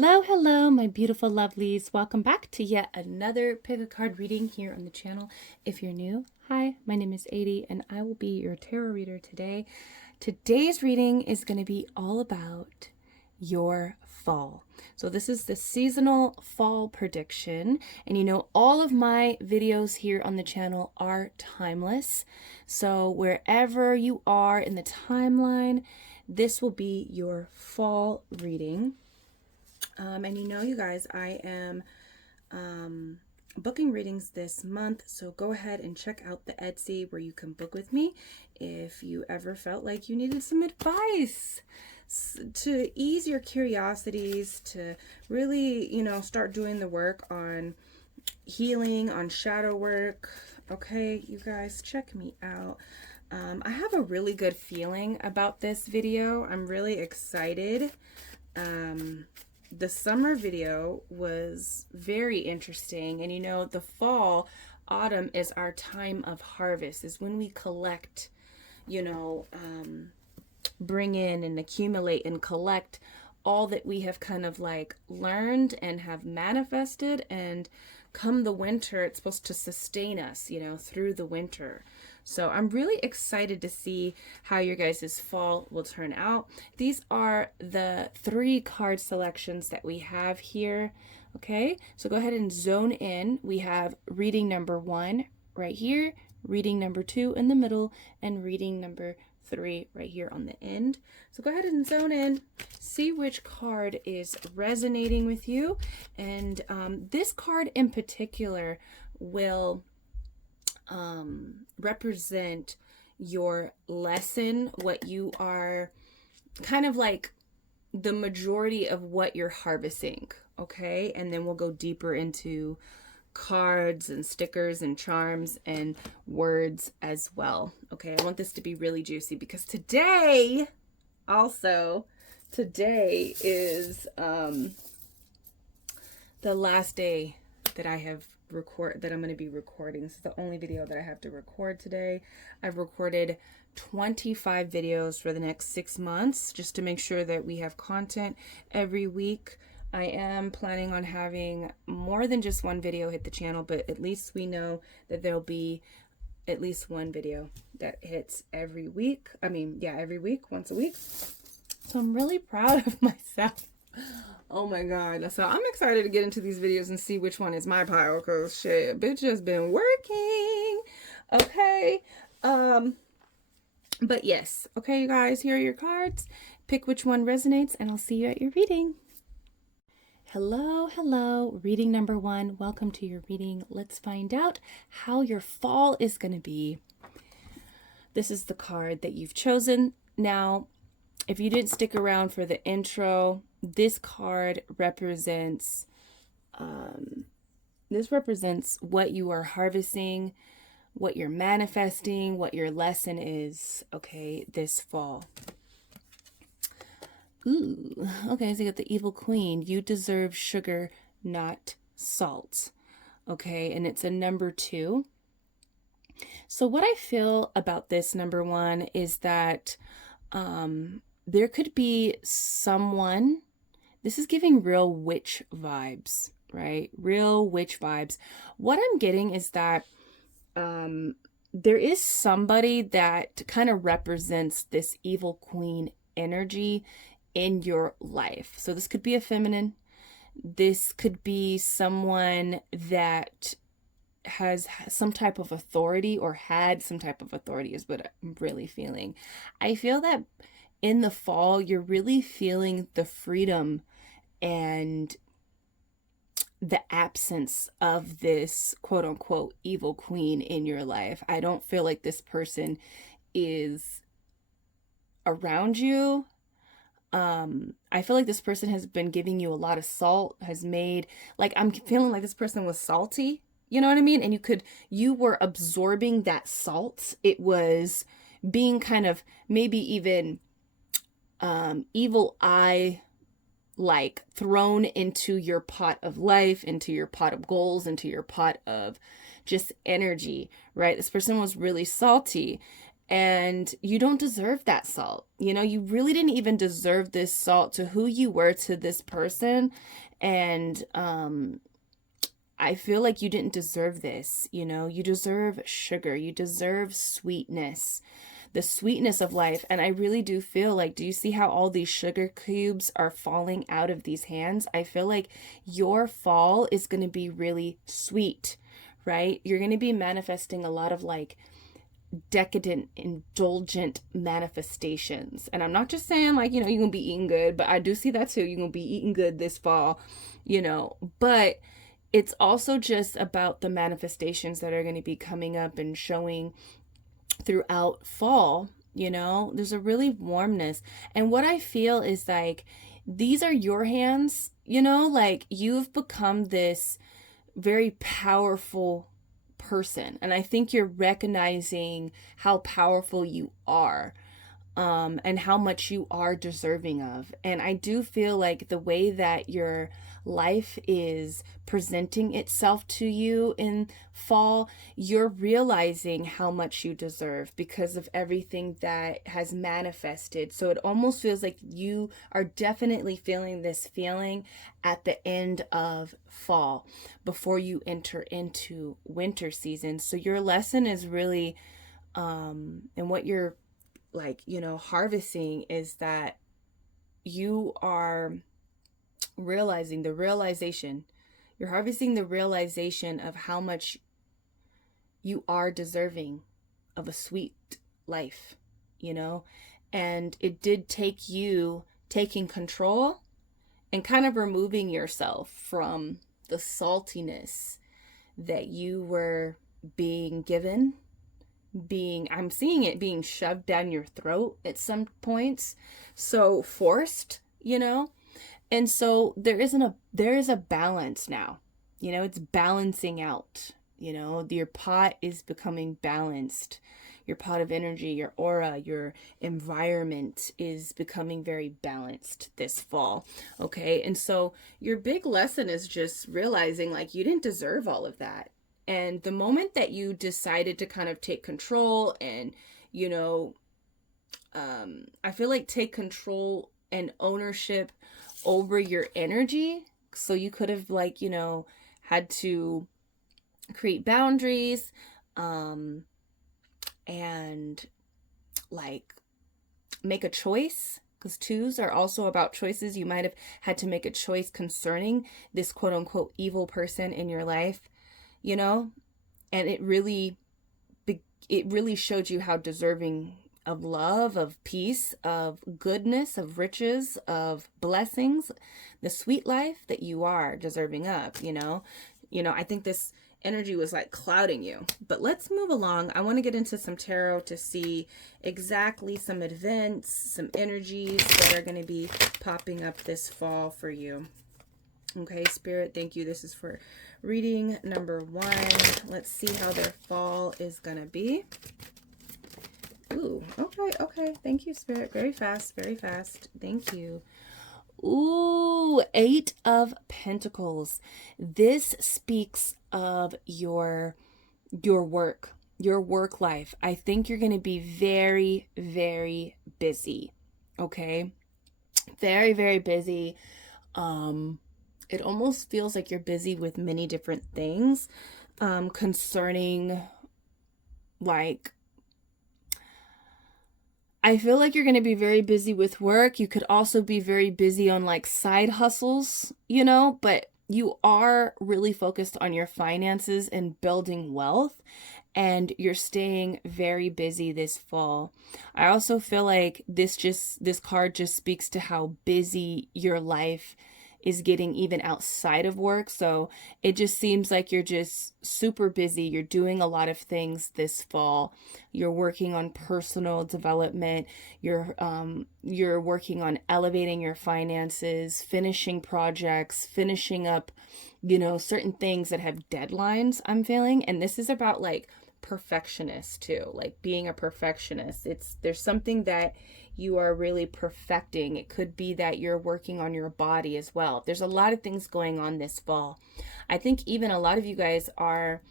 Hello, hello, my beautiful lovelies. Welcome back to yet another pick a card reading here on the channel. If you're new, hi, my name is ADIE and I will be your tarot reader today. Today's reading is going to be all about your fall. So this is the seasonal fall prediction, and you know all of my videos here on the channel are timeless. So wherever you are in the timeline, this will be your fall reading. And you know, you guys, I am booking readings this month, so go ahead and check out the Etsy where you can book with me if you ever felt like you needed some advice to ease your curiosities, to really, you know, start doing the work on healing, on shadow work. Okay, you guys, check me out. I have a really good feeling about this video. I'm really excited. The summer video was very interesting, and you know, the fall, autumn is our time of harvest, is when we collect, you know, bring in and accumulate and collect all that we have kind of like learned and have manifested, and come the winter, it's supposed to sustain us, you know, through the winter. So I'm really excited to see how your guys' fall will turn out. These are the 3 card selections that we have here. Okay, so go ahead and zone in. We have reading number 1 right here, reading number 2 in the middle, and reading number 3 right here on the end. So go ahead and zone in, see which card is resonating with you. And this card in particular will represent your lesson, what you are kind of like the majority of what you're harvesting. Okay, and then we'll go deeper into cards and stickers and charms and words as well. Okay, I want this to be really juicy because today is the last day that I have that I'm going to be recording. This is the only video that I have to record today. I've recorded 25 videos for the next 6 months just to make sure that we have content every week. I am planning on having more than just one video hit the channel, but at least we know that there'll be at least one video that hits every week. I mean, yeah, every week, once a week. So I'm really proud of myself. Oh my god. So I'm excited to get into these videos and see which one is my pile, because shit, bitch has been working. Okay. But yes. Okay, you guys, here are your cards. Pick which one resonates, and I'll see you at your reading. Hello, hello. Reading number 1. Welcome to your reading. Let's find out how your fall is going to be. This is the card that you've chosen. Now, if you didn't stick around for the intro, this card represents what you are harvesting, what you're manifesting, what your lesson is, okay, this fall. Ooh, okay, so you got the Evil Queen. You deserve sugar, not salt. Okay, and it's a number 2. So what I feel about this number 1 is that there could be someone, this is giving real witch vibes, right? Real witch vibes. What I'm getting is that there is somebody that kind of represents this Evil Queen energy in your life. So this could be a feminine. This could be someone that has some type of authority, or had some type of authority, is what I'm really feeling. I feel that in the fall, you're really feeling the freedom and the absence of this quote unquote evil queen in your life. I don't feel like this person is around you. I feel like this person has been giving you a lot of salt, has made, like, I'm feeling like this person was salty, you know what I mean? And you were absorbing that salt. It was being kind of maybe even evil eye like thrown into your pot of life, into your pot of goals, into your pot of just energy, right? This person was really salty, And you don't deserve that salt. You know, you really didn't even deserve this salt to who you were to this person. And I feel like you didn't deserve this. You know, you deserve sugar, you deserve sweetness, the sweetness of life. And I really do feel like, do you see how all these sugar cubes are falling out of these hands? I feel like your fall is going to be really sweet, right? You're going to be manifesting a lot of like decadent, indulgent manifestations. And I'm not just saying like, you know, you're gonna be eating good, but I do see that too. You're gonna be eating good this fall, you know, but it's also just about the manifestations that are going to be coming up and showing throughout fall. You know, there's a really warmness. And what I feel is like, these are your hands, you know, like you've become this very powerful person. And I think you're recognizing how powerful you are, and how much you are deserving of. And I do feel like the way that your life is presenting itself to you in fall, you're realizing how much you deserve because of everything that has manifested. So it almost feels like you are definitely feeling this feeling at the end of fall before you enter into winter season. So your lesson is really, and what you're like, you know, harvesting is that you are realizing you're harvesting the realization of how much you are deserving of a sweet life, you know. And it did take you taking control and kind of removing yourself from the saltiness that you were being given, I'm seeing it being shoved down your throat at some points, so forced, you know. And so there is a balance now, you know. It's balancing out, you know. Your pot is becoming balanced. Your pot of energy, your aura, your environment is becoming very balanced this fall. Okay. And so your big lesson is just realizing like you didn't deserve all of that. And the moment that you decided to kind of take control and, you know, I feel like take control and ownership over your energy. So you could have like, you know, had to create boundaries, and like make a choice, because twos are also about choices. You might have had to make a choice concerning this quote unquote evil person in your life, you know, and it really showed you how deserving of love, of peace, of goodness, of riches, of blessings, the sweet life that you are deserving of, you know. I think this energy was like clouding you. But let's move along. I want to get into some tarot to see exactly some events, some energies that are going to be popping up this fall for you. Okay, Spirit, thank you. This is for reading number 1. Let's see how their fall is going to be. Ooh, okay. Thank you, Spirit. Very fast. Thank you. Ooh, 8 of Pentacles. This speaks of your work, your work life. I think you're going to be very, very busy. Okay? Very, very busy. It almost feels like you're busy with many different things, concerning like, I feel like you're going to be very busy with work. You could also be very busy on like side hustles, you know, but you are really focused on your finances and building wealth, and you're staying very busy this fall. I also feel like this card just speaks to how busy your life is getting even outside of work. So it just seems like you're just super busy. You're doing a lot of things this fall. You're working on personal development. You're working on elevating your finances, finishing projects, finishing up, you know, certain things that have deadlines, I'm feeling. And this is about like perfectionist too, like being a perfectionist. There's something that you are really perfecting. It could be that you're working on your body as well. There's a lot of things going on this fall. I think even a lot of you guys are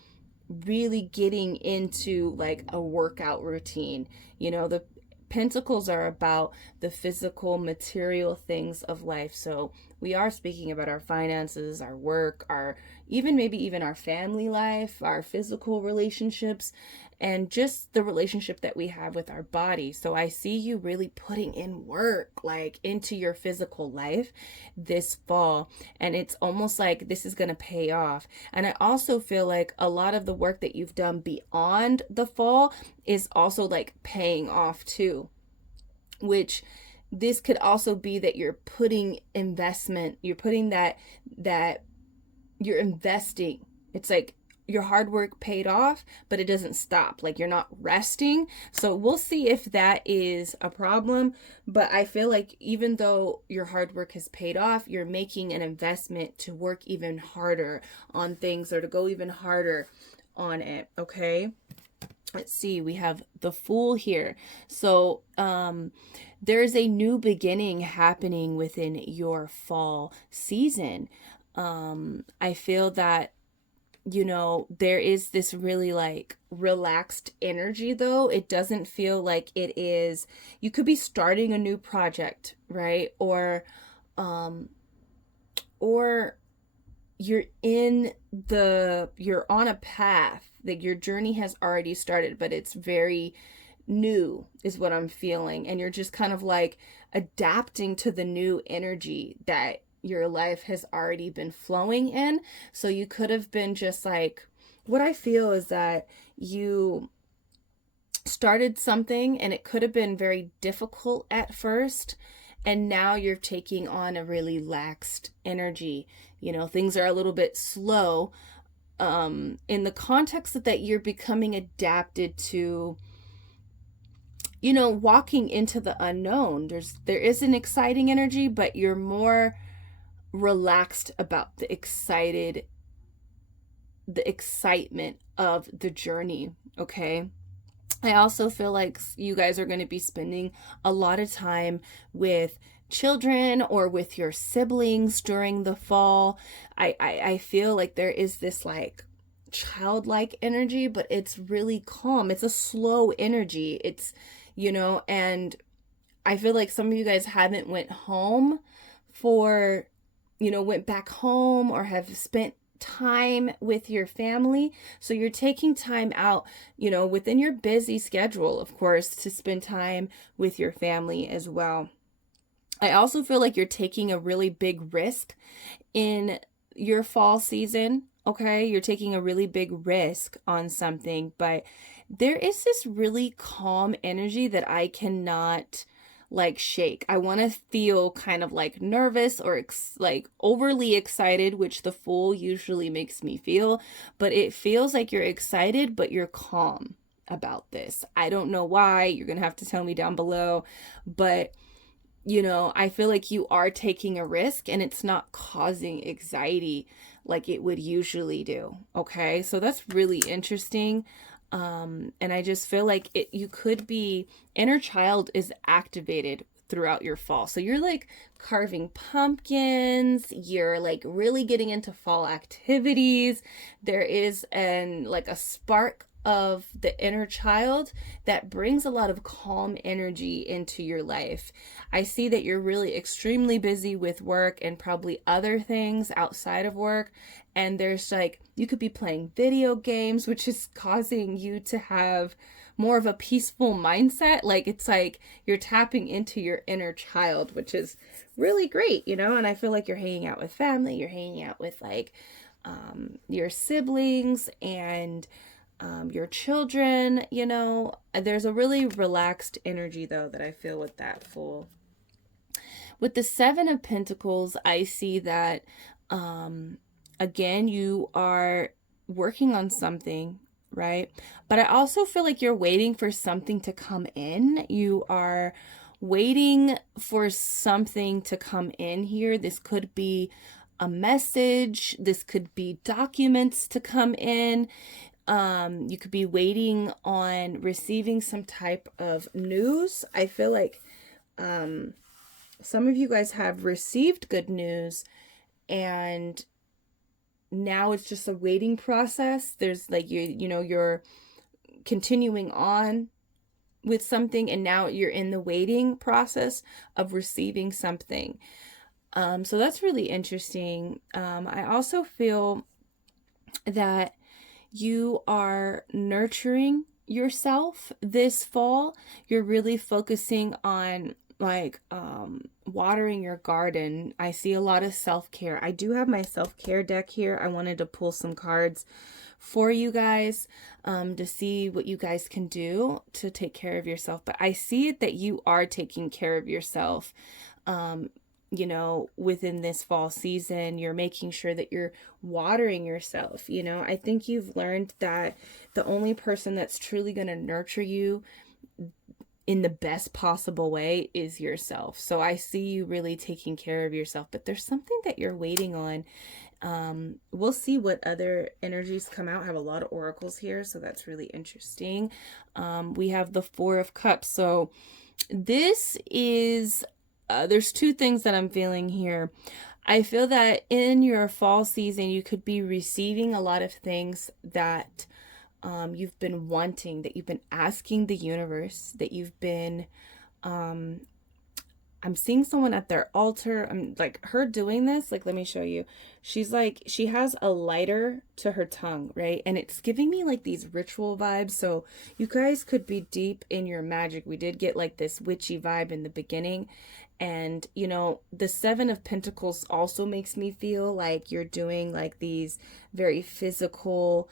really getting into like a workout routine. You know, the Pentacles are about the physical, material things of life. So we are speaking about our finances, our work, our maybe even our family life, our physical relationships, and just the relationship that we have with our body. So I see you really putting in work, like into your physical life this fall. And it's almost like this is going to pay off. And I also feel like a lot of the work that you've done beyond the fall is also like paying off too, which this could also be that you're putting investment, you're putting that you're investing. It's like your hard work paid off, but it doesn't stop. Like you're not resting. So we'll see if that is a problem. But I feel like even though your hard work has paid off, you're making an investment to work even harder on things or to go even harder on it. Okay. Let's see, we have the Fool here. So there's a new beginning happening within your fall season. I feel that, you know, there is this really like relaxed energy though. It doesn't feel like it is, you could be starting a new project, right? Or you're on a path, like your journey has already started, but it's very new is what I'm feeling. And you're just kind of like adapting to the new energy that your life has already been flowing in. So you could have been just like, what I feel is that you started something and it could have been very difficult at first, and now you're taking on a really laxed energy. You know, things are a little bit slow in the context that you're becoming adapted to, you know, walking into the unknown. There is an exciting energy, but you're more relaxed about the excitement of the journey. Okay. I also feel like you guys are going to be spending a lot of time with children or with your siblings during the fall. I feel like there is this like childlike energy, but it's really calm. It's a slow energy. It's, you know, and I feel like some of you guys haven't went back home or have spent time with your family. So you're taking time out, you know, within your busy schedule, of course, to spend time with your family as well. I also feel like you're taking a really big risk in your fall season. Okay, you're taking a really big risk on something, but there is this really calm energy that I cannot like shake. I want to feel kind of like nervous or like overly excited, which the Fool usually makes me feel, but it feels like you're excited, but you're calm about this. I don't know why. You're going to have to tell me down below, but you know, I feel like you are taking a risk and it's not causing anxiety like it would usually do. Okay. So that's really interesting. And I just feel like you could be, inner child is activated throughout your fall. So you're like carving pumpkins, you're like really getting into fall activities. There is like a spark of the inner child that brings a lot of calm energy into your life. I see that you're really extremely busy with work and probably other things outside of work. And there's like, you could be playing video games, which is causing you to have more of a peaceful mindset. Like it's like you're tapping into your inner child, which is really great, you know? And I feel like you're hanging out with family, you're hanging out with like your siblings and your children, you know. There's a really relaxed energy though that I feel with that Fool. With the Seven of Pentacles, I see that again, you are working on something, right? But I also feel like you're waiting for something to come in. You are waiting for something to come in here. This could be a message. This could be documents to come in. You could be waiting on receiving some type of news. I feel like some of you guys have received good news, and now it's just a waiting process. There's like you know, you're continuing on with something, and now you're in the waiting process of receiving something. So that's really interesting. I also feel that you are nurturing yourself this fall. You're really focusing on like watering your garden. I see a lot of self-care. I do have my self-care deck here. I wanted to pull some cards for you guys to see what you guys can do to take care of yourself. But I see it that you are taking care of yourself. You know, within this fall season, you're making sure that you're watering yourself. You know, I think you've learned that the only person that's truly going to nurture you in the best possible way is yourself. So I see you really taking care of yourself, but there's something that you're waiting on. We'll see what other energies come out. I have a lot of oracles here, so that's really interesting. We have the Four of Cups. So this is there's two things that I'm feeling here. I feel that in your fall season, you could be receiving a lot of things that you've been wanting, that you've been asking the universe, that you've been, I'm seeing someone at their altar. I'm like her doing this. Like, let me show you. She's like, she has a lighter to her tongue, right? And it's giving me like these ritual vibes. So you guys could be deep in your magic. We did get like this witchy vibe in the beginning. And, you know, the Seven of Pentacles also makes me feel like you're doing like these very physical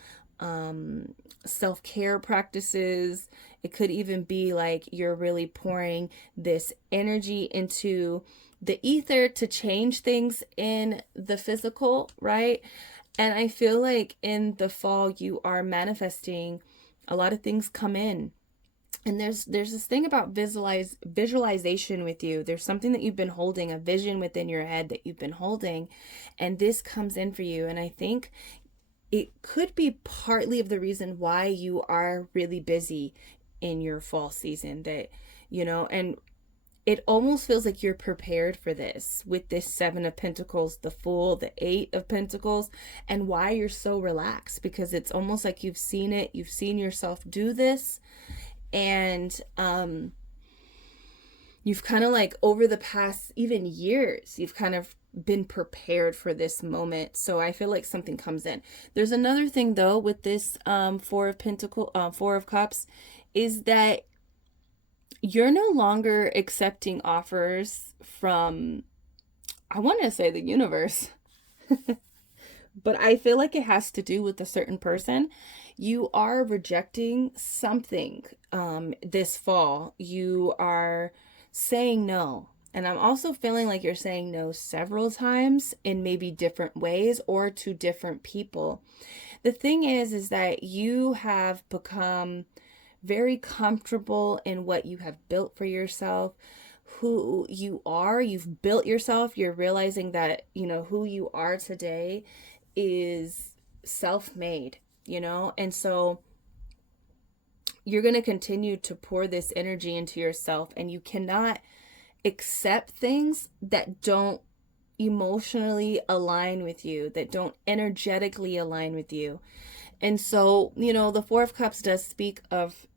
self-care practices. It could even be like you're really pouring this energy into the ether to change things in the physical, right? And I feel like in the fall you are manifesting a lot of things come in. And there's this thing about visualization with you. There's something that you've been holding, a vision within your head that you've been holding, and this comes in for you. And I think it could be partly of the reason why you are really busy in your fall season, that, you know, and it almost feels like you're prepared for this with this Seven of Pentacles, the Fool, the Eight of Pentacles, and why you're so relaxed, because it's almost like you've seen it, you've seen yourself do this, and you've kind of like over the past even years, you've kind of been prepared for this moment. So I feel like something comes in. There's another thing though with this Four of Cups, is that you're no longer accepting offers from, I want to say, the universe. But I feel like it has to do with a certain person. You are rejecting something this fall. You are saying no. And I'm also feeling like you're saying no several times in maybe different ways or to different people. The thing is that you have become very comfortable in what you have built for yourself, who you are. You've built yourself. You're realizing that, you know, who you are today is self-made, you know, and so you're going to continue to pour this energy into yourself, and you cannot accept things that don't emotionally align with you, that don't energetically align with you. And so, you know, the Four of Cups does speak of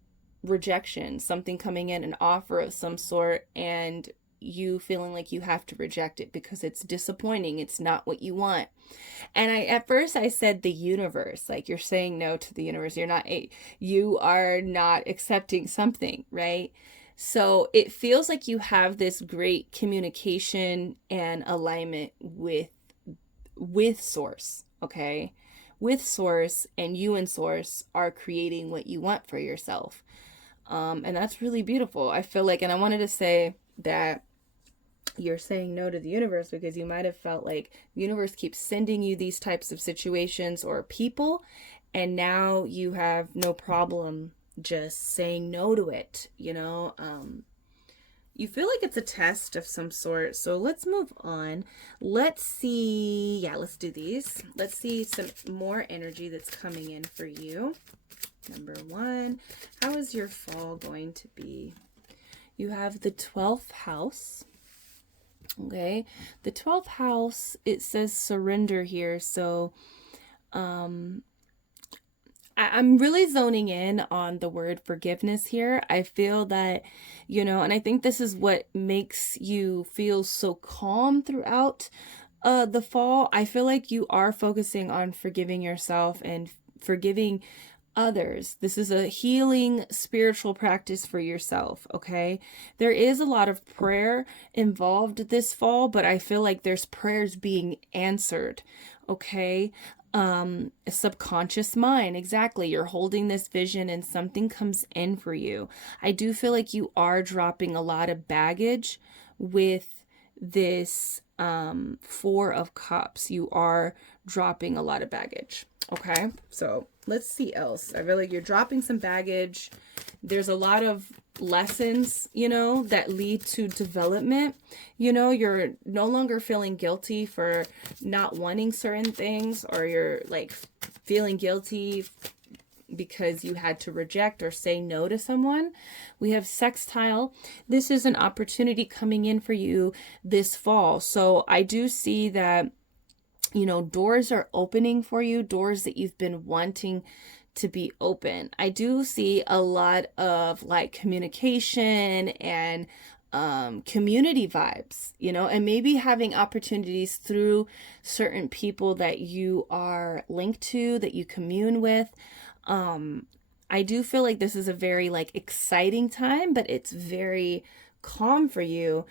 rejection, something coming in, an offer of some sort, and you feeling like you have to reject it because it's disappointing, it's not what you want. And at first I said the universe, like you're saying no to the universe, you are not accepting something, right? So it feels like you have this great communication and alignment with source, okay? With source, and you and source are creating what you want for yourself. And that's really beautiful. I feel like, and I wanted to say that you're saying no to the universe because you might have felt like the universe keeps sending you these types of situations or people, and now you have no problem just saying no to it, you know. You feel like it's a test of some sort. So let's move on. Let's see. Yeah, let's do these. Let's see some more energy that's coming in for you. Number one, how is your fall going to be? You have the 12th house. Okay, the 12th house, it says surrender here. So I'm really zoning in on the word forgiveness here. I feel that, and I think this is what makes you feel so calm throughout the fall. I feel like you are focusing on forgiving yourself and forgiving others. This is a healing spiritual practice for yourself, okay? There is a lot of prayer involved this fall, but I feel like there's prayers being answered, okay? Subconscious mind, exactly. You're holding this vision and something comes in for you. I do feel like you are dropping a lot of baggage with this Four of Cups. You are dropping a lot of baggage. Okay, so let's see else. I feel like you're dropping some baggage. There's a lot of lessons, that lead to development. You're no longer feeling guilty for not wanting certain things, or you're like feeling guilty because you had to reject or say no to someone. We have sextile. This is an opportunity coming in for you this fall. So I do see that, doors are opening for you, doors that you've been wanting to be open. I do see a lot of like communication and community vibes, and maybe having opportunities through certain people that you are linked to, that you commune with. I do feel like this is a very like exciting time, but it's very calm for you.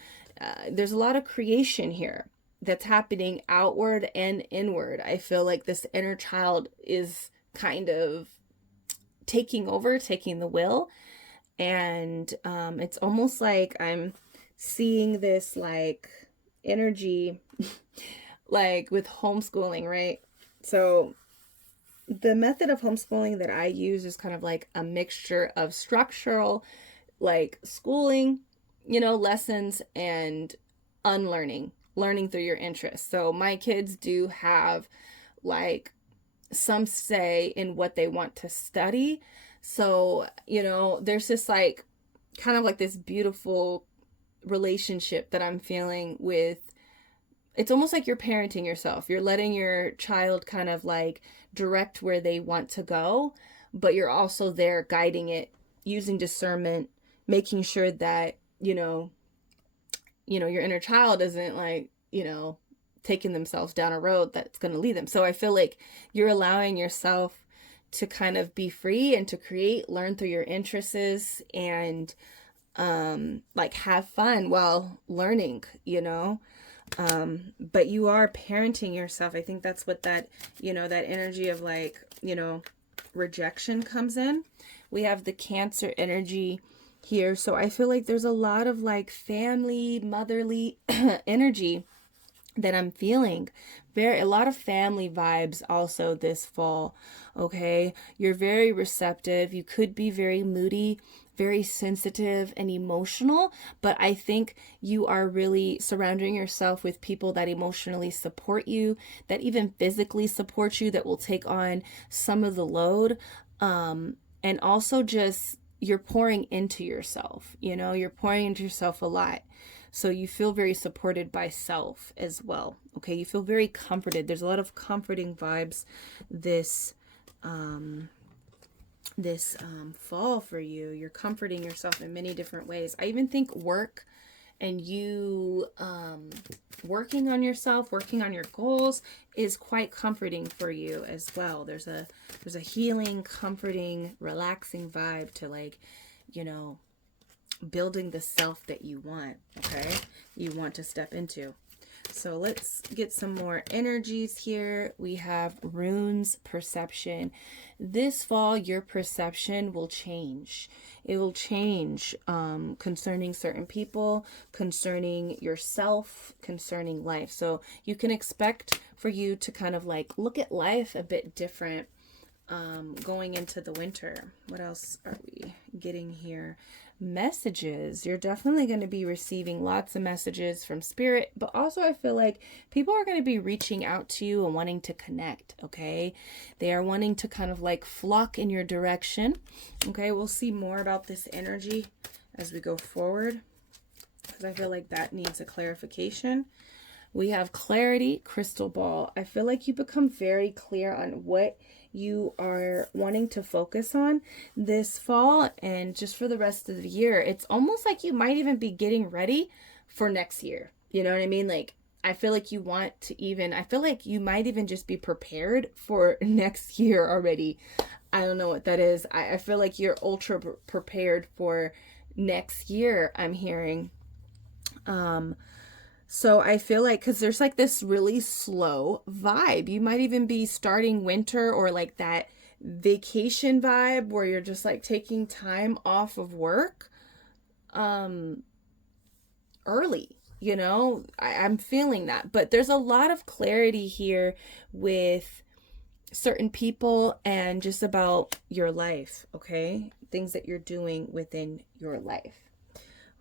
There's a lot of creation here that's happening outward and inward. I feel like this inner child is kind of taking over, taking the wheel. And it's almost like I'm seeing this like energy like with homeschooling, right? So the method of homeschooling that I use is kind of like a mixture of structural, like schooling, lessons, and unlearning, learning through your interests. So my kids do have like some say in what they want to study. So, there's this like kind of like this beautiful relationship that I'm feeling with. It's almost like you're parenting yourself. You're letting your child kind of like direct where they want to go, but you're also there guiding it, using discernment, making sure that, your inner child isn't like, taking themselves down a road that's going to lead them. So I feel like you're allowing yourself to kind of be free and to create, learn through your interests, and like have fun while learning, but you are parenting yourself. I think that's what that, that energy of like, rejection comes in. We have the Cancer energy here. So I feel like there's a lot of like family, motherly energy that I'm feeling. A lot of family vibes also this fall. Okay. You're very receptive. You could be very moody, very sensitive and emotional, but I think you are really surrounding yourself with people that emotionally support you, that even physically support you, that will take on some of the load. And also just you're pouring into yourself, you're pouring into yourself a lot. So you feel very supported by self as well. Okay. You feel very comforted. There's a lot of comforting vibes this fall for you. You're comforting yourself in many different ways. I even think work and you working on yourself, working on your goals is quite comforting for you as well. There's a healing, comforting, relaxing vibe to like, building the self that you want, okay? You want to step into. So let's get some more energies here. We have runes, perception. This fall, your perception will change. It will change concerning certain people, concerning yourself, concerning life. So you can expect for you to kind of like look at life a bit different going into the winter. What else are we getting here? Messages. You're definitely going to be receiving lots of messages from spirit, but also I feel like people are going to be reaching out to you and wanting to connect. Okay, they are wanting to kind of like flock in your direction. Okay, we'll see more about this energy as we go forward, because I feel like that needs a clarification. We have clarity, crystal ball. I feel like you become very clear on what you are wanting to focus on this fall and just for the rest of the year. It's almost like you might even be getting ready for next year. You know what I mean? Like, I feel like you want to even, I feel like you might even just be prepared for next year already. I don't know what that is. I feel like you're ultra prepared for next year, I'm hearing. So I feel like, because there's like this really slow vibe. You might even be starting winter or like that vacation vibe where you're just like taking time off of work early. You know, I'm feeling that. But there's a lot of clarity here with certain people and just about your life, okay? Things that you're doing within your life.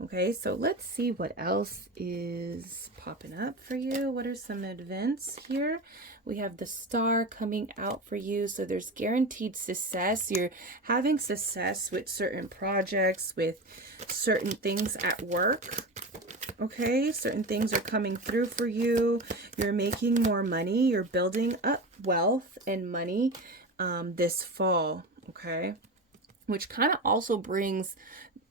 Okay, so let's see what else is popping up for you. What are some events here? We have the star coming out for you. So there's guaranteed success. You're having success with certain projects, with certain things at work. Okay, certain things are coming through for you. You're making more money. You're building up wealth and money this fall. Okay, which kind of also brings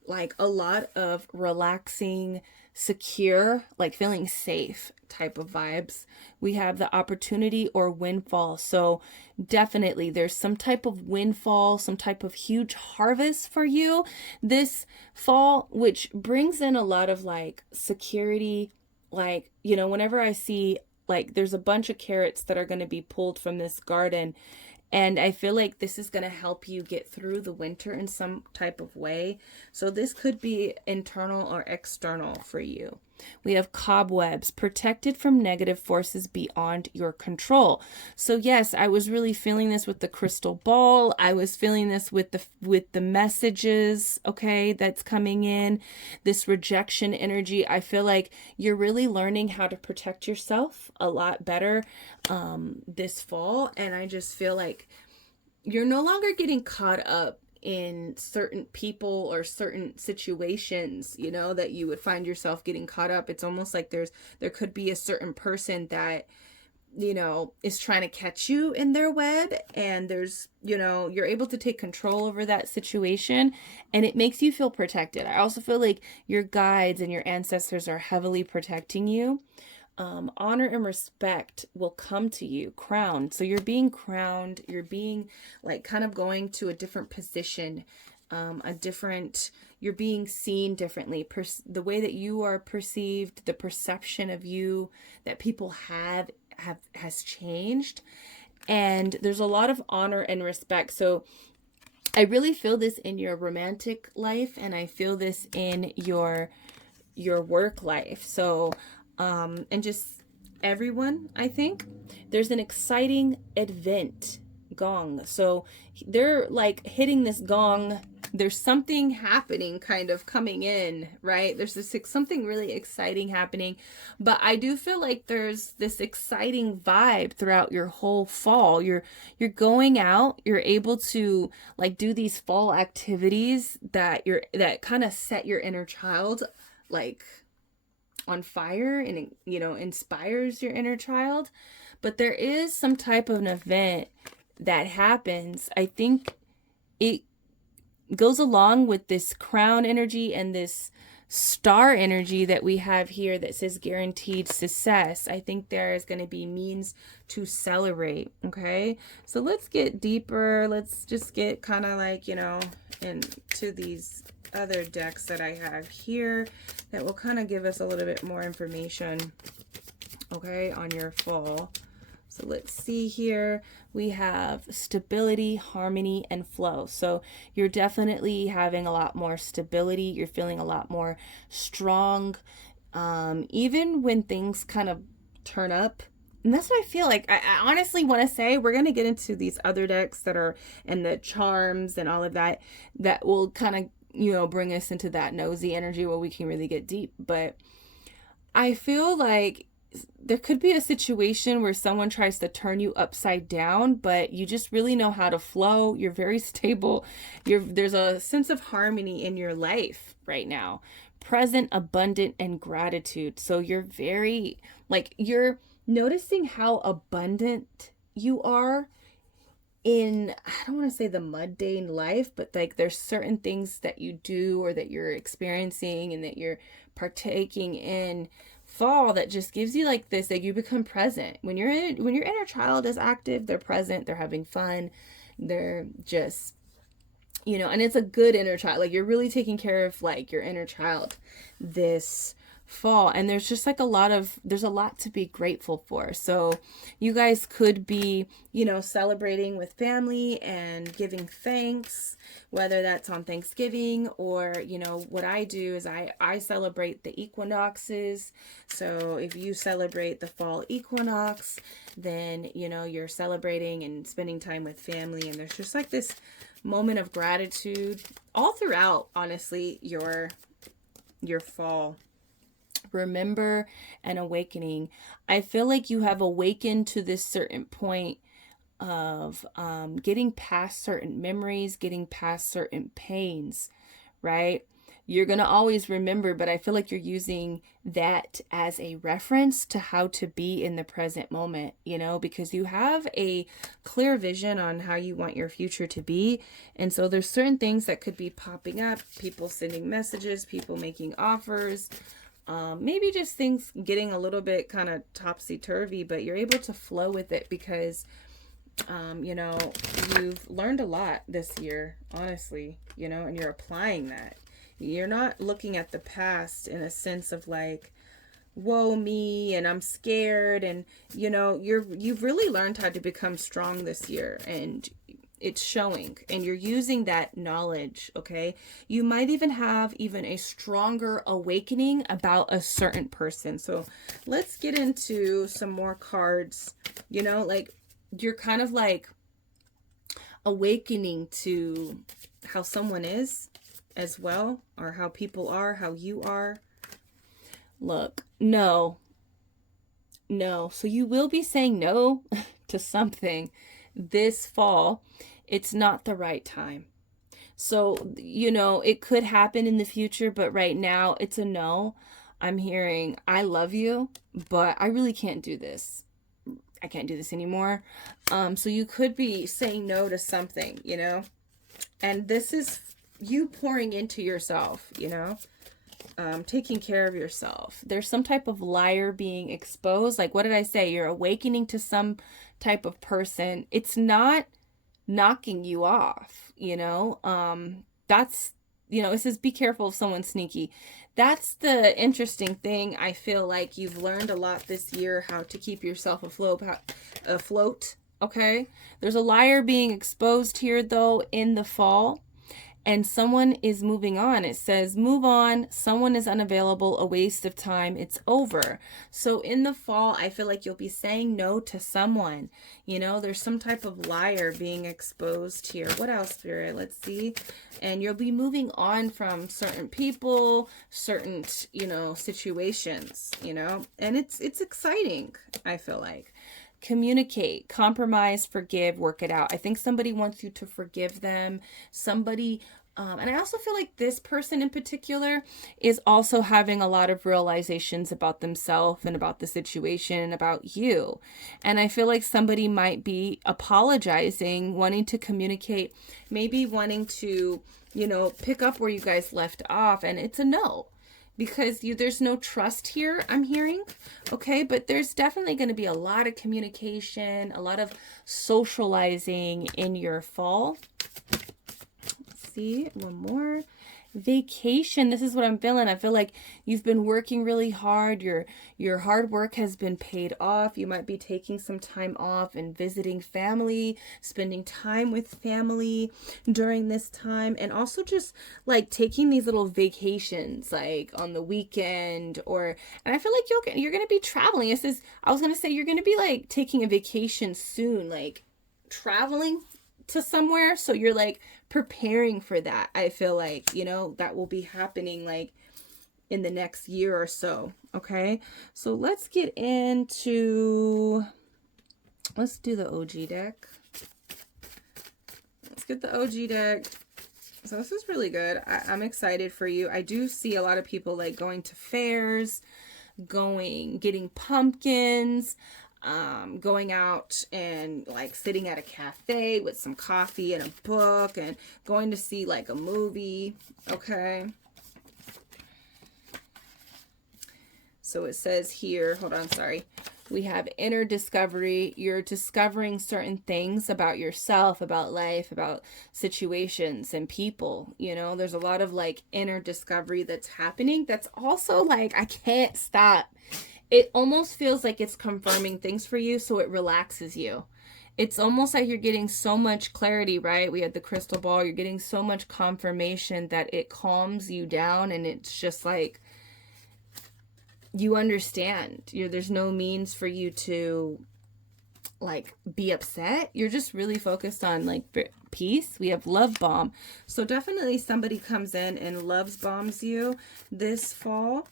like a lot of relaxing, secure, like feeling safe type of vibes. We have the opportunity or windfall. So definitely there's some type of windfall, some type of huge harvest for you this fall, which brings in a lot of like security. Like, you know, whenever I see like there's a bunch of carrots that are going to be pulled from this garden, and I feel like this is going to help you get through the winter in some type of way. So this could be internal or external for you. We have cobwebs, protected from negative forces beyond your control. So yes, I was really feeling this with the crystal ball. I was feeling this with the messages, okay, that's coming in. This rejection energy. I feel like you're really learning how to protect yourself a lot better this fall. And I just feel like you're no longer getting caught up in certain people or certain situations, you know, that you would find yourself getting caught up. It's almost like there could be a certain person that, you know, is trying to catch you in their web, and there's, you know, you're able to take control over that situation and it makes you feel protected. I also feel like your guides and your ancestors are heavily protecting you. Honor and respect will come to you, crowned. So you're being crowned, you're being like kind of going to a different position, you're being seen differently. The way that you are perceived, the perception of you that people has changed. And there's a lot of honor and respect. So I really feel this in your romantic life, and I feel this in your work life. So and just everyone, I think there's an exciting event gong. So they're like hitting this gong. There's something happening kind of coming in, right? There's this something really exciting happening, but I do feel like there's this exciting vibe throughout your whole fall. You're going out, you're able to like do these fall activities that kind of set your inner child like on fire, and it, you know, inspires your inner child. But there is some type of an event that happens. I think it goes along with this crown energy and this star energy that we have here that says guaranteed success. I think there is going to be means to celebrate. Okay, so let's get deeper. Let's just get kind of like, you know, into these other decks that I have here that will kind of give us a little bit more information, okay, on your fall. So let's see here. We have stability, harmony, and flow. So you're definitely having a lot more stability. You're feeling a lot more strong, even when things kind of turn up. And that's what I feel like. I honestly want to say, we're going to get into these other decks that are, and the charms and all of that, that will kind of, you know, bring us into that nosy energy where we can really get deep. But I feel like there could be a situation where someone tries to turn you upside down, but you just really know how to flow. You're very stable. There's a sense of harmony in your life right now, present, abundant, and gratitude. So you're very, like, you're noticing how abundant you are in, I don't want to say the mundane life, but like there's certain things that you do or that you're experiencing and that you're partaking in fall that just gives you like this, like you become present. When your inner child is active, they're present, they're having fun, they're just, you know, and it's a good inner child. Like you're really taking care of like your inner child this fall, and there's just like there's a lot to be grateful for. So you guys could be, you know, celebrating with family and giving thanks, whether that's on Thanksgiving or, you know, what I do is I celebrate the equinoxes. So if you celebrate the fall equinox, then, you know, you're celebrating and spending time with family, and there's just like this moment of gratitude all throughout, honestly, your fall. Remember an awakening. I feel like you have awakened to this certain point of getting past certain memories, getting past certain pains, right? You're going to always remember, but I feel like you're using that as a reference to how to be in the present moment, you know, because you have a clear vision on how you want your future to be. And so there's certain things that could be popping up, people sending messages, people making offers, maybe just things getting a little bit kind of topsy-turvy, but you're able to flow with it because, you know, you've learned a lot this year, honestly, you know, and you're applying that. You're not looking at the past in a sense of like, woe me, and I'm scared. And, you know, you've really learned how to become strong this year, and it's showing, and you're using that knowledge. Okay. You might even have a stronger awakening about a certain person. So let's get into some more cards, you know, like you're kind of like awakening to how someone is as well, or how people are, how you are. Look, no. So you will be saying no to something this fall. It's not the right time. So, you know, it could happen in the future, but right now it's a no. I'm hearing, I love you, but I really can't do this. I can't do this anymore. So you could be saying no to something, you know, and this is you pouring into yourself, you know, taking care of yourself. There's some type of liar being exposed. Like, what did I say? You're awakening to some type of person. It's not knocking you off, you know. That's, you know, it says be careful of someone sneaky. That's the interesting thing. I feel like you've learned a lot this year how to keep yourself afloat. Okay. There's a liar being exposed here though in the fall, and someone is moving on. It says, move on. Someone is unavailable, a waste of time. It's over. So in the fall, I feel like you'll be saying no to someone. You know, there's some type of liar being exposed here. What else, Spirit? Let's see. And you'll be moving on from certain people, certain, you know, situations, you know, and it's exciting, I feel like. Communicate, compromise, forgive, work it out. I think somebody wants you to forgive them. Somebody, and I also feel like this person in particular is also having a lot of realizations about themselves and about the situation and about you. And I feel like somebody might be apologizing, wanting to communicate, maybe wanting to, you know, pick up where you guys left off, and it's a no. Because there's no trust here, I'm hearing. Okay, but there's definitely going to be a lot of communication, a lot of socializing in your fall. Let's see, one more. Vacation. This is what I'm feeling. I feel like you've been working really hard. Your hard work has been paid off. You might be taking some time off and visiting family, spending time with family during this time, and also just like taking these little vacations like on the weekend, and I feel like you're going to be traveling. I was going to say you're going to be like taking a vacation soon, like traveling to somewhere. So you're like preparing for that. I feel like, you know, that will be happening like in the next year or so. Okay. So let's do the OG deck. Let's get the OG deck. So this is really good. I'm excited for you. I do see a lot of people like going to fairs, getting pumpkins, going out and like sitting at a cafe with some coffee and a book and going to see like a movie. Okay. So it says here, hold on, sorry. We have inner discovery. You're discovering certain things about yourself, about life, about situations and people. You know, there's a lot of like inner discovery that's happening. That's also like, I can't stop. It almost feels like it's confirming things for you, so it relaxes you. It's almost like you're getting so much clarity, right? We had the crystal ball. You're getting so much confirmation that it calms you down, and it's just like, you understand. There's no means for you to like be upset. You're just really focused on like peace. We have love bomb. So definitely somebody comes in and loves bombs you this fall.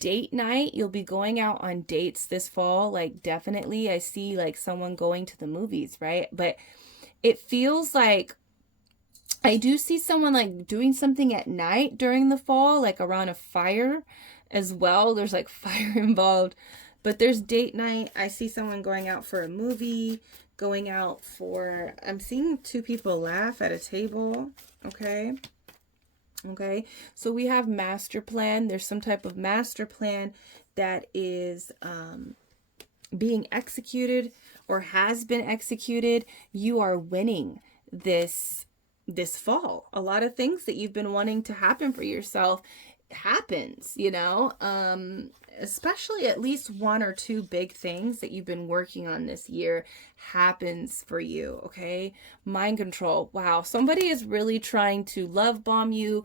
Date night, you'll be going out on dates this fall. Like definitely I see like someone going to the movies, right? But it feels like I do see someone like doing something at night during the fall, like around a fire as well. There's like fire involved, but there's date night. I see someone going out for a movie, going out for, I'm seeing two people laugh at a table. Okay. Okay. So we have master plan. There's some type of master plan that is being executed or has been executed. You are winning this fall. A lot of things that you've been wanting to happen for yourself happens, you know, especially at least one or two big things that you've been working on this year happens for you. Okay. Mind control. Wow. Somebody is really trying to love bomb you,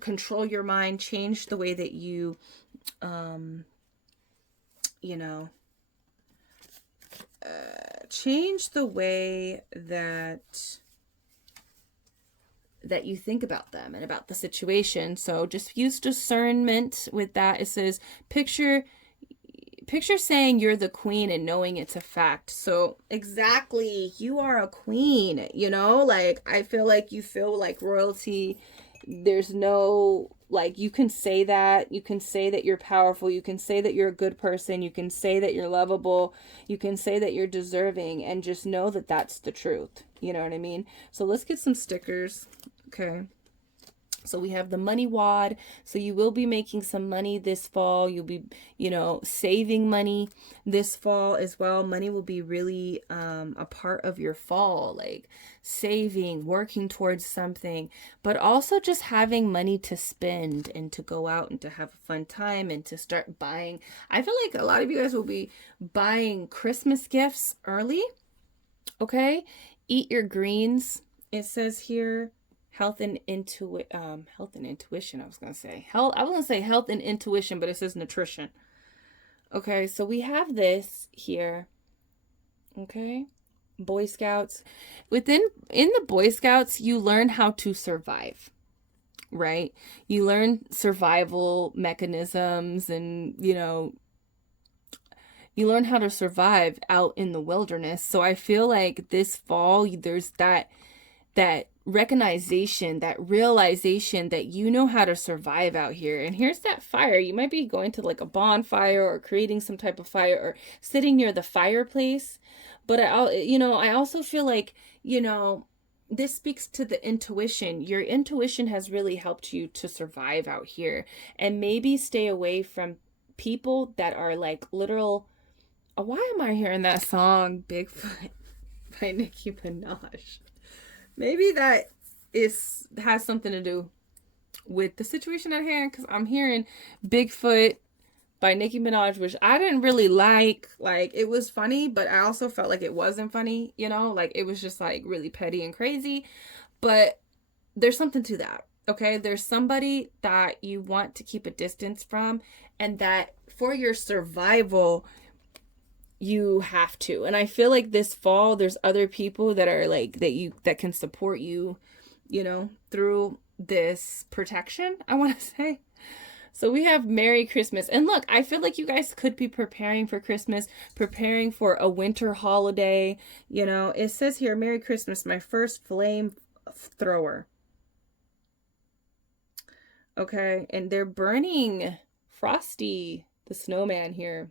control your mind, change the way that you, you know, change the way that you think about them and about the situation. So just use discernment with that. It says, picture saying you're the queen and knowing it's a fact. So exactly, you are a queen, you know, like I feel like you feel like royalty. There's no, like, you can say that you're powerful. You can say that you're a good person. You can say that you're lovable. You can say that you're deserving, and just know that that's the truth. You know what I mean? So let's get some stickers. Okay. So we have the money wad. So you will be making some money this fall. You'll be, you know, saving money this fall as well. Money will be really a part of your fall, like saving, working towards something, but also just having money to spend and to go out and to have a fun time and to start buying. I feel like a lot of you guys will be buying Christmas gifts early. Okay. Eat your greens. It says here, health and intuition. I was going to say health and intuition, but it says nutrition. Okay. So we have this here. Okay. Boy Scouts. In the Boy Scouts, you learn how to survive, right? You learn survival mechanisms, and, you know, you learn how to survive out in the wilderness. So I feel like this fall, there's that recognition, that realization that you know how to survive out here. And here's that fire. You might be going to like a bonfire or creating some type of fire or sitting near the fireplace. But I also feel like, you know, this speaks to the intuition. Your intuition has really helped you to survive out here, and maybe stay away from people that are like literal. Why am I hearing that song Bigfoot by Nicki Minaj? Maybe that has something to do with the situation at hand, because I'm hearing Bigfoot by Nicki Minaj, which I didn't really like. Like, it was funny, but I also felt like it wasn't funny, you know? Like, it was just like really petty and crazy. But there's something to that, okay? There's somebody that you want to keep a distance from, and that for your survival, you have to. And I feel like this fall, there's other people that are like, that can support you, you know, through this protection, I want to say. So we have Merry Christmas. And look, I feel like you guys could be preparing for Christmas, preparing for a winter holiday. You know, it says here, Merry Christmas, my first flame thrower. Okay, and they're burning Frosty, the snowman here.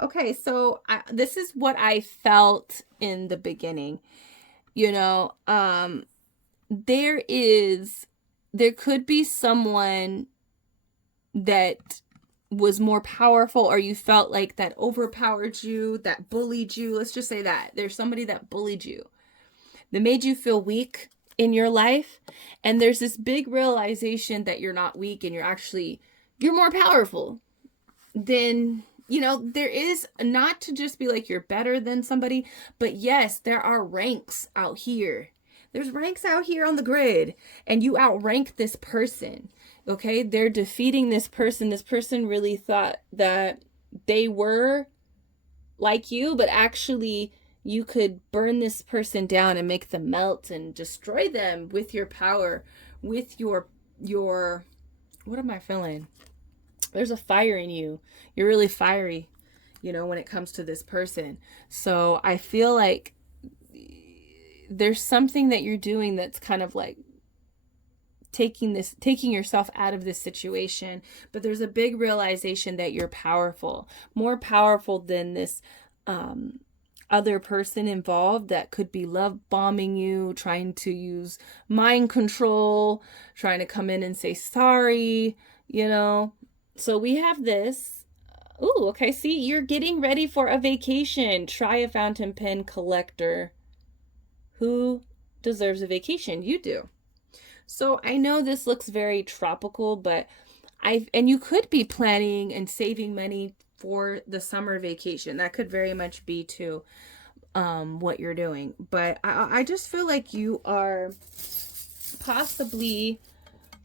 Okay, so this is what I felt in the beginning. You know, there could be someone that was more powerful, or you felt like that overpowered you, that bullied you. Let's just say that there's somebody that bullied you, that made you feel weak in your life. And there's this big realization that you're not weak and you're more powerful than, there is, not to just be like you're better than somebody, but yes, there are ranks out here. There's ranks out here on the grid, and you outrank this person. Okay, they're defeating this person. This person really thought that they were like you, but actually you could burn this person down and make them melt and destroy them with your power, with your what am I feeling? There's a fire in you. You're really fiery, when it comes to this person. So I feel like there's something that you're doing that's kind of like taking yourself out of this situation, but there's a big realization that you're powerful, more powerful than this other person involved that could be love bombing you, trying to use mind control, trying to come in and say sorry, So we have this. Ooh, okay, see, you're getting ready for a vacation. Try a fountain pen collector. Who deserves a vacation? You do. So I know this looks very tropical, but and you could be planning and saving money for the summer vacation. That could very much be too what you're doing. But I just feel like you are possibly,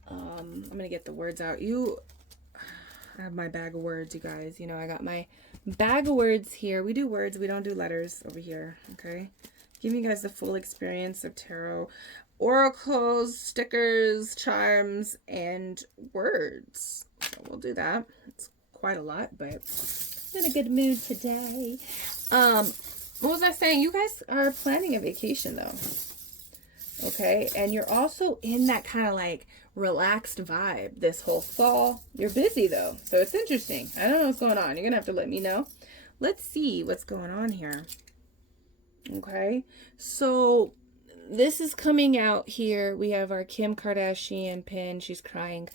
I'm going to get the words out. I have my bag of words, you guys. I got my bag of words here. We do words. We don't do letters over here. Okay. Giving you guys the full experience of tarot. Oracles, stickers, charms, and words. So we'll do that. It's quite a lot, but I'm in a good mood today. What was I saying? You guys are planning a vacation, though. Okay, and you're also in that kind of like relaxed vibe this whole fall. You're busy, though, so it's interesting. I don't know what's going on. You're going to have to let me know. Let's see what's going on here. Okay, so this is coming out here. We have our Kim Kardashian pin. She's crying.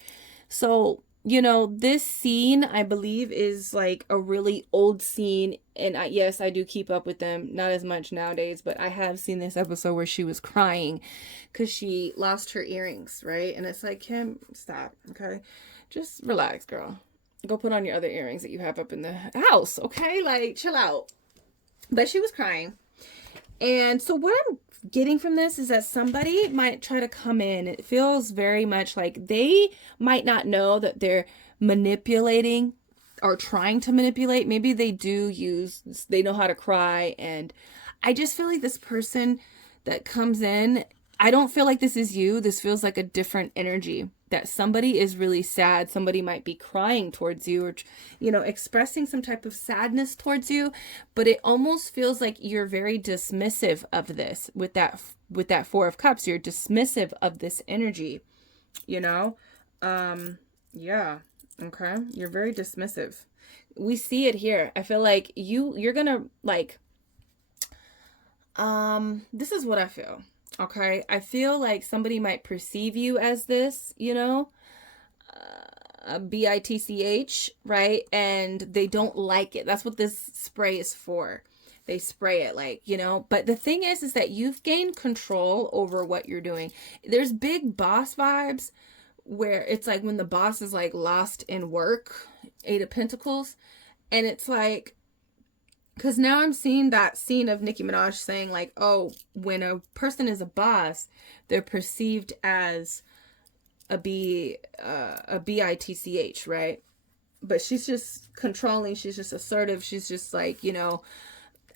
So, this scene, I believe, is like a really old scene. And yes, I do keep up with them. Not as much nowadays, but I have seen this episode where she was crying because she lost her earrings, right? And it's like, Kim, stop, okay? Just relax, girl. Go put on your other earrings that you have up in the house, okay? Like, chill out. But she was crying. And so what I'm getting from this is that somebody might try to come in. It feels very much like they might not know that they're manipulating or trying to manipulate. Maybe they they know how to cry. And I just feel like this person that comes in, I don't feel like this is you. This feels like a different energy, that somebody is really sad. Somebody might be crying towards you, or, expressing some type of sadness towards you. But it almost feels like you're very dismissive of this with that Four of Cups. You're dismissive of this energy, yeah. Okay. You're very dismissive. We see it here. I feel like you're gonna like, this is what I feel. Okay, I feel like somebody might perceive you as this, BITCH, right? And they don't like it. That's what this spray is for. They spray it like, but the thing is that you've gained control over what you're doing. There's big boss vibes where it's like when the boss is like lost in work, Eight of Pentacles. And it's like, because now I'm seeing that scene of Nicki Minaj saying like, oh, when a person is a boss, they're perceived as a BITCH, right? But she's just controlling. She's just assertive. She's just like,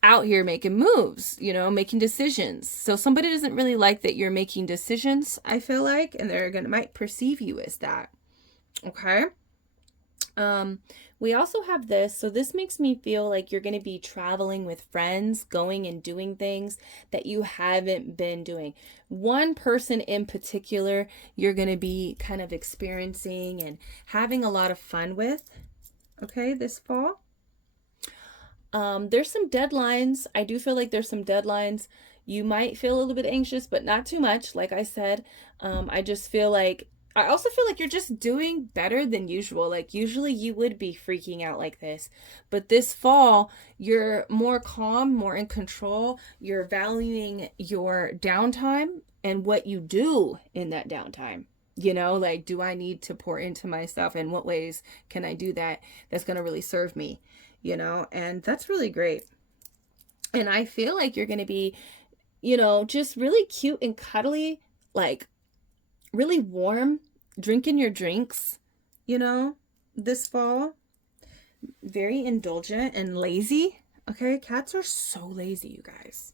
out here making moves, making decisions. So somebody doesn't really like that you're making decisions, I feel like, and might perceive you as that. Okay. We also have this. So this makes me feel like you're going to be traveling with friends, going and doing things that you haven't been doing. One person in particular, you're going to be kind of experiencing and having a lot of fun with, okay, this fall. There's some deadlines. I do feel like there's some deadlines. You might feel a little bit anxious, but not too much. Like I said, I also feel like you're just doing better than usual. Like usually you would be freaking out like this, but this fall you're more calm, more in control. You're valuing your downtime and what you do in that downtime. You know, like, do I need to pour into myself, and what ways can I do that that's going to really serve me? You know, and that's really great. And I feel like you're going to be, you know, just really cute and cuddly, like really warm, drinking your drinks, you know, this fall. Very indulgent and lazy. Okay, cats are so lazy, you guys.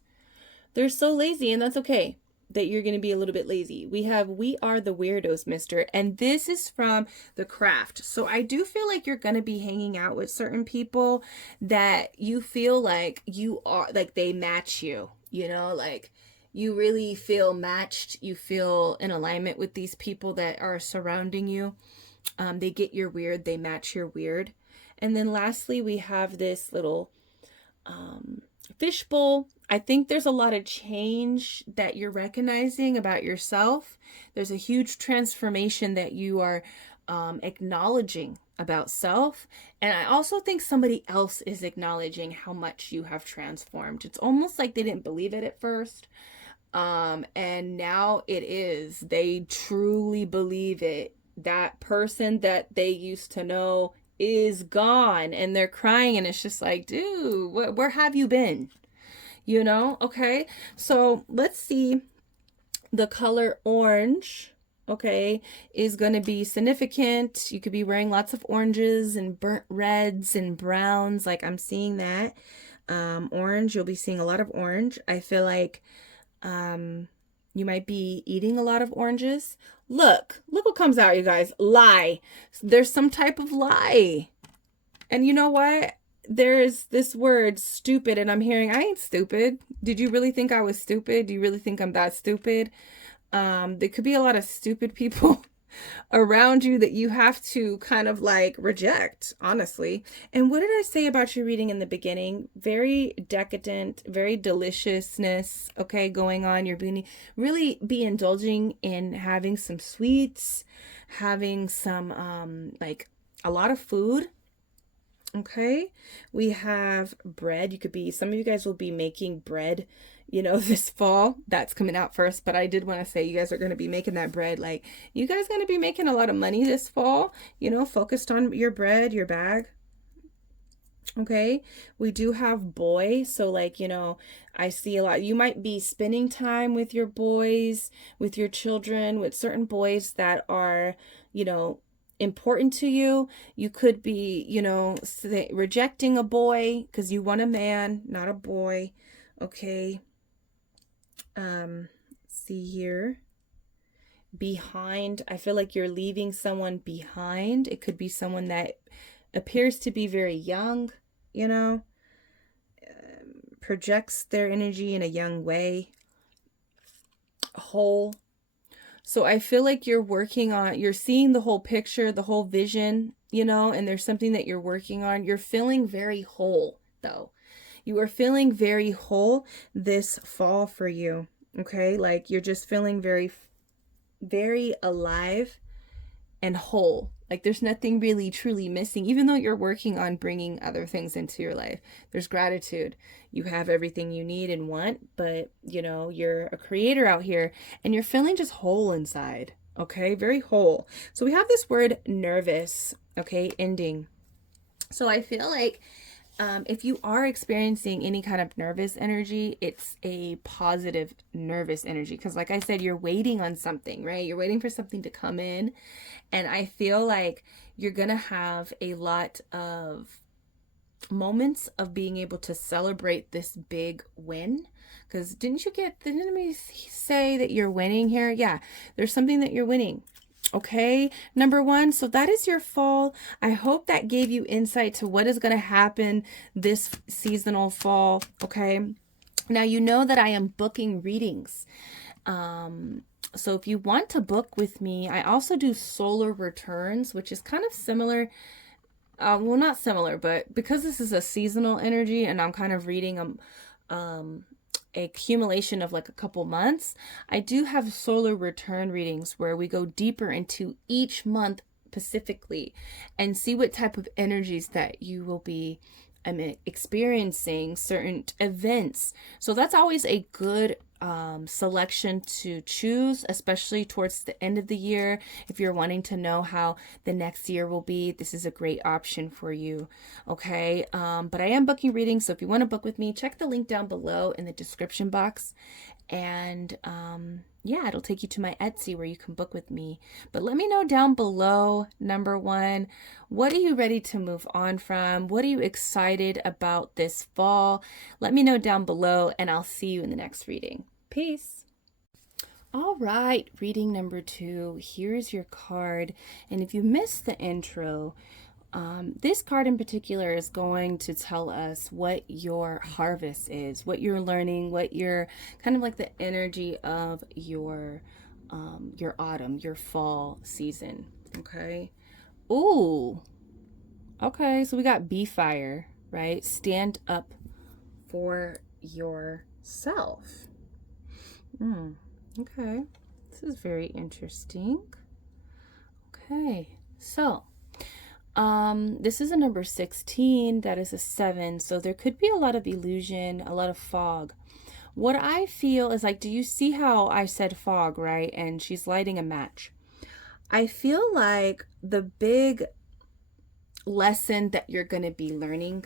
They're so lazy, and that's okay that you're going to be a little bit lazy. We have We Are the Weirdos, Mister, and this is from The Craft. So I do feel like you're going to be hanging out with certain people that you feel like you are, like they match you, you know, like you really feel matched. You feel in alignment with these people that are surrounding you. They get your weird, they match your weird. And then lastly, we have this little fishbowl. I think there's a lot of change that you're recognizing about yourself. There's a huge transformation that you are acknowledging about self. And I also think somebody else is acknowledging how much you have transformed. It's almost like they didn't believe it at first. And now it is. They truly believe it. That person that they used to know is gone, and they're crying, and it's just like, dude, where have you been? You know? Okay, so let's see. The color orange, okay, is going to be significant. You could be wearing lots of oranges and burnt reds and browns. Like I'm seeing that. Orange, you'll be seeing a lot of orange. I feel like you might be eating a lot of oranges. Look what comes out, you guys. Lie. There's some type of lie. And you know what? There's this word stupid, and I'm hearing, I ain't stupid. Did you really think I was stupid? Do you really think I'm that stupid? There could be a lot of stupid people around you that you have to kind of like reject, honestly. And what did I say about your reading in the beginning? Very decadent, very deliciousness, okay, going on. You're being really be indulging in having some sweets, having some like a lot of food. Okay, we have bread. You could be, some of you guys will be making bread, you know, this fall. That's coming out first, but I did want to say you guys are going to be making that bread. Like, you guys going to be making a lot of money this fall, you know, focused on your bread, your bag. Okay, we do have boy. So like, you know, I see a lot. You might be spending time with your boys, with your children, with certain boys that are, you know, important to you. You could be, you know, rejecting a boy because you want a man, not a boy. Okay. See here. Behind. I feel like you're leaving someone behind. It could be someone that appears to be very young, you know, projects their energy in a young way. Whole. So I feel like you're working on, you're seeing the whole picture, the whole vision, you know, and there's something that you're working on. You're feeling very whole, though. You are feeling very whole this fall for you, okay? Like you're just feeling very, very alive and whole. Like there's nothing really truly missing, even though you're working on bringing other things into your life. There's gratitude. You have everything you need and want, but you know, you're a creator out here and you're feeling just whole inside. Okay, very whole. So we have this word nervous, okay, ending. So I feel like if you are experiencing any kind of nervous energy, it's a positive nervous energy. Because like I said, you're waiting on something, right? You're waiting for something to come in. And I feel like you're going to have a lot of moments of being able to celebrate this big win. Because didn't we say that you're winning here? Yeah, there's something that you're winning. Okay, number one, so that is your fall. I hope that gave you insight to what is going to happen this seasonal fall. Okay, now you know that I am booking readings. So if you want to book with me, I also do solar returns, which is kind of similar. Well, not similar, but because this is a seasonal energy and I'm kind of reading a accumulation of like a couple months, I do have solar return readings where we go deeper into each month specifically and see what type of energies that you will be experiencing certain events. So that's always a good selection to choose, especially towards the end of the year. If you're wanting to know how the next year will be, this is a great option for you. Okay, but I am booking readings, so if you want to book with me, check the link down below in the description box, and yeah, it'll take you to my Etsy where you can book with me. But let me know down below, number one, what are you ready to move on from? What are you excited about this fall? Let me know down below, and I'll see you in the next reading. Peace. All right, reading number 2. Here's your card. And if you missed the intro, this card in particular is going to tell us what your harvest is, what you're learning, what you're kind of like the energy of your autumn, your fall season. Okay. Ooh. Okay. So we got bee fire, right? Stand up for yourself. Okay. This is very interesting. Okay. So this is a number 16. That is a 7. So there could be a lot of illusion, a lot of fog. What I feel is like, do you see how I said fog, right? And she's lighting a match. I feel like the big lesson that you're going to be learning,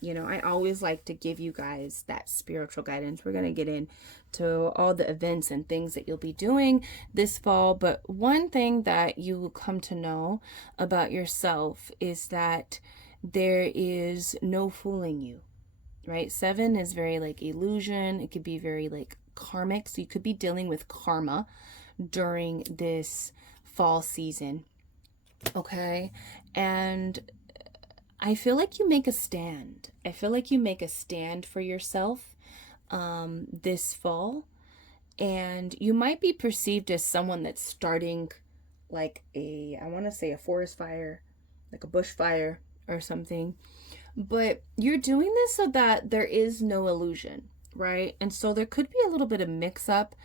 you know, I always like to give you guys that spiritual guidance. We're going to get into all the events and things that you'll be doing this fall. But one thing that you will come to know about yourself is that there is no fooling you, right? 7 is very like illusion. It could be very like karmic. So you could be dealing with karma during this fall season. Okay. And I feel like you make a stand. I feel like you make a stand for yourself this fall. And you might be perceived as someone that's starting like I want to say a forest fire, like a bushfire or something. But you're doing this so that there is no illusion, right? And so there could be a little bit of mix up.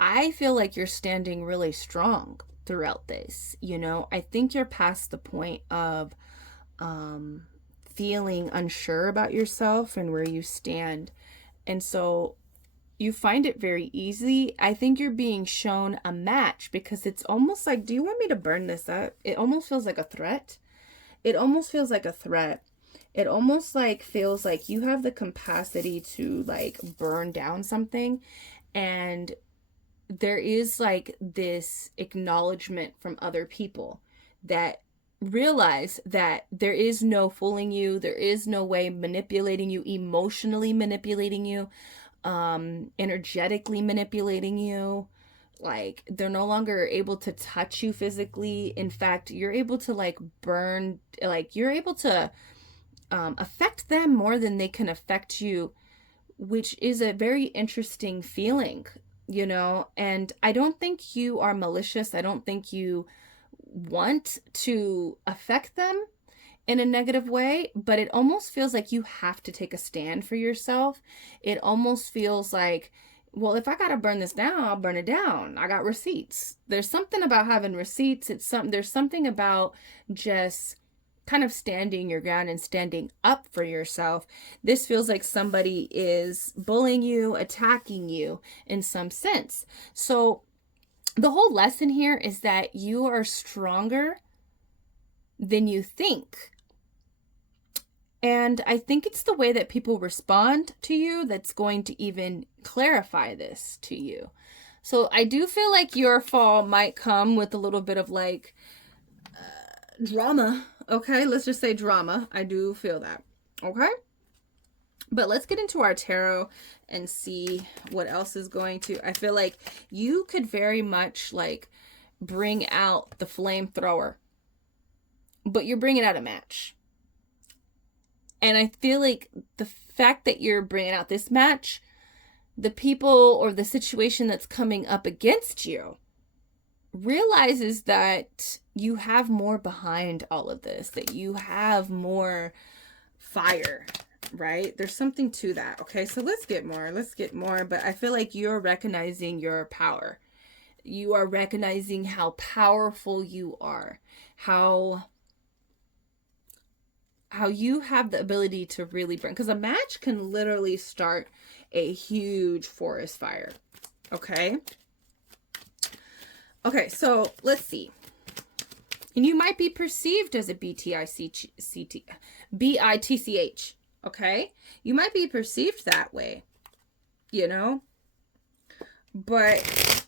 I feel like you're standing really strong throughout this. You know, I think you're past the point of feeling unsure about yourself and where you stand. And so you find it very easy. I think you're being shown a match because it's almost like, do you want me to burn this up? It almost feels like a threat. It almost feels like a threat. It almost like feels like you have the capacity to like burn down something. And there is like this acknowledgement from other people that realize that there is no fooling you. There is no way manipulating you, emotionally manipulating you, energetically manipulating you. Like they're no longer able to touch you physically. In fact, you're able to like burn, like you're able to affect them more than they can affect you, which is a very interesting feeling, you know. And I don't think you are malicious. I don't think you want to affect them in a negative way, but it almost feels like you have to take a stand for yourself. It almost feels like, well, if I gotta burn this down, I'll burn it down. I got receipts. There's something about having receipts. There's something about just kind of standing your ground and standing up for yourself. This feels like somebody is bullying you, attacking you in some sense. So the whole lesson here is that you are stronger than you think. And I think it's the way that people respond to you that's going to even clarify this to you. So I do feel like your fall might come with a little bit of like drama. Okay, let's just say drama. I do feel that. Okay. But let's get into our tarot and see what else is going to. I feel like you could very much like bring out the flamethrower, but you're bringing out a match. And I feel like the fact that you're bringing out this match, the people or the situation that's coming up against you realizes that you have more behind all of this, that you have more fire, right? There's something to that. Okay, so let's get more, but I feel like you're recognizing your power. You are recognizing how powerful you are, how you have the ability to really burn, because a match can literally start a huge forest fire. Okay, so let's see. And you might be perceived as a BITCH. Okay, you might be perceived that way, you know, but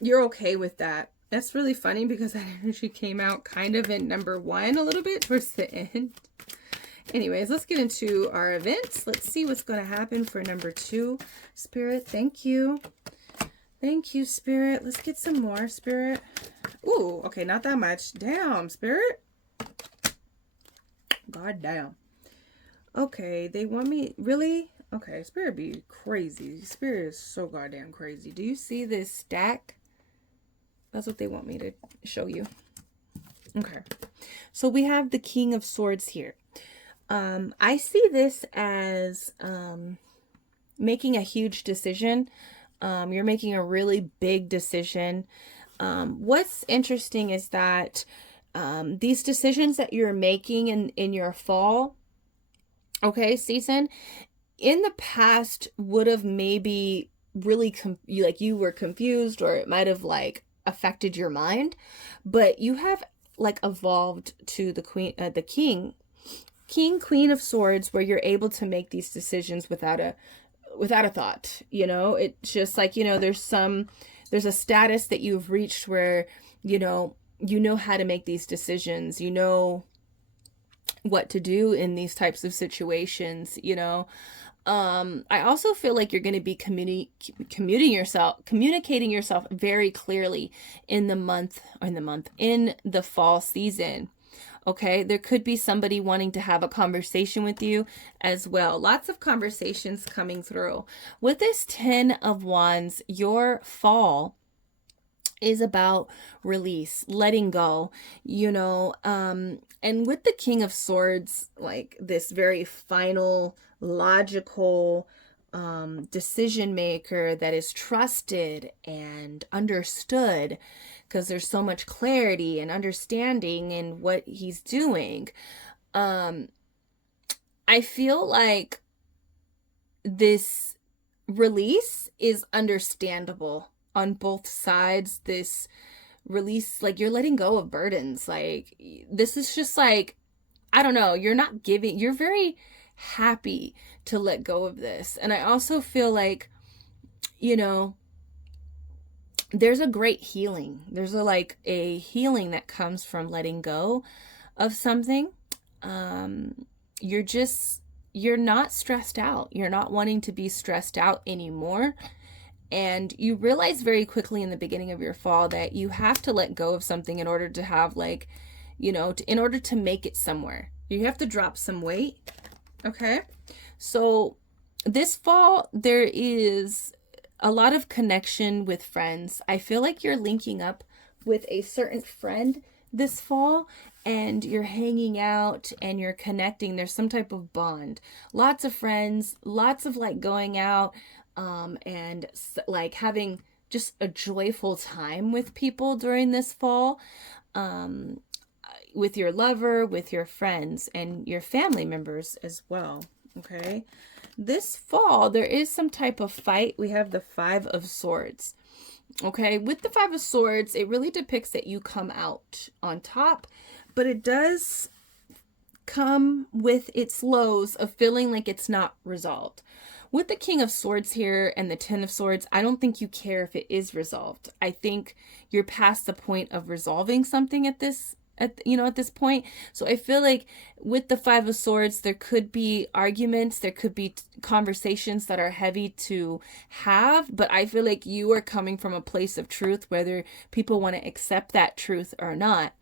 you're okay with that. That's really funny because that energy came out kind of in number 1 a little bit towards the end. Anyways, let's get into our events. Let's see what's going to happen for number 2. Spirit, thank you. Thank you, Spirit. Let's get some more, Spirit. Ooh, okay, not that much. Damn, Spirit. God damn. Okay, they want me, really? Okay, Spirit be crazy. Spirit is so goddamn crazy. Do you see this stack? That's what they want me to show you. Okay, so we have the King of Swords here. I see this as making a huge decision. You're making a really big decision. What's interesting is that these decisions that you're making in your fall, okay, season, in the past would have maybe really, you were confused, or it might have like affected your mind, but you have like evolved to the Queen of Swords, where you're able to make these decisions without a thought. You know, it's just like, you know, there's a status that you've reached where, you know how to make these decisions, you know what to do in these types of situations, you know. I also feel like you're going to be communicating yourself very clearly in the fall season. Okay, there could be somebody wanting to have a conversation with you as well. Lots of conversations coming through. With this 10 of Wands, your fall is about release, letting go, you know, and with the King of Swords, like this very final, logical decision maker that is trusted and understood, because there's so much clarity and understanding in what he's doing. I feel like this release is understandable on both sides. This release, like, you're letting go of burdens. Like, this is just like, I don't know, you're very happy to let go of this. And I also feel like, you know, there's a great healing. There's a healing that comes from letting go of something. You're not stressed out. You're not wanting to be stressed out anymore. And you realize very quickly in the beginning of your fall that you have to let go of something in order to have, like, you know, in order to make it somewhere. You have to drop some weight. Okay. So this fall, there is a lot of connection with friends. I feel like you're linking up with a certain friend this fall, and you're hanging out and you're connecting. There's some type of bond. Lots of friends, lots of like going out, and like having just a joyful time with people during this fall, with your lover, with your friends, and your family members as well. Okay. This fall, there is some type of fight. We have the 5 of Swords. Okay, with the 5 of Swords, it really depicts that you come out on top, but it does come with its lows of feeling like it's not resolved. With the King of Swords here and the 10 of Swords, I don't think you care if it is resolved. I think you're past the point of resolving something at this at this point. So I feel like with the Five of Swords, there could be arguments, there could be conversations that are heavy to have, but I feel like you are coming from a place of truth, whether people want to accept that truth or not.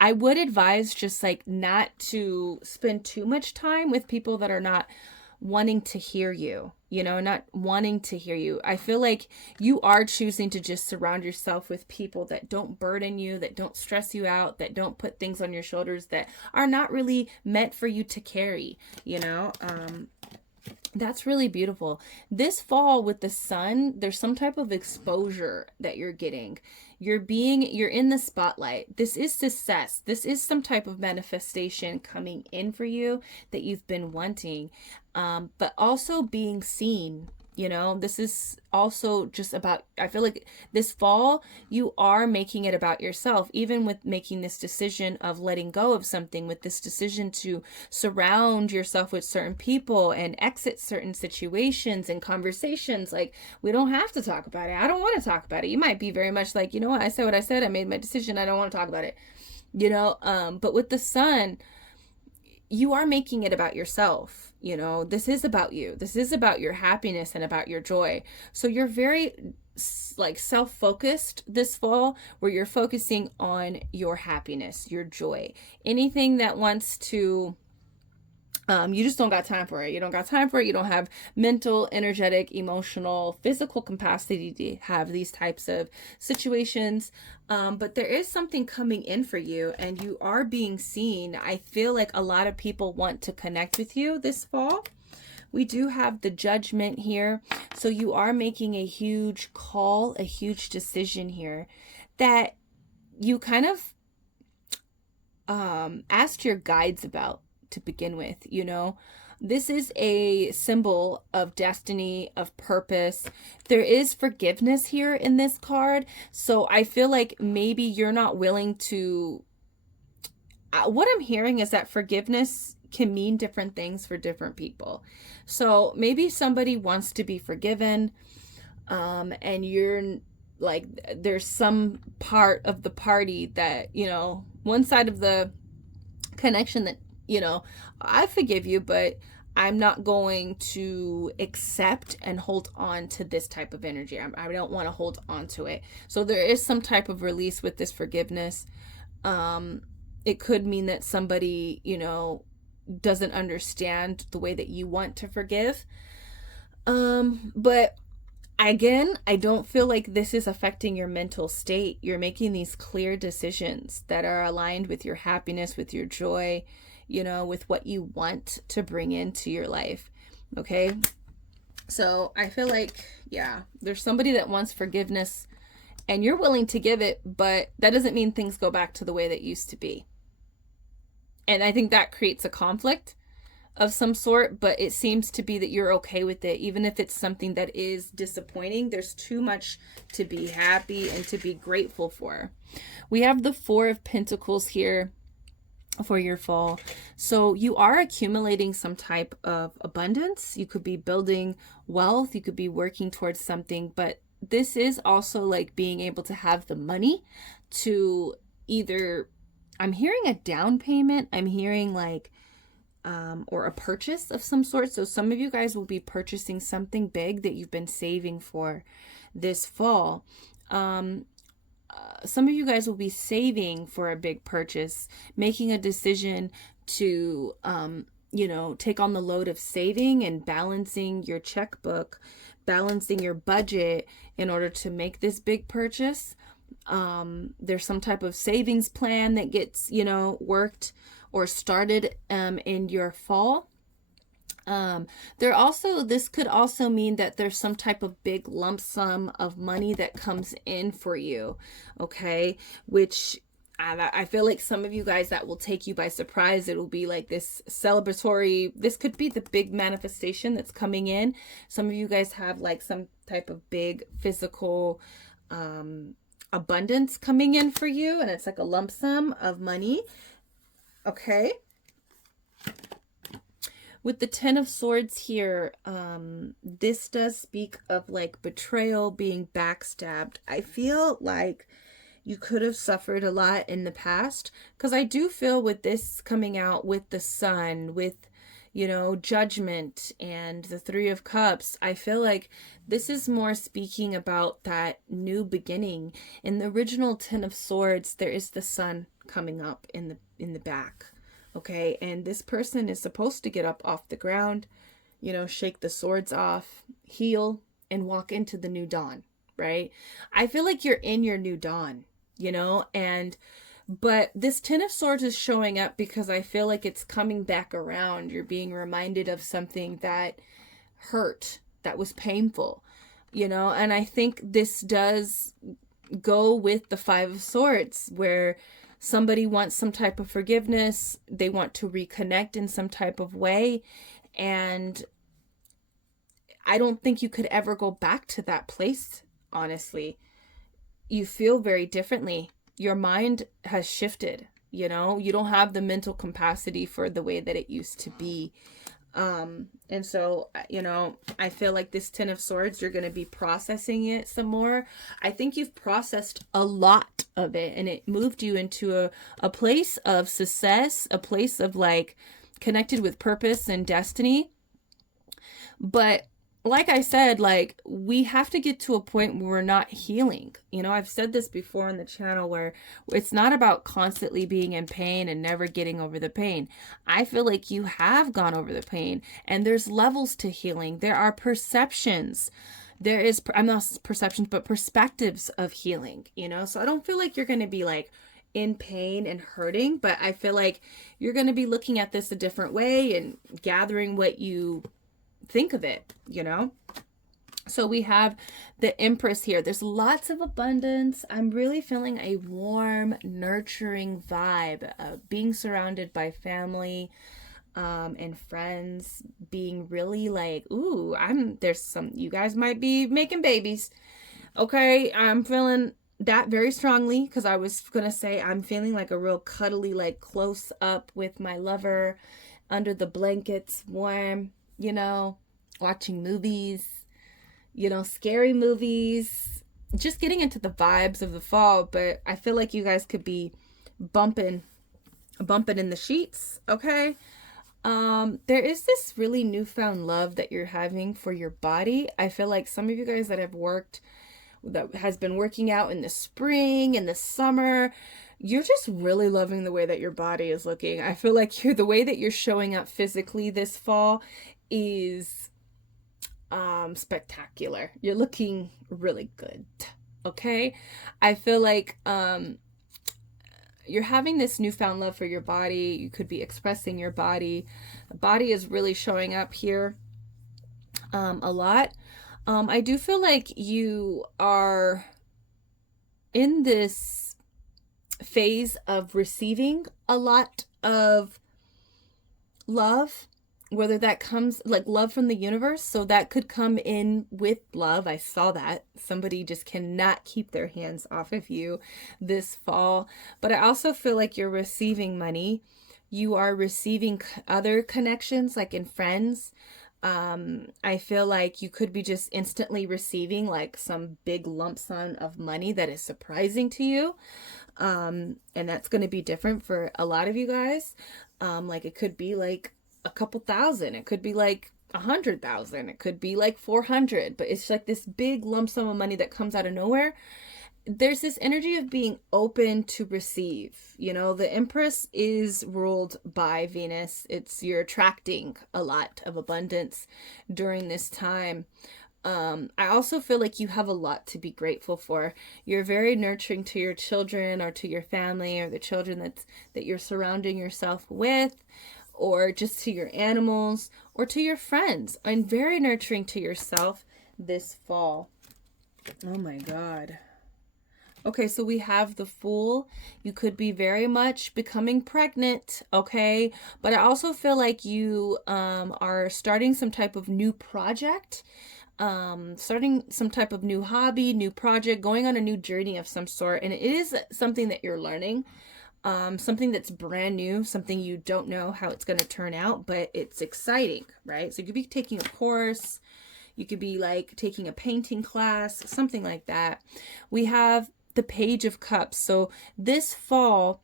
I would advise just like not to spend too much time with people that are not wanting to hear you, not wanting to hear you. I feel like you are choosing to just surround yourself with people that don't burden you, that don't stress you out, that don't put things on your shoulders that are not really meant for you to carry, That's really beautiful. This fall with the sun, there's some type of exposure that you're getting. You're in the spotlight. This is success. This is some type of manifestation coming in for you that you've been wanting, but also being seen. This is also just about, I feel like this fall, you are making it about yourself, even with making this decision of letting go of something, with this decision to surround yourself with certain people and exit certain situations and conversations. Like, we don't have to talk about it. I don't want to talk about it. You might be very much like, what? I said what I said. I made my decision. I don't want to talk about it, but with the sun, you are making it about yourself. This is about you. This is about your happiness and about your joy. So you're very like self-focused this fall, where you're focusing on your happiness, your joy. Anything that wants to you just don't got time for it. You don't got time for it. You don't have mental, energetic, emotional, physical capacity to have these types of situations. But there is something coming in for you, and you are being seen. I feel like a lot of people want to connect with you this fall. We do have the Judgment here. So you are making a huge call, a huge decision here that you kind of asked your guides about to begin with. This is a symbol of destiny, of purpose. There is forgiveness here in this card. So I feel like maybe you're not willing to, what I'm hearing is that forgiveness can mean different things for different people. So maybe somebody wants to be forgiven, and you're like, there's some part of the party that, one side of the connection that, I forgive you, but I'm not going to accept and hold on to this type of energy. I don't want to hold on to it. So there is some type of release with this forgiveness. It could mean that somebody, doesn't understand the way that you want to forgive. But again, I don't feel like this is affecting your mental state. You're making these clear decisions that are aligned with your happiness, with your joy, with what you want to bring into your life. Okay. So I feel like, there's somebody that wants forgiveness and you're willing to give it, but that doesn't mean things go back to the way that used to be. And I think that creates a conflict of some sort, but it seems to be that you're okay with it. Even if it's something that is disappointing, there's too much to be happy and to be grateful for. We have the Four of Pentacles here for your fall. So you are accumulating some type of abundance. You could be building wealth. You could be working towards something, but this is also like being able to have the money to either, I'm hearing a down payment. I'm hearing like, or a purchase of some sort. So some of you guys will be purchasing something big that you've been saving for this fall. Some of you guys will be saving for a big purchase, making a decision to, take on the load of saving and balancing your checkbook, balancing your budget in order to make this big purchase. There's some type of savings plan that gets, worked or started in your fall. This could also mean that there's some type of big lump sum of money that comes in for you, okay? Which I feel like some of you guys, that will take you by surprise. It'll be like this celebratory, this could be the big manifestation that's coming in. Some of you guys have like some type of big physical abundance coming in for you, and it's like a lump sum of money, okay? With the Ten of Swords here, this does speak of like betrayal, being backstabbed. I feel like You could have suffered a lot in the past, because I do feel with this coming out with the sun, with, you know, judgment and the Three of Cups, I feel like this is more speaking about that new beginning. In the original Ten of Swords, there is the sun coming up in the back. Okay, and this person is supposed to get up off the ground, you know, shake the swords off, heal, and walk into the new dawn, right? I feel like you're in your new dawn, you know, but this Ten of Swords is showing up because I feel like it's coming back around. You're being reminded of something that hurt, that was painful, you know, and I think this does go with the Five of Swords, where somebody wants some type of forgiveness, they want to reconnect in some type of way, and I don't think you could ever go back to that place, honestly. You feel very differently. Your mind has shifted, you know? You don't have the mental capacity for the way that it used to be. And so, you know, I feel like this Ten of Swords, you're going to be processing it some more. I think you've processed a lot of it, and it moved you into a place of success, a place of like connected with purpose and destiny. But like I said, like, we have to get to a point where we're not healing. You know, I've said this before on the channel, where it's not about constantly being in pain and never getting over the pain. I feel like you have gone over the pain, and there's levels to healing. There are perceptions. There is, I'm not perceptions, but perspectives of healing, you know? So I don't feel like you're going to be like in pain and hurting, but I feel like you're going to be looking at this a different way and gathering what you think of it, you know? So we have the Empress here. There's lots of abundance. I'm really feeling a warm, nurturing vibe of being surrounded by family and friends, being really like, ooh, there's some, you guys might be making babies. Okay, I'm feeling that very strongly, because I was gonna say I'm feeling like a real cuddly, like close up with my lover under the blankets, warm, you know, watching movies, you know, scary movies, just getting into the vibes of the fall. But I feel like you guys could be bumping in the sheets, okay? There is this really newfound love that you're having for your body. I feel like some of you guys that has been working out in the spring, in the summer, you're just really loving the way that your body is looking. I feel like the way that you're showing up physically this fall is spectacular. You're looking really good, okay? I feel like you're having this newfound love for your body. You could be expressing your body. The body is really showing up here a lot. I do feel like you are in this phase of receiving a lot of love, whether that comes like love from the universe. So that could come in with love. I saw that somebody just cannot keep their hands off of you this fall. But I also feel like you're receiving money. You are receiving other connections, like in friends. I feel like you could be just instantly receiving like some big lump sum of money that is surprising to you. And that's going to be different for a lot of you guys. Like it could be like a couple thousand, it could be like 100,000, it could be like 400, but it's like this big lump sum of money that comes out of nowhere. There's this energy of being open to receive. You know, the Empress is ruled by Venus. You're attracting a lot of abundance during this time. I also feel like you have a lot to be grateful for. You're very nurturing to your children or to your family or the children that you're surrounding yourself with, or just to your animals or to your friends, and very nurturing to yourself this fall. Oh my God. Okay, so we have the Fool. You could be very much becoming pregnant, okay? But I also feel like you are starting some type of new project, starting some type of new hobby, new project, going on a new journey of some sort. And it is something that you're learning. Something that's brand new, something you don't know how it's going to turn out, but it's exciting, right? So you could be taking a course, you could be like taking a painting class, something like that. We have the Page of Cups. So this fall,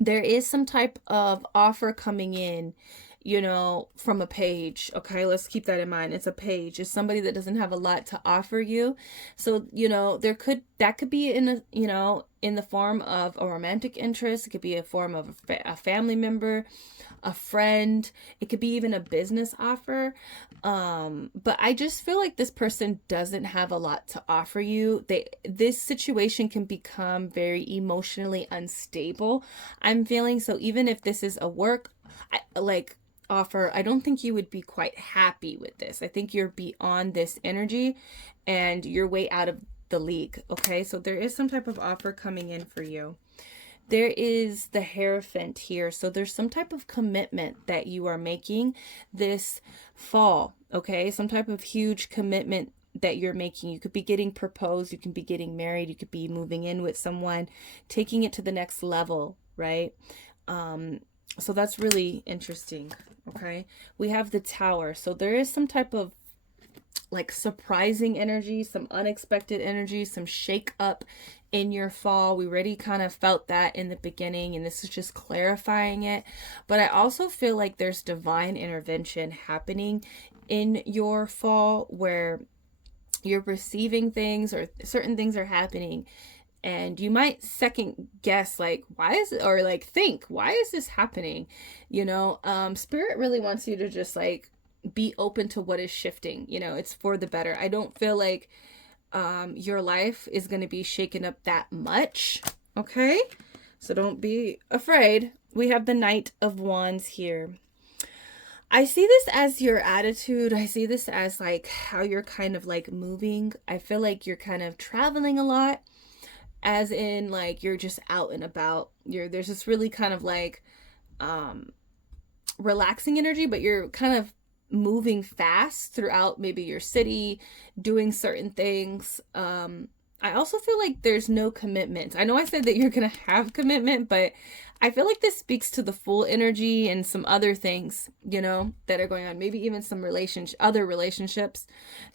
there is some type of offer coming in, you know, from a page. Okay, let's keep that in mind. It's a page. It's somebody that doesn't have a lot to offer you. So, you know, that could be in a, you know, in the form of a romantic interest. It could be a form of a family member, a friend. It could be even a business offer. But I just feel like this person doesn't have a lot to offer you. This situation can become very emotionally unstable, I'm feeling. So even if this is a work offer, I don't think you would be quite happy with this. I think you're beyond this energy and you're way out of the league. Okay, so there is some type of offer coming in for you. There is the Hierophant here. So there's some type of commitment that you are making this fall. Okay, some type of huge commitment that you're making. You could be getting proposed, you can be getting married, you could be moving in with someone, taking it to the next level, right? So that's really interesting. Okay, we have the Tower. So there is some type of like surprising energy, some unexpected energy, some shake up in your fall. We already kind of felt that in the beginning, and this is just clarifying it. But I also feel like there's divine intervention happening in your fall where you're receiving things or certain things are happening, and you might second guess like, why is it, or like think, why is this happening? You know, Spirit really wants you to just like be open to what is shifting. You know, it's for the better. I don't feel like your life is going to be shaken up that much. Okay, so don't be afraid. We have the Knight of Wands here. I see this as your attitude. I see this as like how you're kind of like moving. I feel like you're kind of traveling a lot, as in like you're just out and about. There's this really kind of like relaxing energy, but you're kind of moving fast throughout maybe your city, doing certain things. I also feel like there's no commitment. I know I said that you're gonna have commitment, but I feel like this speaks to the full energy and some other things, you know, that are going on. Maybe even some other relationships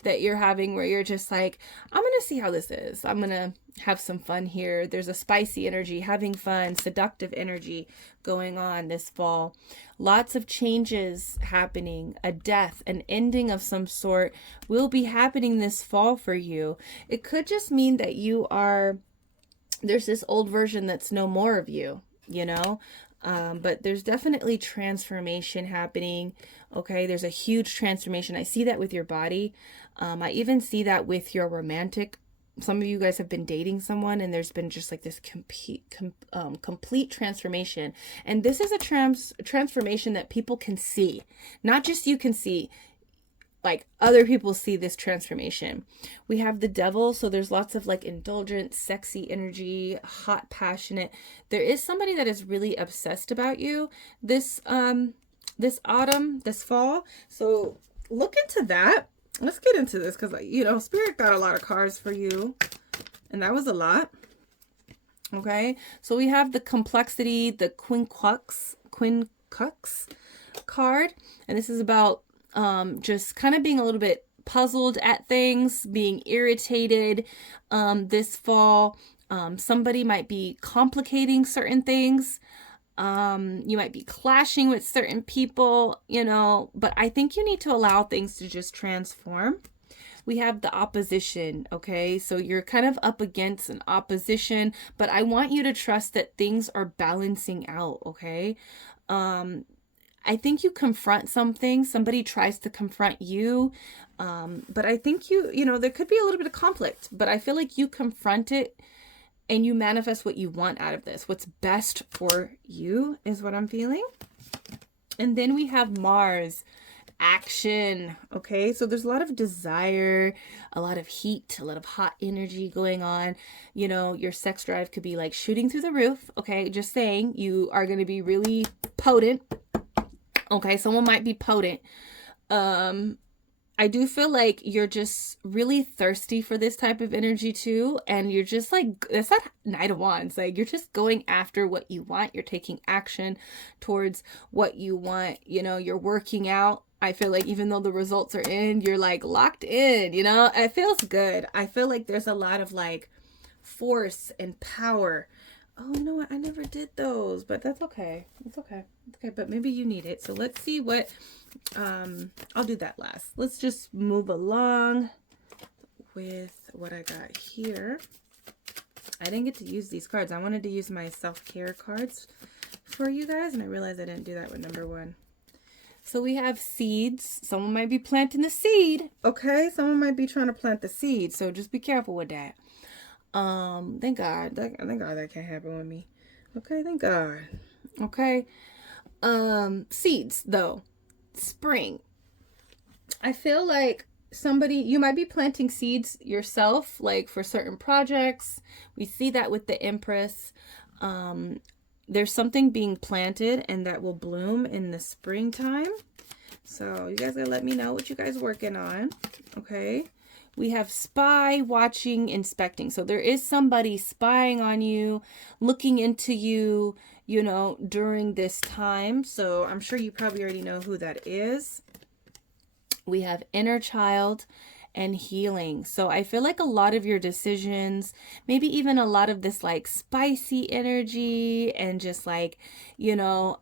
that you're having where you're just like, I'm gonna see how this is. I'm gonna have some fun here. There's a spicy energy, having fun, seductive energy going on this fall. Lots of changes happening. A death, an ending of some sort will be happening this fall for you. It could just mean that there's this old version that's no more of you, you know? But there's definitely transformation happening. Okay, there's a huge transformation. I see that with your body. I even see that with your romantic. Some of you guys have been dating someone and there's been just like this complete transformation. And this is a transformation that people can see. Not just you can see, like other people see this transformation. We have the Devil. So there's lots of like indulgent, sexy energy, hot, passionate. There is somebody that is really obsessed about you this autumn, this fall. So look into that. Let's get into this because, you know, Spirit got a lot of cards for you. And that was a lot. Okay. So we have the Complexity, the Quincux card. And this is about just kind of being a little bit puzzled at things, being irritated this fall. Somebody might be complicating certain things. You might be clashing with certain people, you know, but I think you need to allow things to just transform. We have the Opposition, okay? So you're kind of up against an opposition, but I want you to trust that things are balancing out, okay? I think you confront something. Somebody tries to confront you, but I think you know, there could be a little bit of conflict, but I feel like you confront it and you manifest what you want out of this. What's best for you is what I'm feeling. And then we have Mars, action. Okay, so there's a lot of desire, a lot of heat, a lot of hot energy going on. You know, your sex drive could be like shooting through the roof. Okay, just saying, you are going to be really potent. Okay, someone might be potent. I do feel like you're just really thirsty for this type of energy too. And you're just like, it's that Knight of Wands. Like you're just going after what you want. You're taking action towards what you want. You know, you're working out. I feel like even though the results are in, you're like locked in, you know, it feels good. I feel like there's a lot of like force and power. Oh no, I never did those, but that's okay. It's okay. It's okay, but maybe you need it. So let's see what, I'll do that last. Let's just move along with what I got here. I didn't get to use these cards. I wanted to use my self-care cards for you guys, and I realized I didn't do that with number 1. So we have seeds. Someone might be planting the seed. Okay, someone might be trying to plant the seed, so just be careful with that. Thank God. Thank God that can't happen with me. Okay, thank God. Okay. Seeds though. Spring. I feel like you might be planting seeds yourself, like for certain projects. We see that with the Empress. There's something being planted and that will bloom in the springtime. So you guys gotta let me know what you guys are working on. Okay. We have spy, watching, inspecting. So there is somebody spying on you, looking into you, you know, during this time. So I'm sure you probably already know who that is. We have inner child and healing. So I feel like a lot of your decisions, maybe even a lot of this like spicy energy and just like, you know,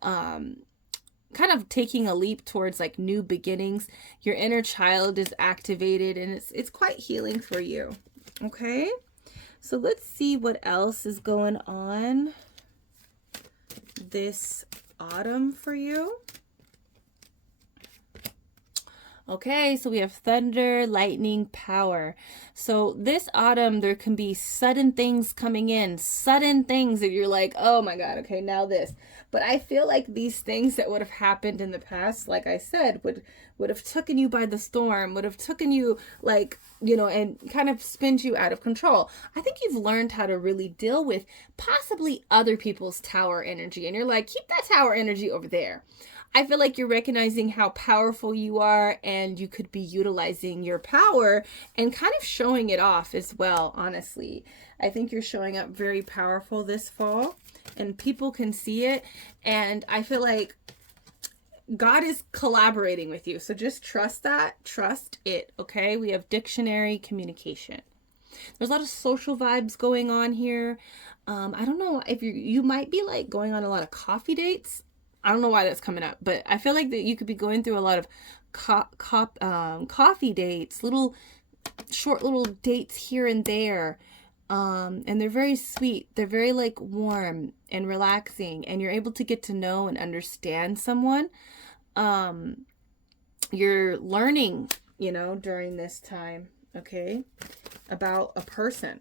kind of taking a leap towards like new beginnings. Your inner child is activated and it's quite healing for you. Okay, so let's see what else is going on this autumn for you. Okay, so we have thunder, lightning, power. So this autumn, there can be sudden things coming in, sudden things that you're like, oh my God, okay, now this. But I feel like these things that would have happened in the past, like I said, would have taken you by the storm, would have taken you like, you know, and kind of spins you out of control. I think you've learned how to really deal with possibly other people's tower energy. And you're like, keep that tower energy over there. I feel like you're recognizing how powerful you are and you could be utilizing your power and kind of showing it off as well, honestly. I think you're showing up very powerful this fall and people can see it. And I feel like God is collaborating with you. So just trust that, trust it, okay? We have dictionary communication. There's a lot of social vibes going on here. I don't know if you might be like going on a lot of coffee dates. I don't know why that's coming up, but I feel like that you could be going through a lot of coffee dates, short little dates here and there. And they're very sweet. They're very like warm and relaxing, and you're able to get to know and understand someone. You're learning, you know, during this time, okay, about a person.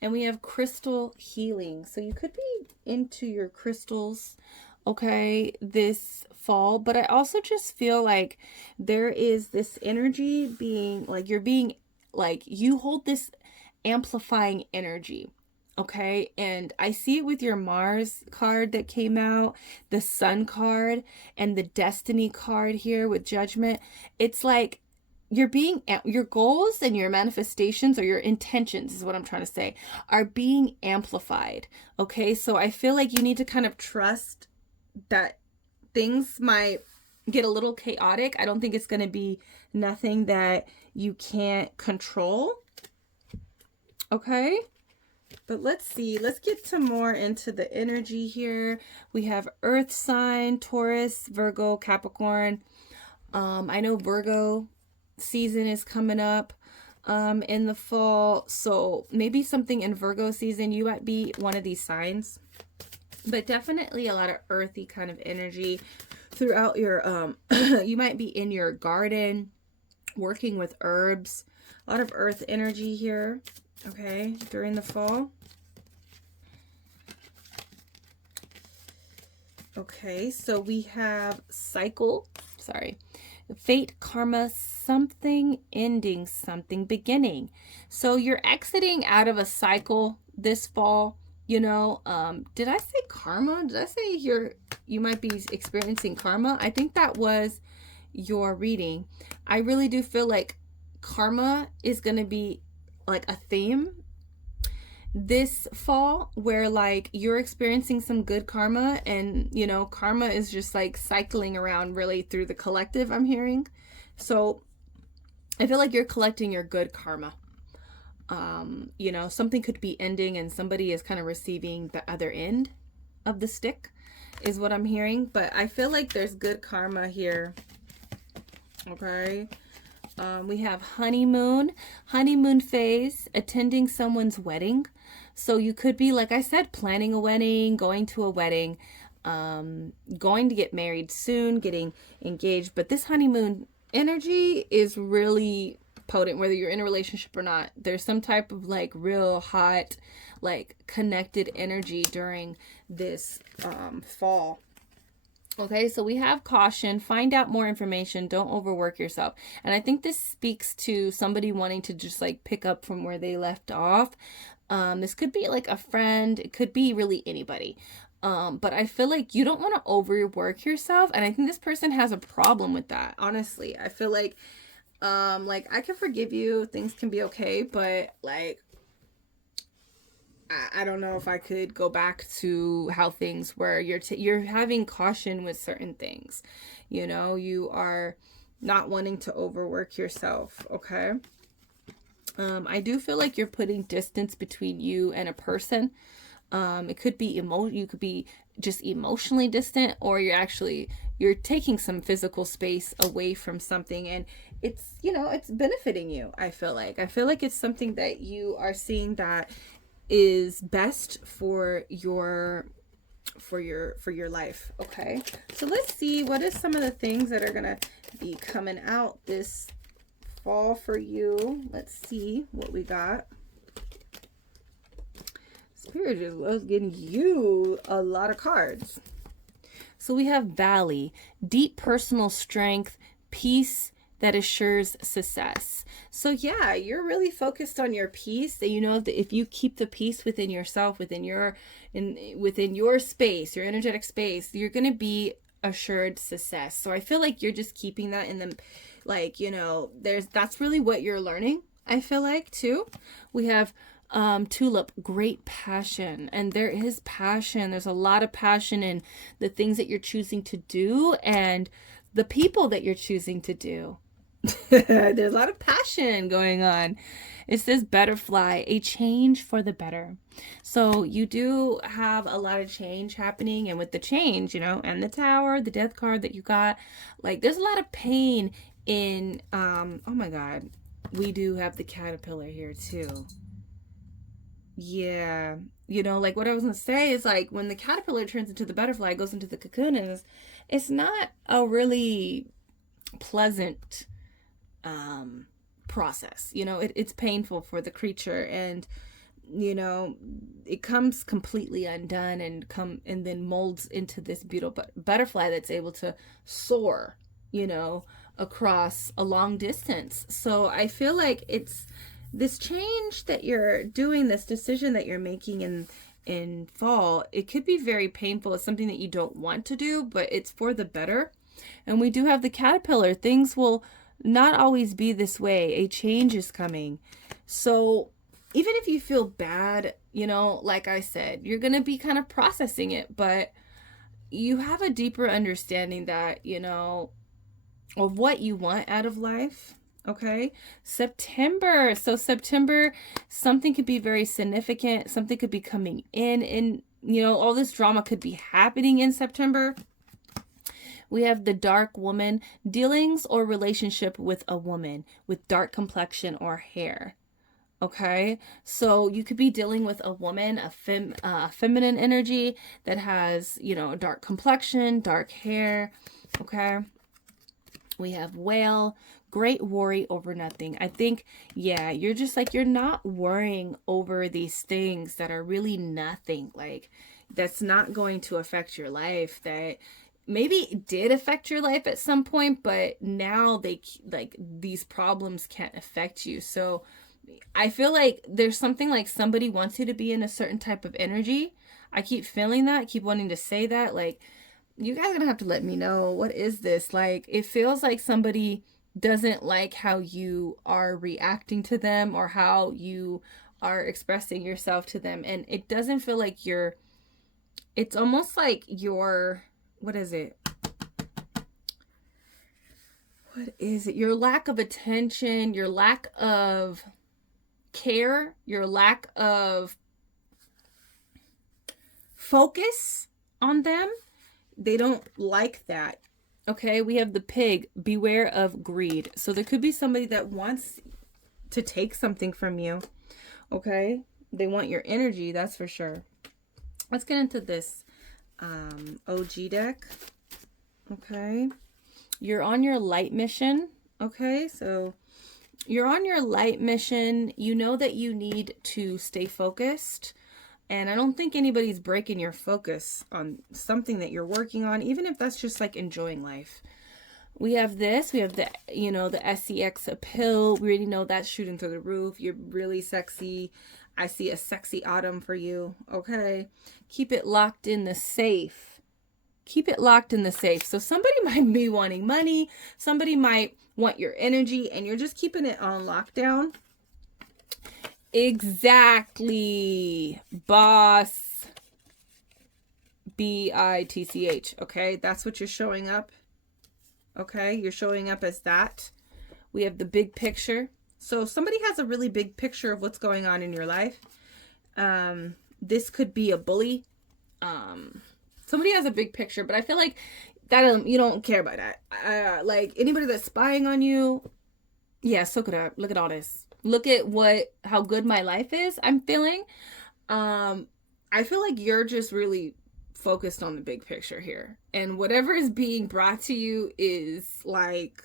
And we have crystal healing. So you could be into your crystals, okay, this fall. But I also just feel like there is this energy being like, you hold this amplifying energy, okay? And I see it with your Mars card that came out, the Sun card, and the Destiny card here with Judgment. It's like, your goals and your manifestations, or your intentions is what I'm trying to say, are being amplified. Okay. So I feel like you need to kind of trust that things might get a little chaotic. I don't think it's going to be nothing that you can't control. Okay. But let's see, let's get to more into the energy here. We have Earth sign, Taurus, Virgo, Capricorn. I know Virgo season is coming up in the fall, so maybe something in Virgo season, you might be one of these signs, but definitely a lot of earthy kind of energy throughout your you might be in your garden working with herbs, a lot of earth energy here, okay, during the fall. Okay, so we have fate, karma, something ending, something beginning. So you're exiting out of a cycle this fall, you know. Did I say karma? Did I say you might be experiencing karma? I think that was your reading. I really do feel like karma is going to be like a theme this fall, where like you're experiencing some good karma, and you know, karma is just like cycling around really through the collective, I'm hearing. So I feel like you're collecting your good karma. You know, something could be ending and somebody is kind of receiving the other end of the stick is what I'm hearing. But I feel like there's good karma here. Okay. We have honeymoon phase, attending someone's wedding. So you could be, like I said, planning a wedding, going to a wedding, going to get married soon, getting engaged. But this honeymoon energy is really potent, whether you're in a relationship or not. There's some type of like real hot, like connected energy during this fall. Okay, so we have caution, find out more information, don't overwork yourself. And I think this speaks to somebody wanting to just like pick up from where they left off. This could be like a friend, it could be really anybody. But I feel like you don't want to overwork yourself. And I think this person has a problem with that. Honestly, I feel like I can forgive you, things can be okay, but like, I don't know if I could go back to how things were. You're having caution with certain things. You know, you are not wanting to overwork yourself, okay? I do feel like you're putting distance between you and a person. It could be you could be just emotionally distant, or you're taking some physical space away from something, and it's, you know, it's benefiting you. I feel like it's something that you are seeing that is best for your life. Okay, so let's see what is some of the things that are gonna be coming out this fall for you. Let's see what we got. Spirit just loves getting you a lot of cards. So we have Valley, deep personal strength, peace that assures success. So yeah, you're really focused on your peace. That you know that if you keep the peace within yourself, within your space, your energetic space, you're gonna be assured success. So I feel like you're just keeping that in the, like, you know, that's really what you're learning. I feel like too. We have Tulip, great passion. And there is passion. There's a lot of passion in the things that you're choosing to do and the people that you're choosing to do. There's a lot of passion going on. It says butterfly, a change for the better. So you do have a lot of change happening, and with the change, you know, and the Tower, the death card that you got, like there's a lot of pain in oh my god, we do have the caterpillar here too. Yeah, you know, like what I was gonna say is, like, when the caterpillar turns into the butterfly, it goes into the cocoon, and it's not a really pleasant process. You know, it's painful for the creature, and you know, it comes completely undone and then molds into this beautiful butterfly that's able to soar, you know, across a long distance. So I feel like it's this change that you're doing, this decision that you're making in fall, it could be very painful. It's something that you don't want to do, but it's for the better. And we do have the caterpillar. Things will not always be this way. A change is coming. So even if you feel bad, you know, like I said, you're going to be kind of processing it, but you have a deeper understanding that, you know, of what you want out of life. Okay, September. So September, something could be very significant. Something could be coming in, and you know, all this drama could be happening in September. We have the dark woman, dealings or relationship with a woman with dark complexion or hair. Okay, so you could be dealing with a woman, a feminine energy that has, you know, a dark complexion, dark hair. Okay, we have whale, great worry over nothing. I think, yeah, you're just like, you're not worrying over these things that are really nothing, like that's not going to affect your life, that maybe did affect your life at some point, but now these problems can't affect you. So I feel like there's something like somebody wants you to be in a certain type of energy. I keep feeling that, I keep wanting to say that. Like, you guys are gonna have to let me know, what is this? Like, it feels like somebody doesn't like how you are reacting to them or how you are expressing yourself to them. And it doesn't feel like it's almost like what is it? Your lack of attention, your lack of care, your lack of focus on them. They don't like that. Okay, we have the pig. Beware of greed. So there could be somebody that wants to take something from you. Okay, they want your energy, that's for sure. Let's get into this OG deck. Okay, you're on your light mission. Okay, so you're on your light mission. You know that you need to stay focused. And I don't think anybody's breaking your focus on something that you're working on, even if that's just like enjoying life. We have this. We have the, you know, the SEX pill. We already know that's shooting through the roof. You're really sexy. I see a sexy autumn for you. Okay. Keep it locked in the safe. Keep it locked in the safe. So somebody might be wanting money. Somebody might want your energy, and you're just keeping it on lockdown. Exactly, boss. BITCH. Okay, that's what you're showing up. Okay, you're showing up as that. We have the big picture. So somebody has a really big picture of what's going on in your life. This could be a bully. Somebody has a big picture, but I feel like that you don't care about that. Like anybody that's spying on you. Yeah, look it up. Look at all this. Look at how good my life is, I'm feeling. I feel like you're just really focused on the big picture here. And whatever is being brought to you is like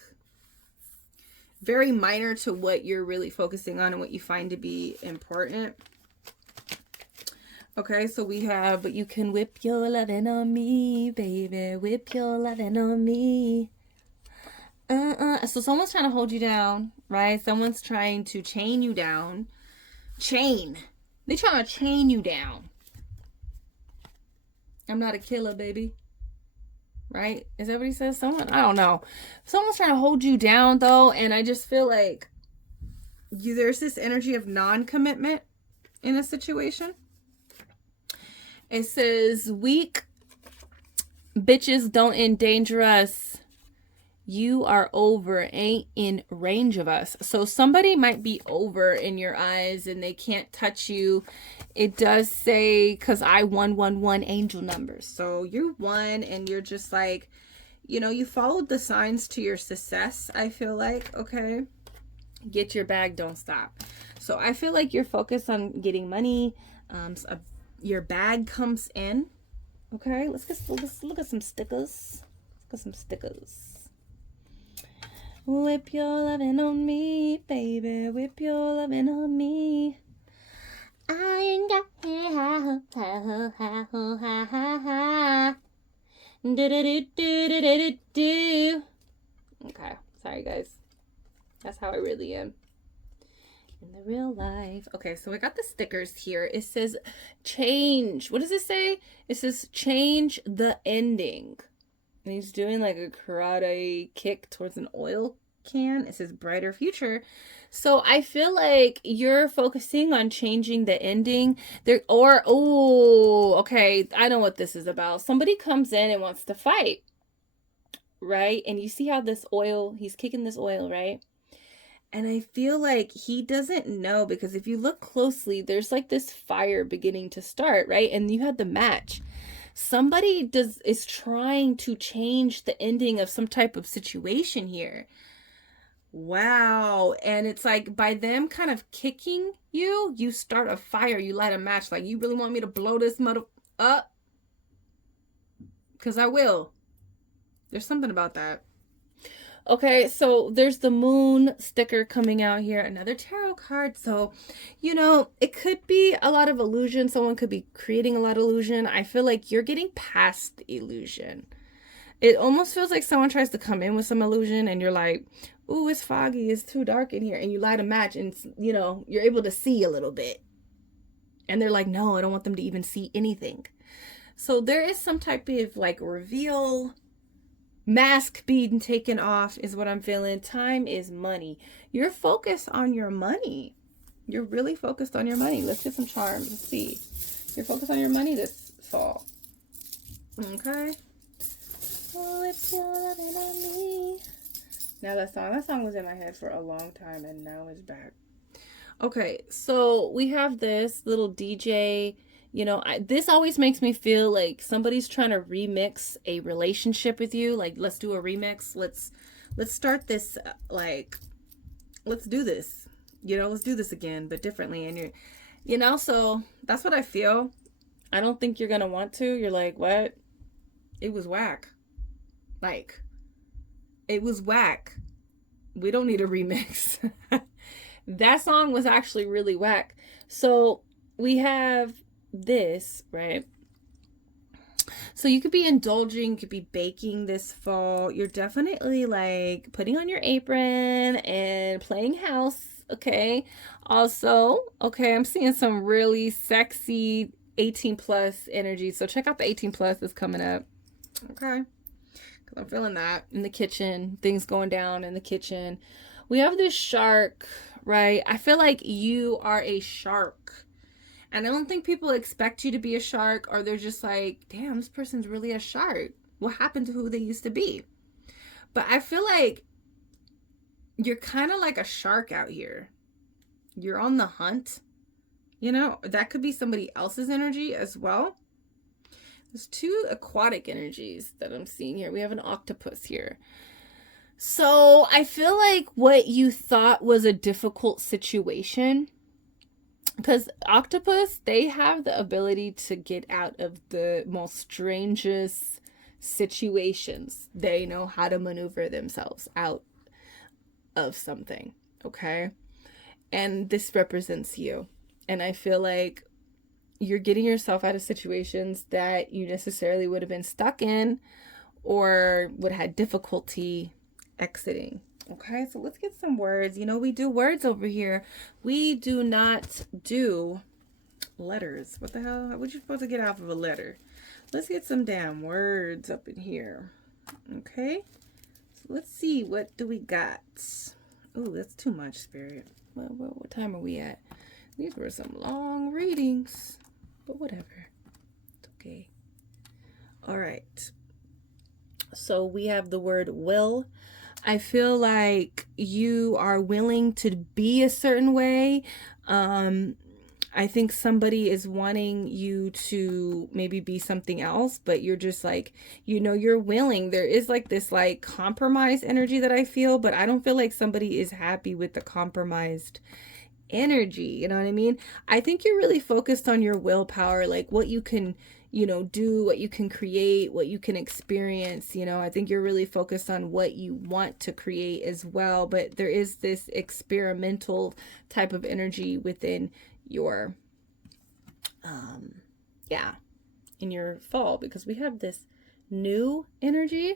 very minor to what you're really focusing on and what you find to be important. Okay, so we have, but you can whip your lovin' on me, baby. Whip your lovin' on me. So someone's trying to hold you down, right? Someone's trying to chain you down. They're trying to chain you down. I'm not a killer, baby. Right? Is that what he says? Someone? I don't know. Someone's trying to hold you down, though, and I just feel like there's this energy of non-commitment in a situation. It says, weak bitches don't endanger us. You are over, ain't in range of us. So somebody might be over in your eyes and they can't touch you. It does say, because I 111 angel numbers. So you're one and you're just like, you know, you followed the signs to your success, I feel like. Okay. Get your bag, don't stop. So I feel like you're focused on getting money. Your bag comes in. Okay. Let's look at some stickers. Let's get some stickers. Whip your lovin' on me, baby. Whip your lovin' on me. I ain't got do. Okay, sorry guys. That's how I really am in the real life. Okay, so I got the stickers here. It says change. What does it say? It says change the ending. And he's doing like a karate kick towards an oil can. It says brighter future. So I feel like you're focusing on changing the ending there. Or, oh, okay, I know what this is about. Somebody comes in and wants to fight, right? And you see how this oil, he's kicking this oil, right? And I feel like he doesn't know, because if you look closely, there's like this fire beginning to start, right? And you had the match. Somebody is trying to change the ending of some type of situation here. Wow. And it's like by them kind of kicking you, you start a fire, you light a match. Like, you really want me to blow this mother up? Because I will. There's something about that. Okay, so there's the moon sticker coming out here. Another tarot card. So, you know, it could be a lot of illusion. Someone could be creating a lot of illusion. I feel like you're getting past the illusion. It almost feels like someone tries to come in with some illusion and you're like, ooh, it's foggy. It's too dark in here. And you light a match and, you know, you're able to see a little bit. And they're like, no, I don't want them to even see anything. So there is some type of like reveal, mask being taken off is what I'm feeling. Time is money. You're focused on your money. You're really focused on your money. Let's get some charms. Let's see. You're focused on your money this fall. Okay. Oh, if you're loving on me. Now that song was in my head for a long time and now it's back. Okay, so we have this little DJ. You know, this always makes me feel like somebody's trying to remix a relationship with you. Like, let's do a remix. Let's start this. Like, let's do this. You know, let's do this again, but differently. And you know, so that's what I feel. I don't think you're gonna want to. You're like, what? It was whack. Like, it was whack. We don't need a remix. That song was actually really whack. So we have this, right? So you could be indulging, you could be baking this fall. You're definitely like putting on your apron and playing house, okay? Also, okay, I'm seeing some really sexy 18 plus energy. So check out the 18 plus that's coming up. Okay. I'm feeling that in the kitchen, things going down in the kitchen. We have this shark, right? I feel like you are a shark. And I don't think people expect you to be a shark, or they're just like, damn, this person's really a shark. What happened to who they used to be? But I feel like you're kind of like a shark out here. You're on the hunt. You know, that could be somebody else's energy as well. There's two aquatic energies that I'm seeing here. We have an octopus here. So I feel like what you thought was a difficult situation, because octopus, they have the ability to get out of the most strangest situations. They know how to maneuver themselves out of something, okay? And this represents you. And I feel like you're getting yourself out of situations that you necessarily would have been stuck in or would have had difficulty exiting. Okay, so let's get some words. You know, we do words over here. We do not do letters. What the hell? What you supposed to get off of a letter? Let's get some damn words up in here. Okay, so let's see. What do we got? Oh, that's too much, Spirit. What time are we at? These were some long readings. But whatever. It's okay. All right. So we have the word will. I feel like you are willing to be a certain way. I think somebody is wanting you to maybe be something else, but you're just like, you know, you're willing. There is like this like compromise energy that I feel, but I don't feel like somebody is happy with the compromised energy. You know what I mean? I think you're really focused on your willpower, like what you can, you know, do, what you can create, what you can experience. You know, I think you're really focused on what you want to create as well. But there is this experimental type of energy within your, in your fall, because we have this new energy,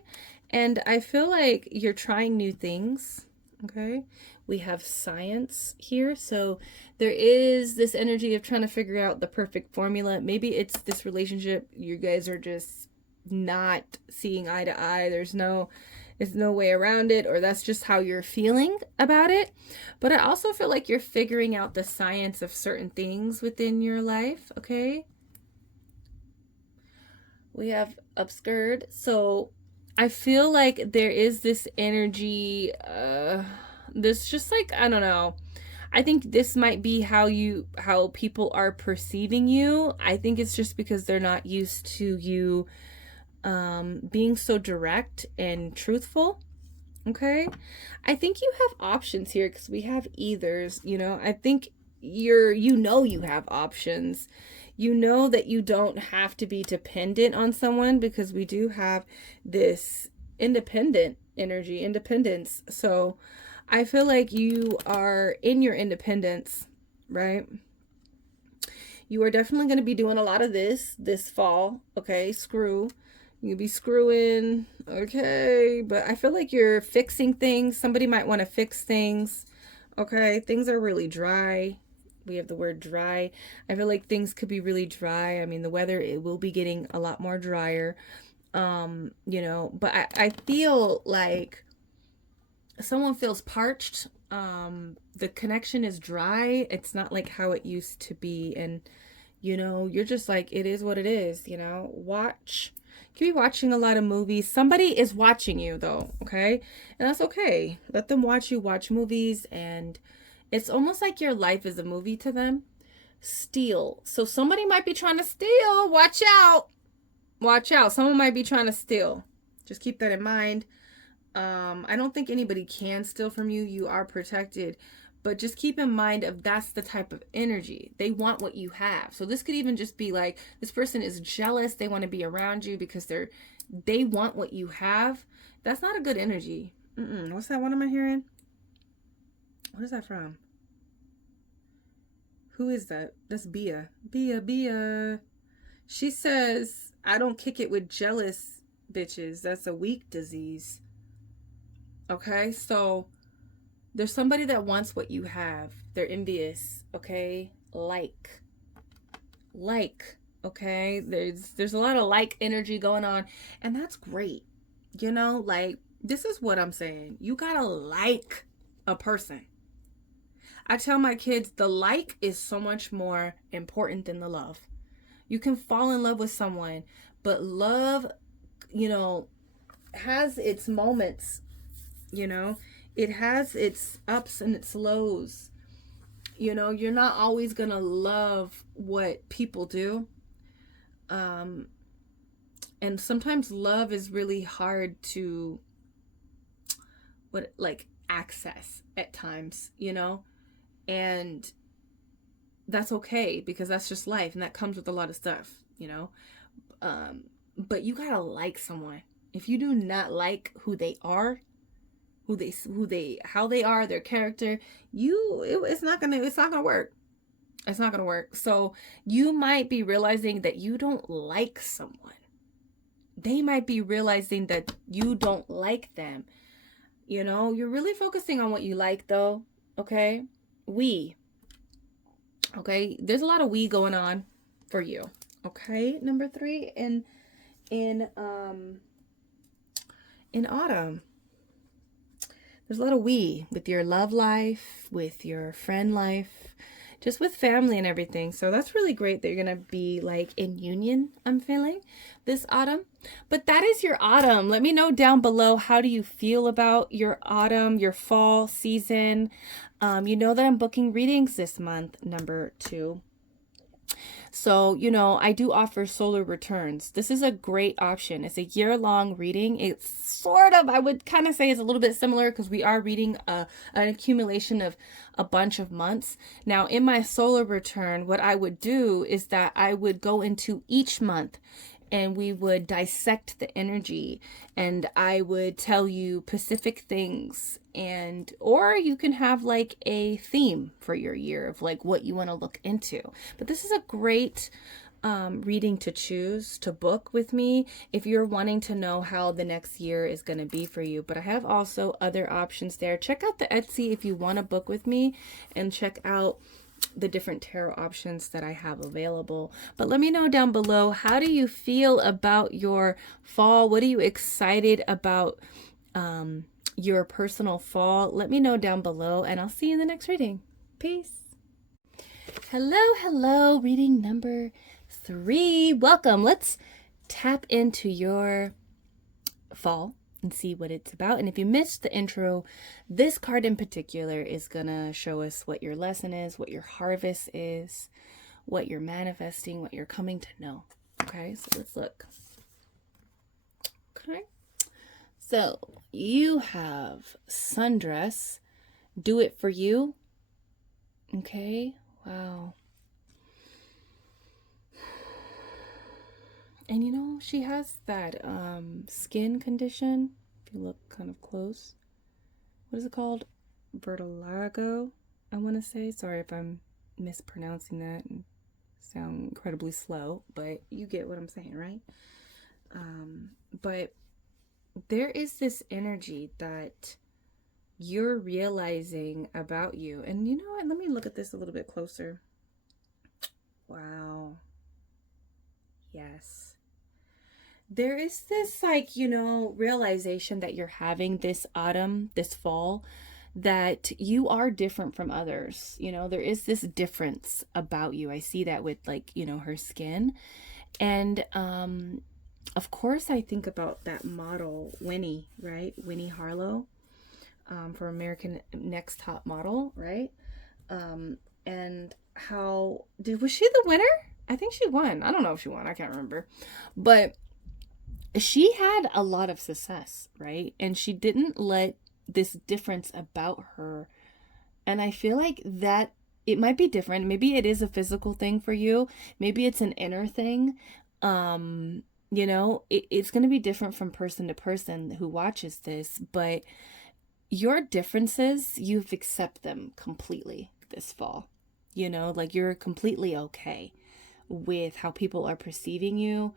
and I feel like you're trying new things. Okay, we have science here, so there is this energy of trying to figure out the perfect formula. Maybe it's this relationship, you guys are just not seeing eye to eye. There's no way around it, or that's just how you're feeling about it. But I also feel like you're figuring out the science of certain things within your life. Okay, we have obscured, so I feel like there is this energy, this just like, I don't know. I think this might be how people are perceiving you. I think it's just because they're not used to you being so direct and truthful. Okay. I think you have options here because we have ethers, you know. I think you have options. You know that you don't have to be dependent on someone, because we do have this independent energy, independence. So I feel like you are in your independence, right? You are definitely going to be doing a lot of this fall. Okay, screw. You'll be screwing. Okay, but I feel like you're fixing things. Somebody might want to fix things. Okay, things are really dry. We have the word dry. I feel like things could be really dry. I mean, the weather, it will be getting a lot more drier. You know, but I feel like someone feels parched. The connection is dry. It's not like how it used to be. And, you know, you're just like, it is what it is, you know. Watch. You could be watching a lot of movies. Somebody is watching you though, okay? And that's okay. Let them watch you watch movies and It's almost like your life is a movie to them. Steal. So somebody might be trying to steal. Watch out. Watch out. Someone might be trying to steal. Just keep that in mind. I don't think anybody can steal from you. You are protected. But just keep in mind if that's the type of energy. They want what you have. So this could even just be like, this person is jealous. They want to be around you because they want what you have. That's not a good energy. What's that? What am I hearing? What is that from? Who is that? That's Bia. Bia. She says, I don't kick it with jealous bitches. That's a weak disease. Okay, so there's somebody that wants what you have. They're envious, okay? Like, okay? There's a lot of like energy going on, and that's great. You know, like, this is what I'm saying. You gotta like a person. I tell my kids the like is so much more important than the love. You can fall in love with someone, but love, you know, has its moments, you know. It has its ups and its lows. You know, you're not always going to love what people do. And sometimes love is really hard to access at times, you know? And that's okay, because that's just life, and that comes with a lot of stuff, you know? But you gotta like someone. If you do not like who they are, how they are, their character, it's not gonna work. It's not gonna work. So you might be realizing that you don't like someone. They might be realizing that you don't like them. You know, you're really focusing on what you like, though. Okay, okay, there's a lot of we going on for you. Okay, number 3 in autumn. There's a lot of we with your love life, with your friend life, just with family and everything. So that's really great that you're going to be like in union, I'm feeling, this autumn. But that is your autumn. Let me know down below, how do you feel about your autumn, your fall season? You know that I'm booking readings this month, number 2. So, you know, I do offer solar returns. This is a great option. It's a year-long reading. It's sort of, I would kind of say, is a little bit similar, because we are reading an accumulation of a bunch of months. Now, in my solar return, what I would do is that I would go into each month, and we would dissect the energy, and I would tell you specific things, or you can have like a theme for your year of like what you want to look into. But this is a great reading to choose to book with me if you're wanting to know how the next year is going to be for you. But I have also other options there. Check out the Etsy if you want to book with me, and check out the different tarot options that I have available. But let me know down below, how do you feel about your fall? What are you excited about your personal fall? Let me know down below, and I'll see you in the next reading. Peace. Hello, reading number 3. Welcome. Let's tap into your fall and see what it's about. And if you missed the intro, this card in particular is gonna show us what your lesson is, what your harvest is, what you're manifesting, what you're coming to know. Okay, so let's look. Okay, so you have Sundress, Do It For You. Okay, wow. And you know, she has that skin condition. If you look kind of close. What is it called? Vertigo, I want to say. Sorry if I'm mispronouncing that and sound incredibly slow, but you get what I'm saying, right? But there is this energy that you're realizing about you. And you know what? Let me look at this a little bit closer. Wow. Yes. There is this, like, you know, realization that you're having this autumn, this fall, that you are different from others. You know, there is this difference about you. I see that with, like, you know, her skin. And of course, I think about that model, Winnie, right? Winnie Harlow, for American Next Top Model, right? and was she the winner? I think she won. I don't know if she won. I can't remember. But she had a lot of success, right? And she didn't let this difference about her. And I feel like that it might be different. Maybe it is a physical thing for you. Maybe it's an inner thing. You know, it's going to be different from person to person who watches this, but your differences, you've accepted them completely this fall. You know, like you're completely okay with how people are perceiving you.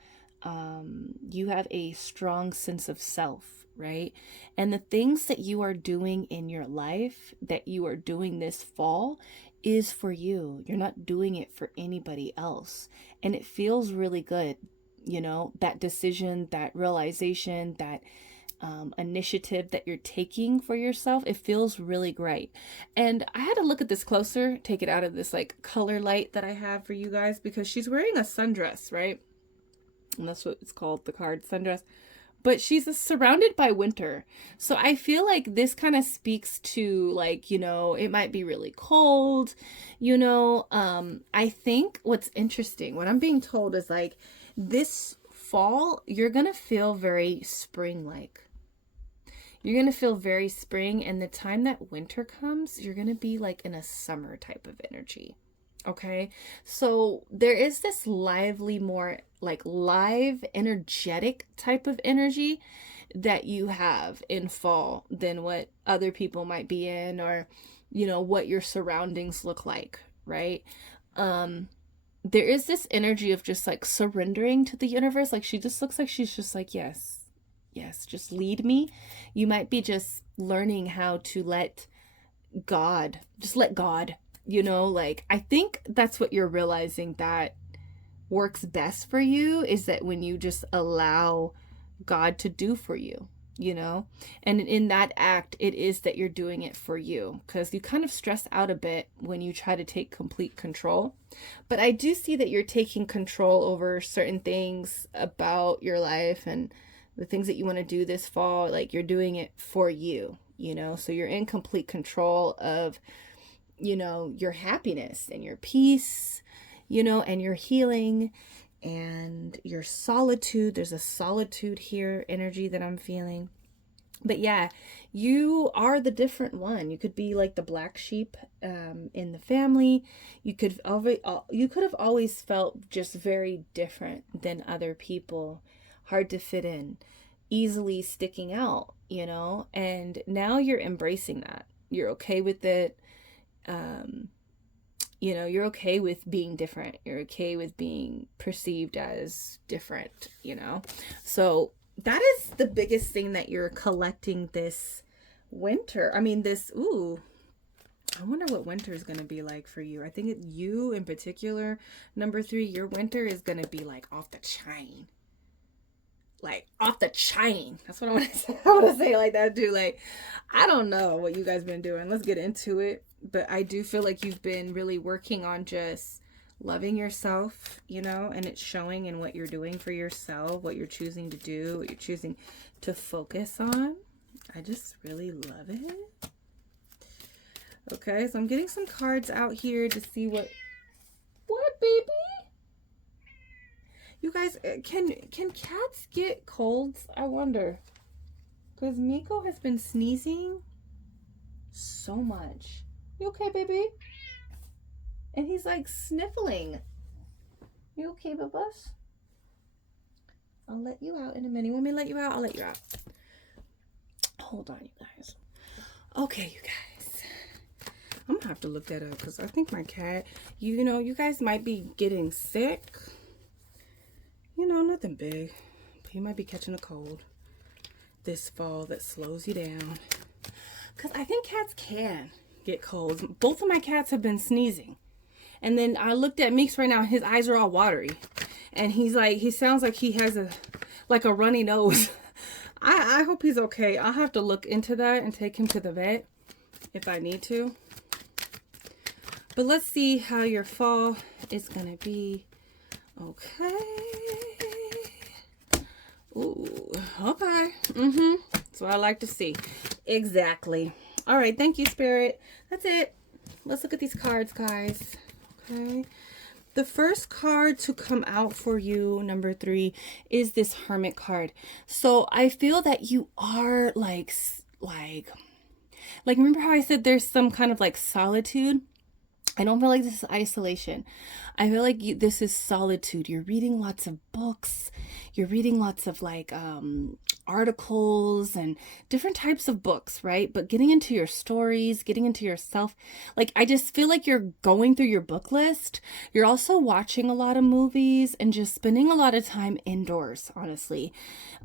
You have a strong sense of self, right? And the things that you are doing in your life, that you are doing this fall, is for you. You're not doing it for anybody else. And it feels really good, you know, that decision, that realization, that initiative that you're taking for yourself. It feels really great. And I had to look at this closer, take it out of this like color light that I have for you guys, because she's wearing a sundress, right? And that's what it's called, the card, sundress. But she's surrounded by winter. So I feel like this kind of speaks to, like, you know, it might be really cold, you know. I think what's interesting, what I'm being told is like this fall, you're going to feel very spring-like. You're going to feel very spring, and the time that winter comes, you're going to be like in a summer type of energy. Okay, so there is this lively, more like live, energetic type of energy that you have in fall than what other people might be in, or, you know, what your surroundings look like, right? There is this energy of just like surrendering to the universe. Like she just looks like she's just like, yes, just lead me. You might be just learning how to let God, you know, like I think that's what you're realizing that works best for you, is that when you just allow God to do for you, you know, and in that act, it is that you're doing it for you, because you kind of stress out a bit when you try to take complete control. But I do see that you're taking control over certain things about your life and the things that you want to do this fall. Like you're doing it for you, you know, so you're in complete control of, you know, your happiness and your peace, you know, and your healing and your solitude. There's a solitude here energy that I'm feeling. But yeah, you are the different one. You could be like the black sheep in the family. You could have always felt just very different than other people, hard to fit in, easily sticking out, you know, and now you're embracing that. You're okay with it. You know, you're okay with being different. You're okay with being perceived as different, you know. So that is the biggest thing that you're collecting this winter. I mean, I wonder what winter is going to be like for you. I think you in particular, number 3, your winter is going to be like off the chain. Like off the chain. That's what I want to say. I want to say it like that too. Like, I don't know what you guys been doing. Let's get into it. But I do feel like you've been really working on just loving yourself, you know, and it's showing in what you're doing for yourself, what you're choosing to do, what you're choosing to focus on. I just really love it. Okay, so I'm getting some cards out here to see what baby? You guys, can cats get colds? I wonder. Because Miko has been sneezing so much. You okay, baby? And he's like sniffling. You okay, Bubbles? I'll let you out in a minute. You want me to let you out? I'll let you out. Hold on, you guys. Okay, you guys. I'm gonna have to look that up because I think my cat, you know, you guys might be getting sick. You know, nothing big. But you might be catching a cold this fall that slows you down. Because I think cats can get colds. Both of my cats have been sneezing. And then I looked at Meeks right now. His eyes are all watery. And he's like, he sounds like he has a runny nose. I hope he's okay. I'll have to look into that and take him to the vet if I need to. But let's see how your fall is going to be. Okay. Ooh, okay. That's what I like to see. Exactly. All right. Thank you, Spirit. That's it. let's look at these cards, guys. Okay. The first card to come out for you, number 3, is this Hermit card. So I feel that you are like remember how I said there's some kind of like solitude? I don't feel like this is isolation. I feel like this is solitude. You're reading lots of books. You're reading lots of like articles and different types of books, right? But getting into your stories, getting into yourself. Like, I just feel like you're going through your book list. You're also watching a lot of movies and just spending a lot of time indoors, honestly.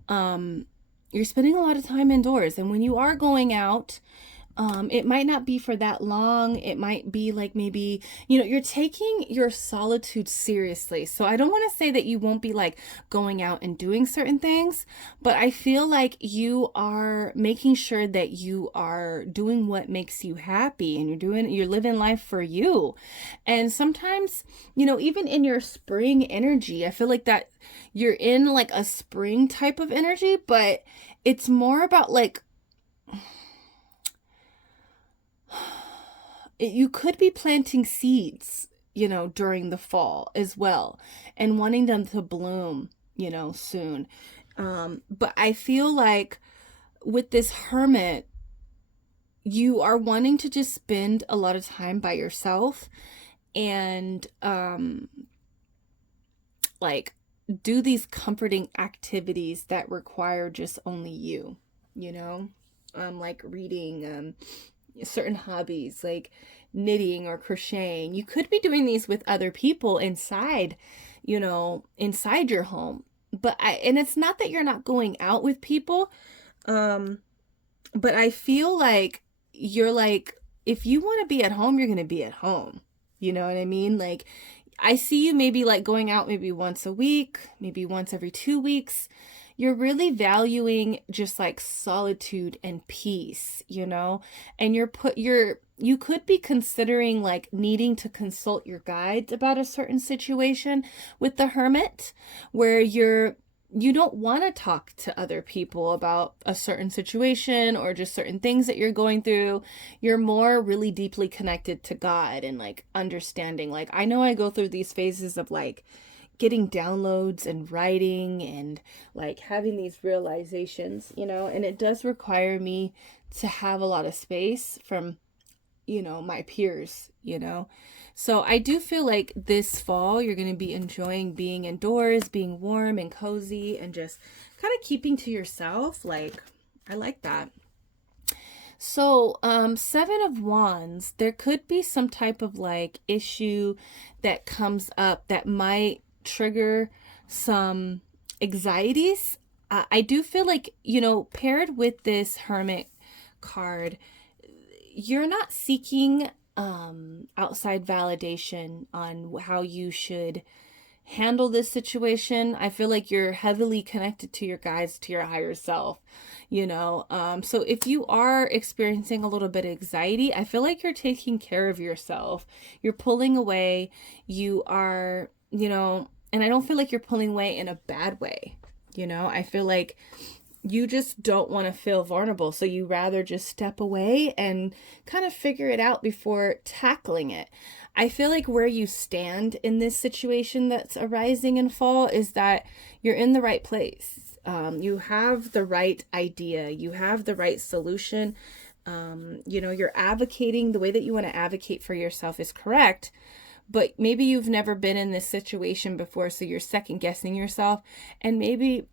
You're spending a lot of time indoors. And when you are going out, it might not be for that long. It might be like maybe, you're taking your solitude seriously. So I don't want to say that you won't be like going out and doing certain things, but I feel like you are making sure that you are doing what makes you happy and you're living life for you. And sometimes, even in your spring energy, I feel like that you're in like a spring type of energy, but it's more about like, you could be planting seeds, during the fall as well and wanting them to bloom, soon. But I feel like with this Hermit, you are wanting to just spend a lot of time by yourself and, like do these comforting activities that require just only you, like reading, certain hobbies like knitting or crocheting. You could be doing these with other people inside your home, and it's not that you're not going out with people, but I feel like you're like, if you want to be at home, you're going to be at home. You know what I mean? Like, I see you maybe like going out maybe once a week, maybe once every 2 weeks. You're really valuing just like solitude and peace, and you could be considering like needing to consult your guides about a certain situation with the Hermit, where you don't want to talk to other people about a certain situation or just certain things that you're going through. You're more really deeply connected to God and like understanding. Like, I know I go through these phases of like getting downloads and writing and like having these realizations, and it does require me to have a lot of space from, my peers, So I do feel like this fall, you're going to be enjoying being indoors, being warm and cozy and just kind of keeping to yourself. Like, I like that. So, 7 of Wands, there could be some type of like issue that comes up that might trigger some anxieties. I do feel like, paired with this Hermit card, you're not seeking outside validation on how you should handle this situation. I feel like you're heavily connected to your guides, to your higher self, so if you are experiencing a little bit of anxiety, I feel like you're taking care of yourself. You're pulling away. You are, and I don't feel like you're pulling away in a bad way. I feel like you just don't want to feel vulnerable. So you rather just step away and kind of figure it out before tackling it. I feel like where you stand in this situation that's arising in fall is that you're in the right place. You have the right idea. You have the right solution. You're advocating the way that you want to advocate for yourself is correct. But maybe you've never been in this situation before, so you're second guessing yourself, and maybe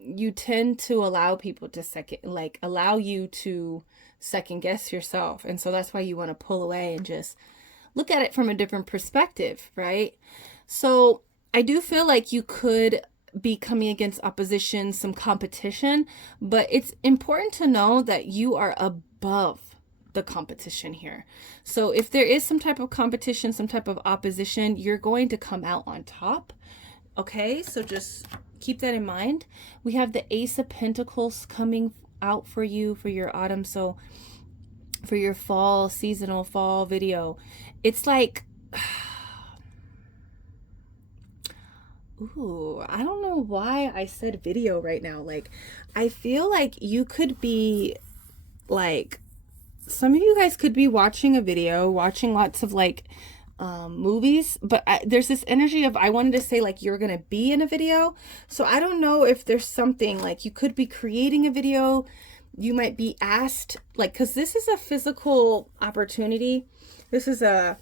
you tend to allow people to allow you to second guess yourself, and so that's why you want to pull away and just look at it from a different perspective, right? So I do feel like you could be coming against opposition, some competition, but it's important to know that you are above the competition here. So if there is some type of competition, some type of opposition, you're going to come out on top. Okay, so just keep that in mind. We have the Ace of Pentacles coming out for you for your autumn. So for your fall, seasonal fall video, it's like, ooh, I don't know why I said video right now. Like, I feel like you could be like some of you guys could be watching a video, watching lots of like movies, but there's this energy of, I wanted to say like you're gonna be in a video. So I don't know if there's something like you could be creating a video. You might be asked, like, because this is a physical opportunity. This is an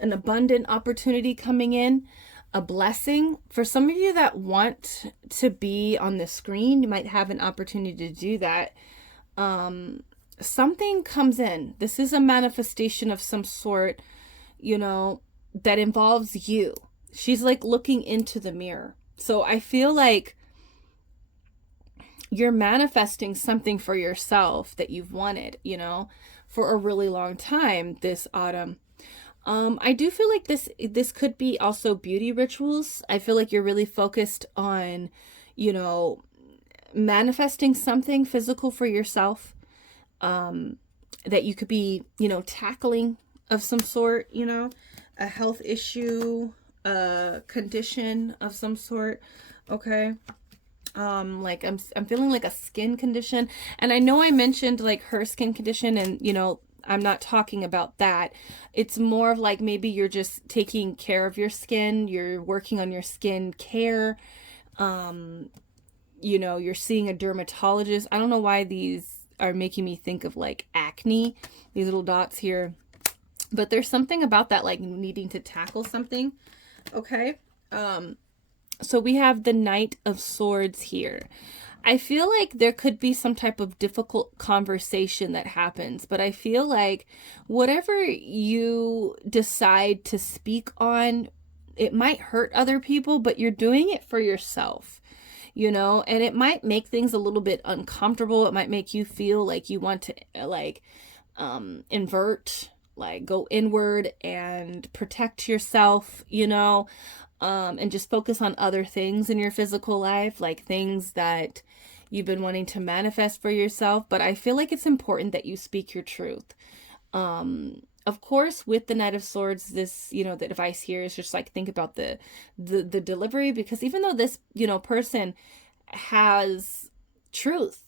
abundant opportunity coming in, a blessing. For some of you that want to be on the screen, you might have an opportunity to do that. Something comes in. This is a manifestation of some sort, you know, that involves you. She's like looking into the mirror. So I feel like you're manifesting something for yourself that you've wanted, you know, for a really long time this autumn. I do feel like this could be also beauty rituals. I feel like you're really focused on, you know, manifesting something physical for yourself, that you could be, you know, tackling of some sort, you know, a health issue, a condition of some sort. Okay. Like I'm feeling like a skin condition, and I know I mentioned like her skin condition, and you know, I'm not talking about that. It's more of like maybe you're just taking care of your skin, you're working on your skin care. You know, you're seeing a dermatologist. I don't know why these are making me think of like acne, these little dots here, but there's something about that, like needing to tackle something. Okay. So we have the Knight of Swords here. I feel like there could be some type of difficult conversation that happens, but I feel like whatever you decide to speak on, it might hurt other people, but you're doing it for yourself, you know, and it might make things a little bit uncomfortable. It might make you feel like you want to like invert, like go inward and protect yourself, you know, and just focus on other things in your physical life, like things that you've been wanting to manifest for yourself. But I feel like it's important that you speak your truth. Of course, with the Knight of Swords, this, you know, the advice here is just like, think about the delivery, because even though this, you know, person has truth,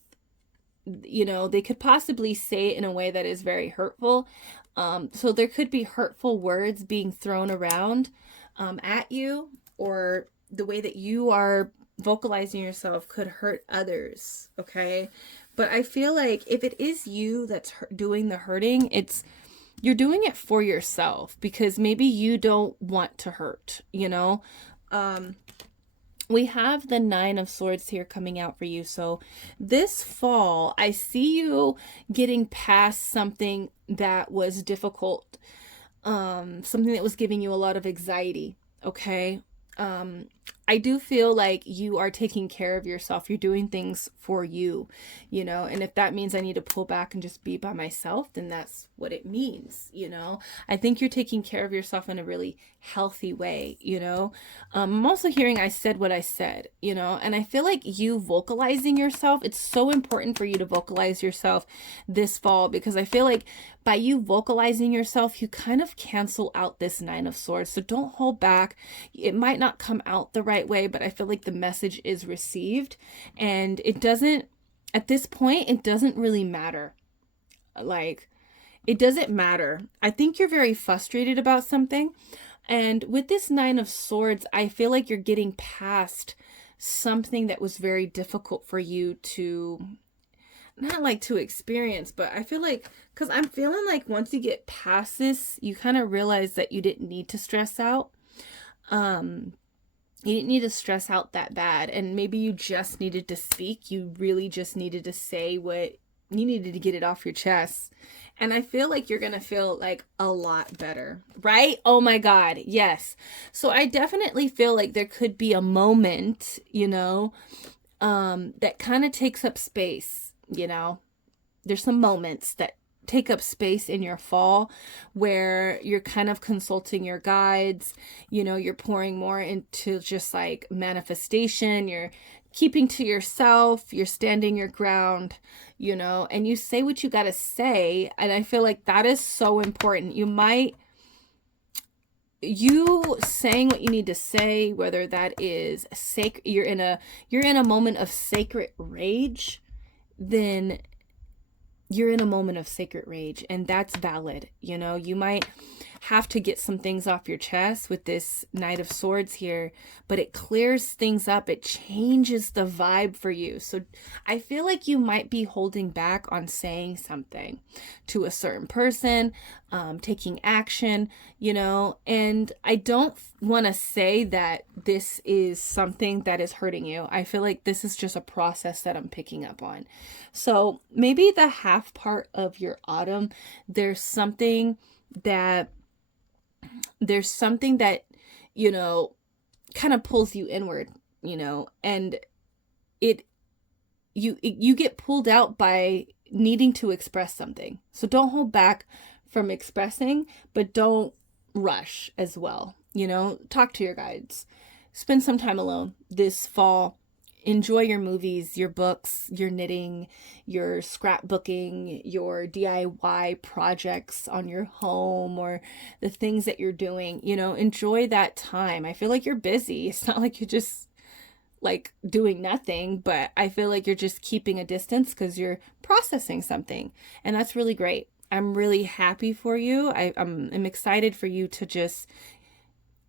you know, they could possibly say it in a way that is very hurtful. So there could be hurtful words being thrown around at you, or the way that you are vocalizing yourself could hurt others. Okay. But I feel like if it is you that's doing the hurting, you're doing it for yourself, because maybe you don't want to hurt, you know. We have the Nine of Swords here coming out for you. So this fall, I see you getting past something that was difficult, something that was giving you a lot of anxiety. Okay. I do feel like you are taking care of yourself. You're doing things for you, you know, and if that means I need to pull back and just be by myself, then that's what it means, you know. I think you're taking care of yourself in a really healthy way, you know. I'm also hearing I said what I said, you know, and I feel like you vocalizing yourself, it's so important for you to vocalize yourself this fall, because I feel like by you vocalizing yourself, you kind of cancel out this Nine of Swords. So don't hold back. It might not come out the right way, but I feel like the message is received, and it doesn't, at this point, it doesn't really matter. Like, it doesn't matter. I think you're very frustrated about something. And with this Nine of Swords, I feel like you're getting past something that was very difficult for you to, not like to experience, but I feel like, because I'm feeling like once you get past this, you kind of realize that you didn't need to stress out. You didn't need to stress out that bad, and maybe you just needed to speak. You really just needed to say what you needed to get it off your chest. And I feel like you're going to feel like a lot better, right? Oh my God. Yes. So I definitely feel like there could be a moment, you know, that kind of takes up space, you know. There's some moments that take up space in your fall where you're kind of consulting your guides, you know, you're pouring more into just like manifestation, you're keeping to yourself, you're standing your ground, you know, and you say what you got to say. And I feel like that is so important. You saying what you need to say, whether that is sacred, you're in a moment of sacred rage, then you're in a moment of sacred rage, and that's valid. You know, you might have to get some things off your chest with this Knight of Swords here, but it clears things up. It changes the vibe for you. So I feel like you might be holding back on saying something to a certain person, taking action, you know, and I don't want to say that this is something that is hurting you. I feel like this is just a process that I'm picking up on. So maybe the half part of your autumn, there's something that, you know, kind of pulls you inward, you know, and you get pulled out by needing to express something. So don't hold back from expressing, but don't rush as well. You know, talk to your guides. Spend some time alone this fall. Enjoy your movies, your books, your knitting, your scrapbooking, your DIY projects on your home, or the things that you're doing. You know, enjoy that time. I feel like you're busy. It's not like you're just like doing nothing, but I feel like you're just keeping a distance because you're processing something. And that's really great. I'm really happy for you. I'm excited for you to just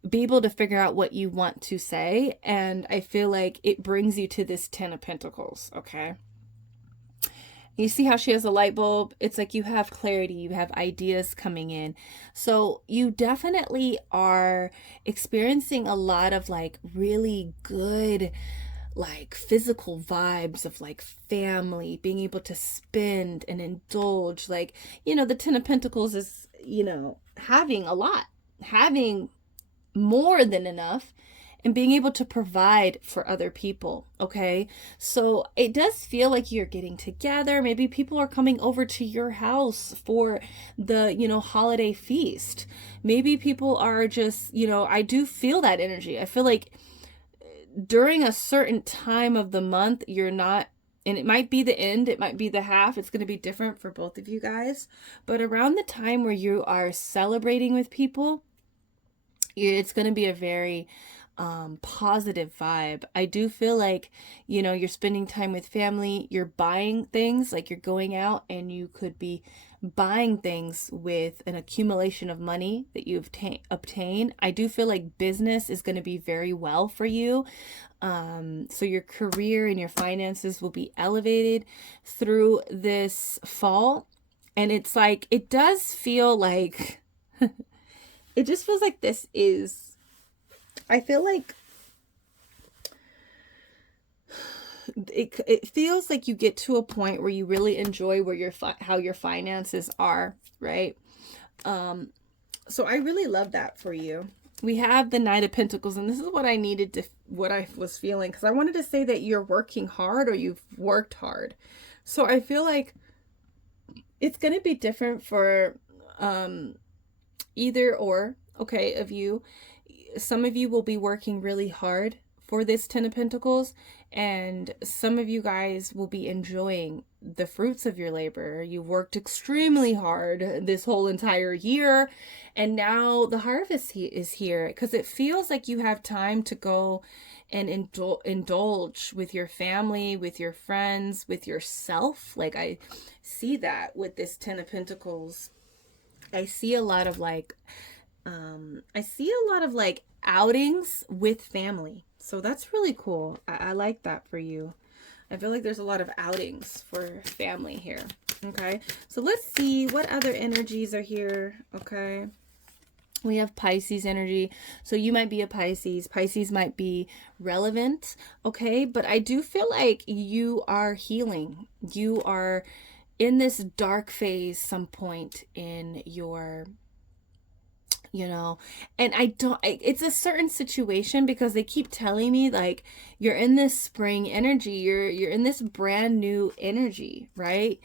be able to figure out what you want to say. And I feel like it brings you to this 10 of Pentacles, okay? You see how she has a light bulb? It's like you have clarity, you have ideas coming in. So you definitely are experiencing a lot of like really good, like physical vibes of like family, being able to spend and indulge. Like, you know, the 10 of Pentacles is, you know, having a lot, having more than enough, and being able to provide for other people. Okay, so it does feel like you're getting together. Maybe people are coming over to your house for the, you know, holiday feast. Maybe people are just, you know, I do feel that energy. I feel like during a certain time of the month, you're not, and it might be the end, it might be the half, it's going to be different for both of you guys, but around the time where you are celebrating with people, it's going to be a very positive vibe. I do feel like, you know, you're spending time with family, you're buying things, like you're going out and you could be buying things with an accumulation of money that you obtain. I do feel like business is going to be very well for you. So your career and your finances will be elevated through this fall. And it's like, it does feel like it just feels like this is, I feel like it feels like you get to a point where you really enjoy where how your finances are, right? So I really love that for you. We have the Knight of Pentacles, and this is what I needed to, what I was feeling, because I wanted to say that you're working hard or you've worked hard. So I feel like it's going to be different for either or, okay, of you. Some of you will be working really hard for this 10 of Pentacles, and some of you guys will be enjoying the fruits of your labor. You've worked extremely hard this whole entire year, and now the harvest is here, because it feels like you have time to go and indulge with your family, with your friends, with yourself. Like, I see that with this 10 of Pentacles. I see a lot of like outings with family. So that's really cool. I like that for you. I feel like there's a lot of outings for family here. Okay, so let's see what other energies are here. Okay, we have Pisces energy. So you might be a Pisces. Pisces might be relevant. Okay, but I do feel like you are healing. You are in this dark phase some point in your, you know, and it's a certain situation, because they keep telling me like you're in this spring energy, you're in this brand new energy, right?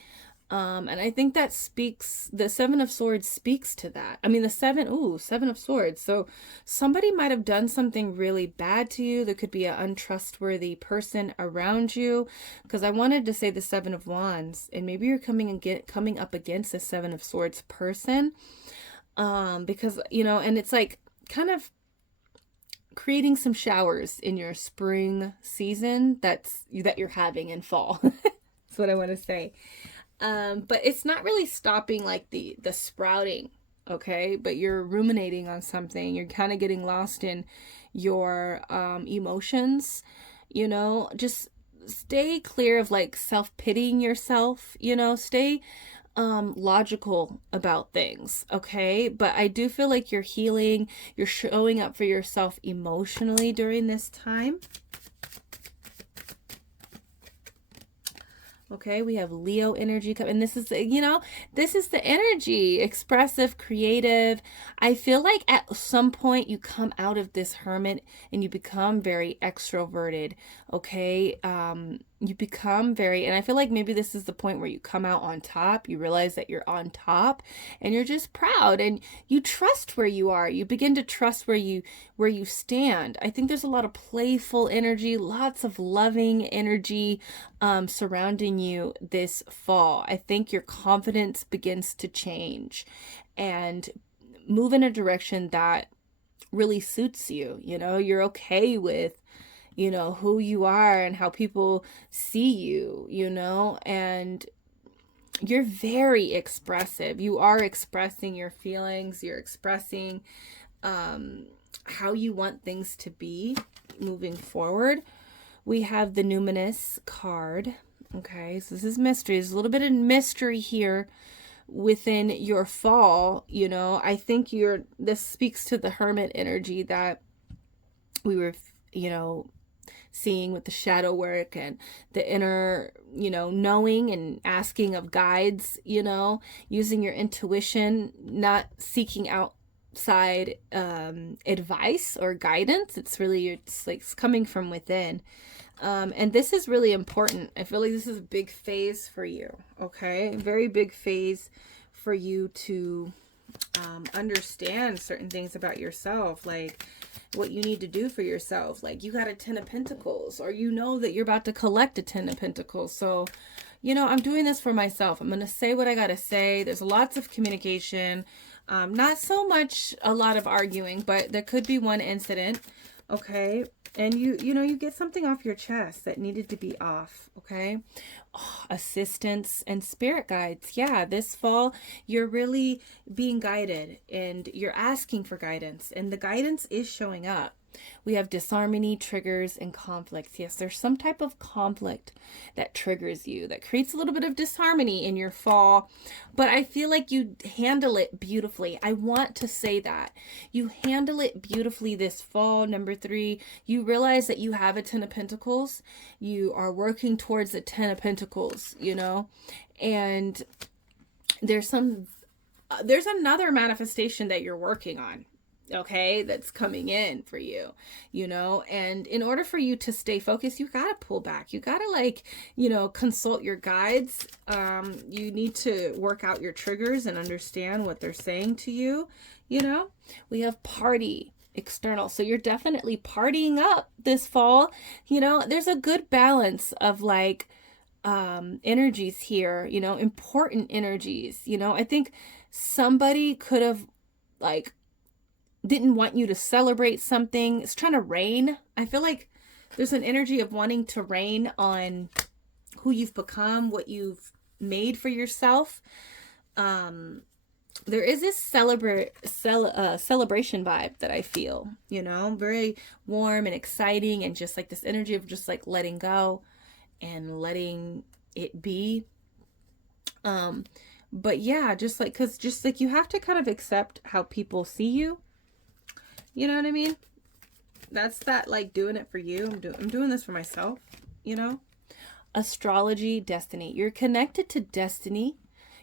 And I think that speaks, the 7 of Swords speaks to that. I mean, the 7 of Swords. So somebody might have done something really bad to you. There could be an untrustworthy person around you, because I wanted to say the 7 of Wands, and maybe you're coming up against the 7 of Swords person. Because, you know, and it's like kind of creating some showers in your spring season that you're having in fall. That's what I want to say. But it's not really stopping like the sprouting, okay? But you're ruminating on something. You're kind of getting lost in your emotions, you know? Just stay clear of like self-pitying yourself, you know? Stay logical about things, okay? But I do feel like you're healing, you're showing up for yourself emotionally during this time. Okay, we have Leo energy coming. And this is, you know, this is the energy, expressive, creative. I feel like at some point you come out of this hermit and you become very extroverted. Okay, you become very, and I feel like maybe this is the point where you come out on top. You realize that you're on top and you're just proud and you trust where you are. You begin to trust where you stand. I think there's a lot of playful energy, lots of loving energy surrounding you this fall. I think your confidence begins to change and move in a direction that really suits you. You know, you're okay with, you know, who you are and how people see you, you know, and you're very expressive. You are expressing your feelings. You're expressing how you want things to be moving forward. We have the Numinous card. Okay, so this is mystery. There's a little bit of mystery here within your fall. You know, I think this speaks to the hermit energy that we were, you know, seeing with the shadow work and the inner, you know, knowing and asking of guides, you know, using your intuition, not seeking outside advice or guidance. It's really, it's like it's coming from within. And this is really important. I feel like this is a big phase for you. Okay. Very big phase for you to understand certain things about yourself, like what you need to do for yourself. Like you got a 10 of Pentacles, or you know that you're about to collect a 10 of Pentacles. So, you know, I'm doing this for myself. I'm going to say what I got to say. There's lots of communication, not so much a lot of arguing, but there could be one incident. Okay. And you know, you get something off your chest that needed to be off. Okay. Oh, assistance and spirit guides. Yeah. This fall, you're really being guided and you're asking for guidance, and the guidance is showing up. We have disharmony, triggers, and conflicts. Yes, there's some type of conflict that triggers you, that creates a little bit of disharmony in your fall, but I feel like you handle it beautifully. I want to say that. You handle it beautifully this fall. Number 3, you realize that you have a 10 of Pentacles. You are working towards a 10 of Pentacles, you know, and there's another manifestation that you're working on. Okay, that's coming in for you, you know, and in order for you to stay focused, you got to pull back. You got to, like, you know, consult your guides. You need to work out your triggers and understand what they're saying to you. You know, we have party external. So you're definitely partying up this fall. You know, there's a good balance of like energies here, you know, important energies. You know, I think somebody could have like didn't want you to celebrate something. It's trying to rain. I feel like there's an energy of wanting to rain on who you've become, what you've made for yourself. There is this celebration vibe that I feel, you know, very warm and exciting, and just like this energy of just like letting go and letting it be. But yeah, just like, cause just like you have to kind of accept how people see you. You know what I mean? That's that, like, doing it for you. I'm doing this for myself, you know? Astrology, destiny. You're connected to destiny.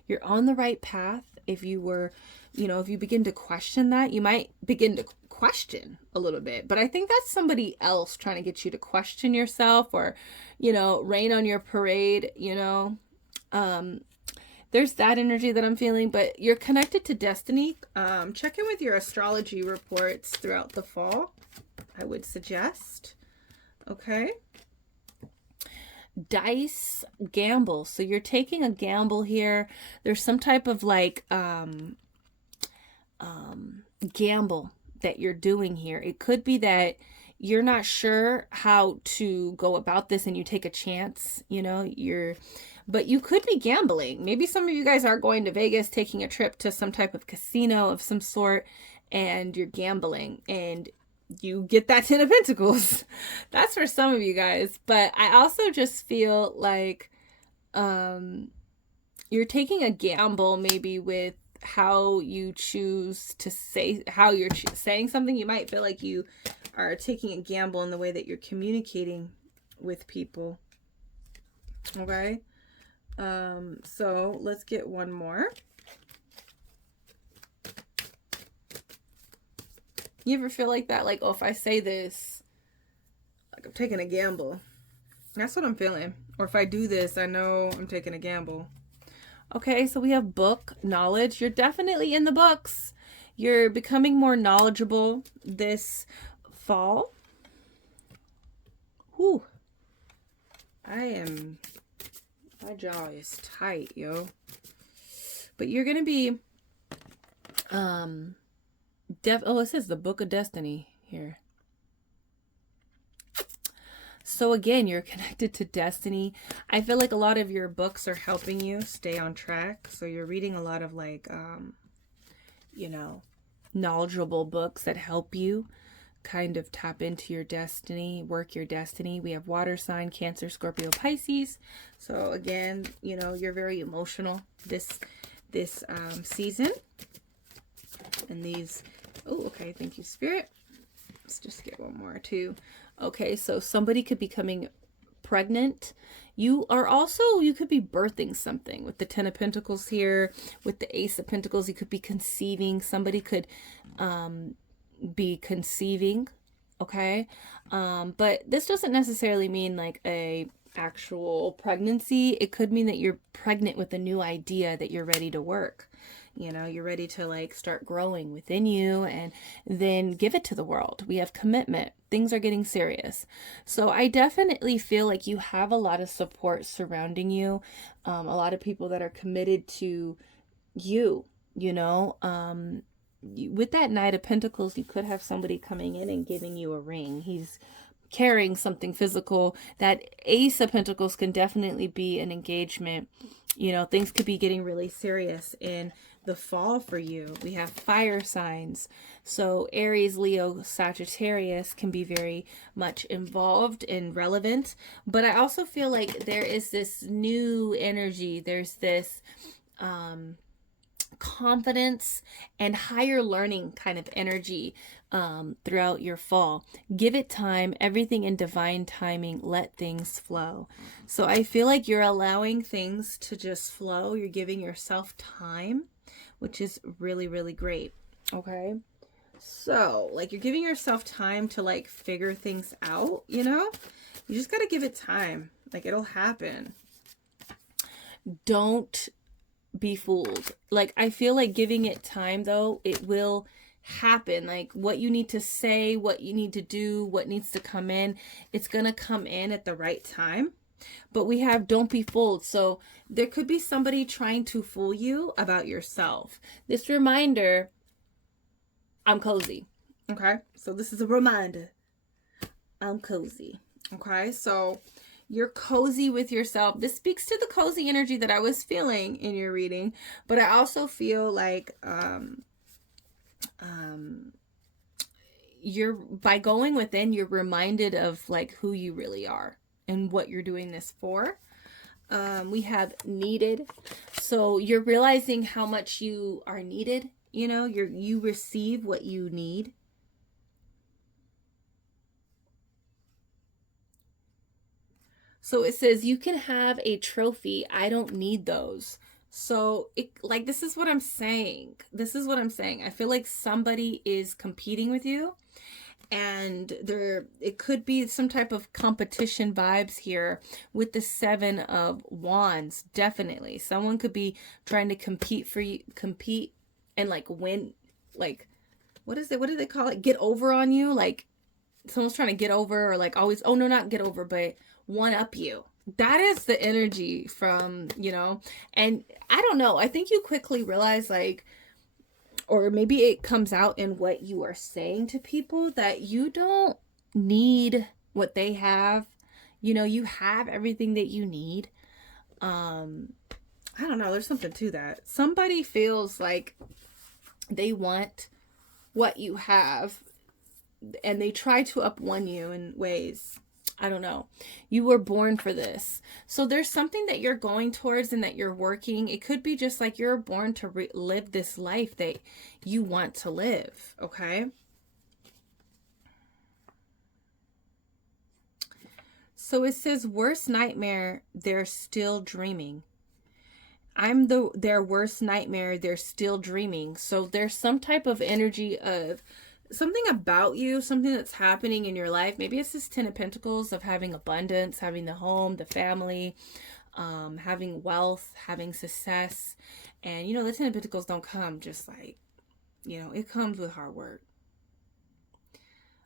You're on the right path. If you were, you know, if you begin to question that, you might begin to question a little bit. But I think that's somebody else trying to get you to question yourself, or, you know, rain on your parade, you know? There's that energy that I'm feeling, but you're connected to destiny. Check in with your astrology reports throughout the fall, I would suggest. Okay. Dice gamble. So you're taking a gamble here. There's some type of like gamble that you're doing here. It could be that you're not sure how to go about this and you take a chance, you know, but you could be gambling. Maybe some of you guys are going to Vegas, taking a trip to some type of casino of some sort, and you're gambling and you get that 10 of Pentacles. That's for some of you guys. But I also just feel like you're taking a gamble maybe with how you choose to say, how you're saying something. You might feel like you are taking a gamble in the way that you're communicating with people. Okay. So let's get one more. You ever feel like that? Like, oh, if I say this, like I'm taking a gamble. That's what I'm feeling. Or if I do this, I know I'm taking a gamble. Okay, so we have book knowledge. You're definitely in the books. You're becoming more knowledgeable this fall. Whew. My jaw is tight, yo. But you're going to be, it says the Book of Destiny here. So again, you're connected to destiny. I feel like a lot of your books are helping you stay on track. So you're reading a lot of like, you know, knowledgeable books that help you kind of tap into your destiny, work your destiny. We have water sign, Cancer, Scorpio, Pisces. So again, you know, you're very emotional this season. And these, oh, okay, thank you, Spirit. Let's just get one more too. Okay, so somebody could be becoming pregnant. You could be birthing something with the 10 of Pentacles here, with the Ace of Pentacles. You could be conceiving. Somebody could be conceiving, okay? But this doesn't necessarily mean like a actual pregnancy. It could mean that you're pregnant with a new idea that you're ready to work. You know, you're ready to like start growing within you and then give it to the world. We have commitment. Things are getting serious. So I definitely feel like you have a lot of support surrounding you. A lot of people that are committed to you, you know. With that Knight of Pentacles, you could have somebody coming in and giving you a ring. He's carrying something physical. That Ace of Pentacles can definitely be an engagement. You know, things could be getting really serious in the fall for you. We have fire signs. So Aries, Leo, Sagittarius can be very much involved and relevant. But I also feel like there is this new energy. There's this confidence and higher learning kind of energy throughout your fall. Give it time, everything in divine timing, let things flow. So I feel like you're allowing things to just flow. You're giving yourself time, which is really, really great. Okay. So like you're giving yourself time to like figure things out, you know, you just got to give it time. Like it'll happen. Don't be fooled. Like I feel like giving it time though, it will happen. Like what you need to say, what you need to do, what needs to come in, it's gonna come in at the right time. But we have don't be fooled. So there could be somebody trying to fool you about yourself. This reminder, I'm cozy. Okay, so this is a reminder, I'm cozy. Okay, so you're cozy with yourself. This speaks to the cozy energy that I was feeling in your reading, but I also feel like you're, by going within, you're reminded of like who you really are and what you're doing this for. We have needed. So you're realizing how much you are needed. You know, you receive what you need. So it says you can have a trophy. I don't need those. So this is what I'm saying. This is what I'm saying. I feel like somebody is competing with you, and it could be some type of competition vibes here with the 7 of Wands. Definitely. Someone could be trying to compete and like win, like, what is it? What do they call it? Get over on you. Like someone's trying to get over, or like always, oh no, not get over, but one up you. That is the energy from, you know, and I don't know. I think you quickly realize like, or maybe it comes out in what you are saying to people, that you don't need what they have. You know, you have everything that you need. I don't know, there's something to that. Somebody feels like they want what you have, and they try to up-one you in ways. I don't know. You were born for this. So there's something that you're going towards and that you're working. It could be just like you're born to live this life that you want to live, okay? So it says, worst nightmare, they're still dreaming. I'm their worst nightmare, they're still dreaming. So there's some type of energy of something about you, something that's happening in your life. Maybe it's this Ten of Pentacles of having abundance, having the home, the family, having wealth, having success. And, you know, the Ten of Pentacles don't come just like, you know, it comes with hard work.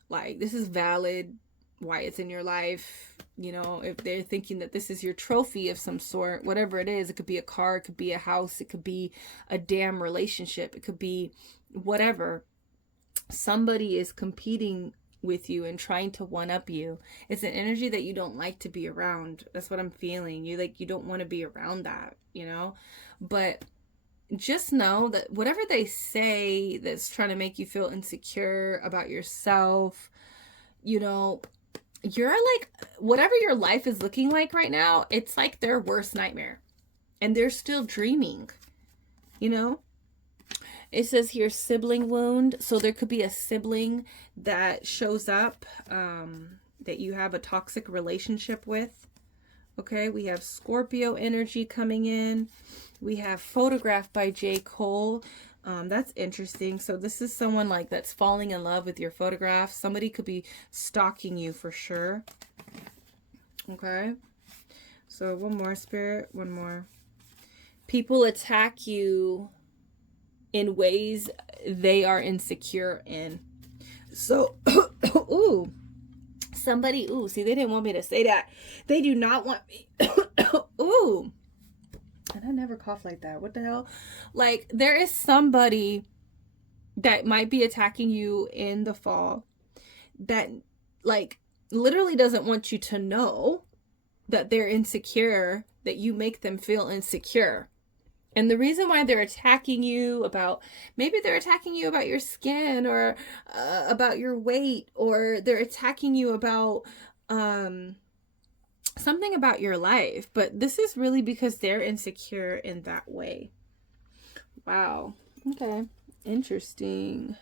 Like, this is valid why it's in your life. You know, if they're thinking that this is your trophy of some sort, whatever it is, it could be a car, it could be a house, it could be a damn relationship, it could be whatever. Somebody is competing with you and trying to one-up you. It's an energy that you don't like to be around. That's what I'm feeling. You don't want to be around that, you know? But just know that whatever they say that's trying to make you feel insecure about yourself, you know, you're like, whatever your life is looking like right now, it's like their worst nightmare. And they're still dreaming, you know? It says here, sibling wound. So there could be a sibling that shows up that you have a toxic relationship with. Okay, we have Scorpio energy coming in. We have Photographed by J. Cole. That's interesting. So this is someone like that's falling in love with your photograph. Somebody could be stalking you for sure. Okay. So one more, Spirit. One more. People attack you in ways they are insecure in. So, ooh. Somebody, ooh, see, they didn't want me to say that. They do not want me. Ooh. And I never cough like that. What the hell? Like, there is somebody that might be attacking you in the fall that, like, literally doesn't want you to know that they're insecure, that you make them feel insecure. And the reason why they're attacking you about, maybe they're attacking you about your skin or about your weight, or they're attacking you about something about your life. But this is really because they're insecure in that way. Wow. Okay. Interesting.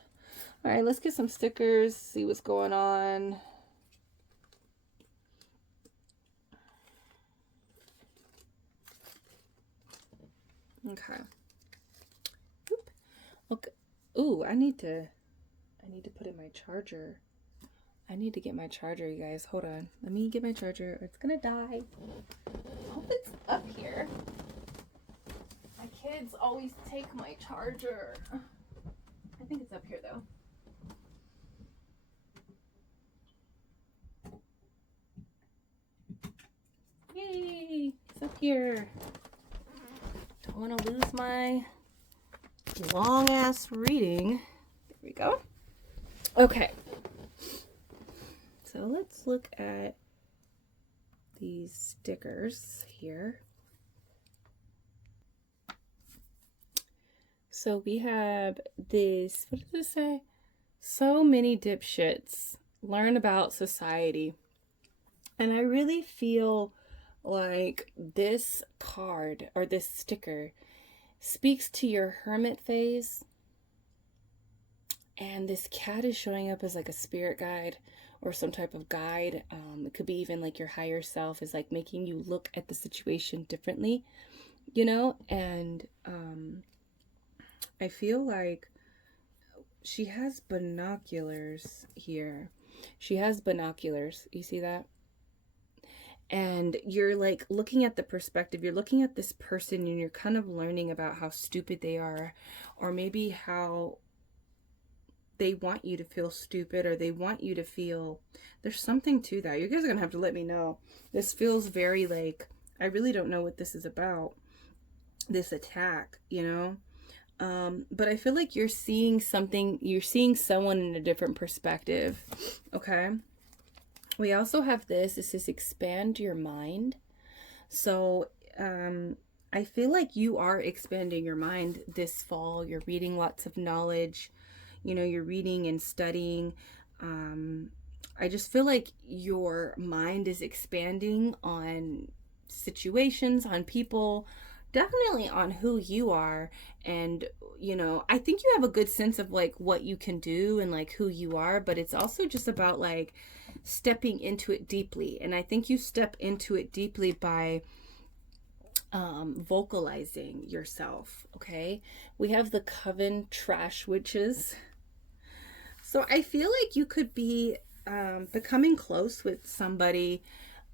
All right, let's get some stickers, see what's going on. Okay. Oop. Okay. Ooh, I need to put in my charger. I need to get my charger, you guys. Hold on. Let me get my charger or it's gonna die. I hope it's up here. My kids always take my charger. I think it's up here though. Yay! It's up here. Don't want to lose my long ass reading. There we go. Okay. So let's look at these stickers here. So we have this, what does it say? So many dipshits learn about society. And I really feel like this card or this sticker speaks to your hermit phase, and this cat is showing up as like a spirit guide or some type of guide. It could be even like your higher self is like making you look at the situation differently, you know. And I feel like she has binoculars here. She has binoculars, you see that? And you're like looking at the perspective, you're looking at this person and you're kind of learning about how stupid they are, or maybe how they want you to feel stupid, or they want you to feel, there's something to that. You guys are gonna have to let me know. This feels very like, I really don't know what this is about, this attack, you know? But I feel like you're seeing something, you're seeing someone in a different perspective, okay? We also have this. This is expand your mind. So I feel like you are expanding your mind this fall. You're reading lots of knowledge, you know, you're reading and studying. I just feel like your mind is expanding on situations, on people, definitely on who you are. And, you know, I think you have a good sense of like what you can do and like who you are, but it's also just about like stepping into it deeply. And I think you step into it deeply by vocalizing yourself. Okay, we have the coven trash witches, so I feel like you could be becoming close with somebody,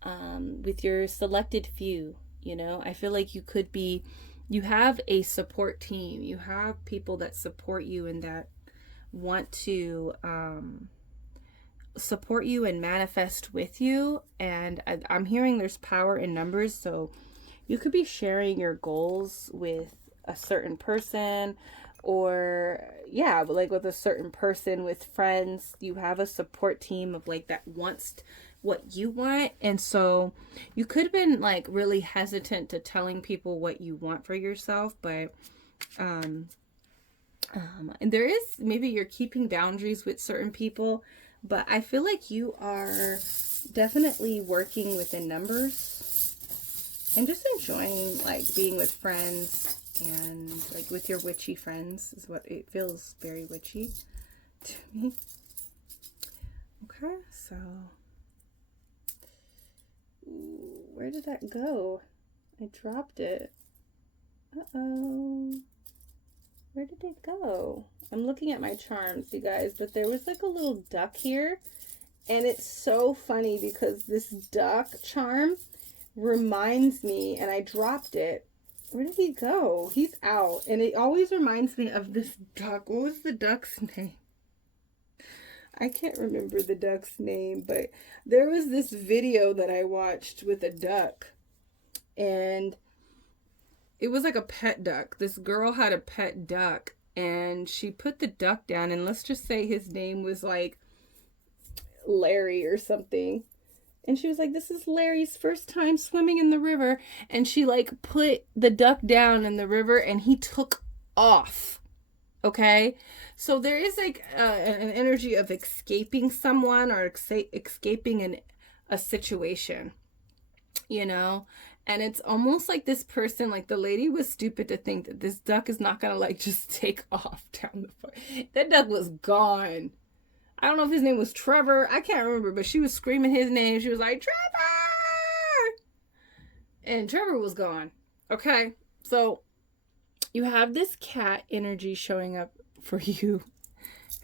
with your selected few. You know, I feel like you could be, you have a support team, you have people that support you and that want to support you and manifest with you. And I'm hearing there's power in numbers, so you could be sharing your goals with a certain person, or yeah, like with a certain person, with friends. You have a support team of like that wants what you want. And so you could have been like really hesitant to telling people what you want for yourself, but and there is, maybe you're keeping boundaries with certain people, but I feel like you are definitely working within numbers and just enjoying like being with friends and like with your witchy friends is what it feels, very witchy to me. Okay, so ooh, where did that go? I dropped it. Uh-oh. Where did it go? I'm looking at my charms, you guys, but there was like a little duck here, and it's so funny because this duck charm reminds me, and I dropped it. Where did he go? He's out, and it always reminds me of this duck. What was the duck's name? I can't remember the duck's name, but there was this video that I watched with a duck, and it was like a pet duck. This girl had a pet duck, and she put the duck down, and let's just say his name was like Larry or something. And she was like, this is Larry's first time swimming in the river. And she like put the duck down in the river, and he took off. Okay. So there is like an energy of escaping someone, or escaping a situation, you know? And it's almost like this person, like the lady was stupid to think that this duck is not going to like just take off down the foot. That duck was gone. I don't know if his name was Trevor. I can't remember, but she was screaming his name. She was like, Trevor! And Trevor was gone. Okay. So you have this cat energy showing up for you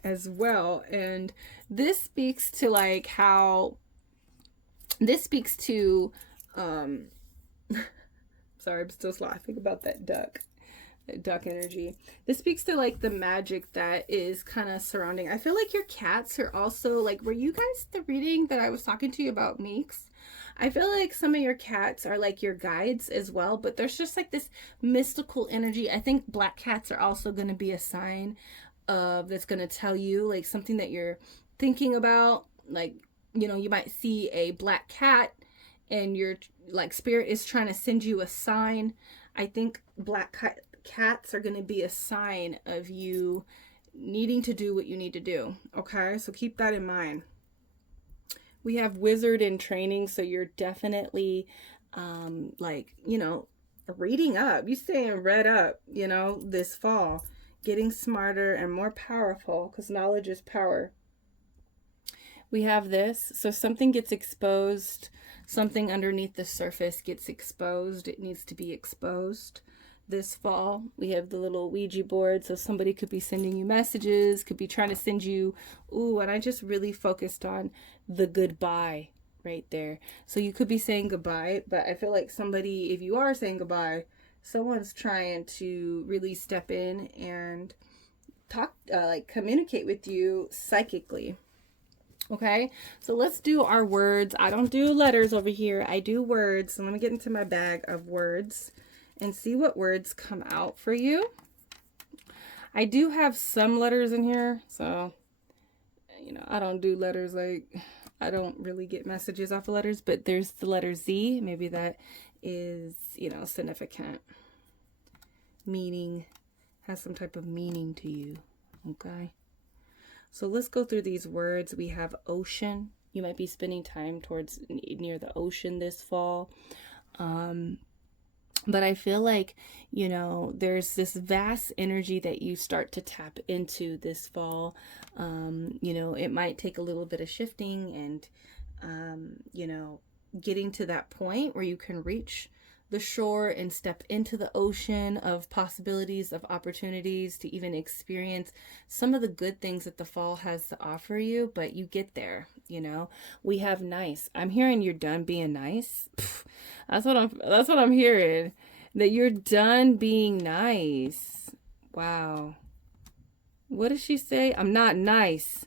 as well. And this speaks to like how, this speaks to, sorry, I'm still laughing about that duck energy. This speaks to like the magic that is kind of surrounding. I feel like your cats are also like, were you guys the reading that I was talking to you about, Meeks? I feel like some of your cats are like your guides as well, but there's just like this mystical energy. I think black cats are also going to be a sign of, that's going to tell you like something that you're thinking about. Like, you know, you might see a black cat and your like spirit is trying to send you a sign. I think black cats are going to be a sign of you needing to do what you need to do. Okay, so keep that in mind. We have wizard in training, so you're definitely like, you know, reading up. You staying read up, you know, this fall, getting smarter and more powerful, because knowledge is power. We have this, so something gets exposed, something underneath the surface gets exposed. It needs to be exposed this fall. We have the little Ouija board, so somebody could be sending you messages, could be trying to send you, ooh, and I just really focused on the goodbye right there. So you could be saying goodbye, but I feel like somebody, if you are saying goodbye, someone's trying to really step in and talk, like communicate with you psychically. Okay, so let's do our words. I don't do letters over here, I do words. So let me get into my bag of words and see what words come out for you. I do have some letters in here, so, you know, I don't do letters, like, I don't really get messages off of letters, but there's the letter Z. Maybe that is, you know, significant. Meaning, has some type of meaning to you. Okay. So let's go through these words. We have ocean. You might be spending time towards near the ocean this fall. But I feel like, you know, there's this vast energy that you start to tap into this fall. You know, it might take a little bit of shifting and, you know, getting to that point where you can reach the shore and step into the ocean of possibilities, of opportunities to even experience some of the good things that the fall has to offer you. But you get there, you know. We have nice. I'm hearing you're done being nice. That's what I'm hearing. That you're done being nice. Wow. What does she say? I'm not nice.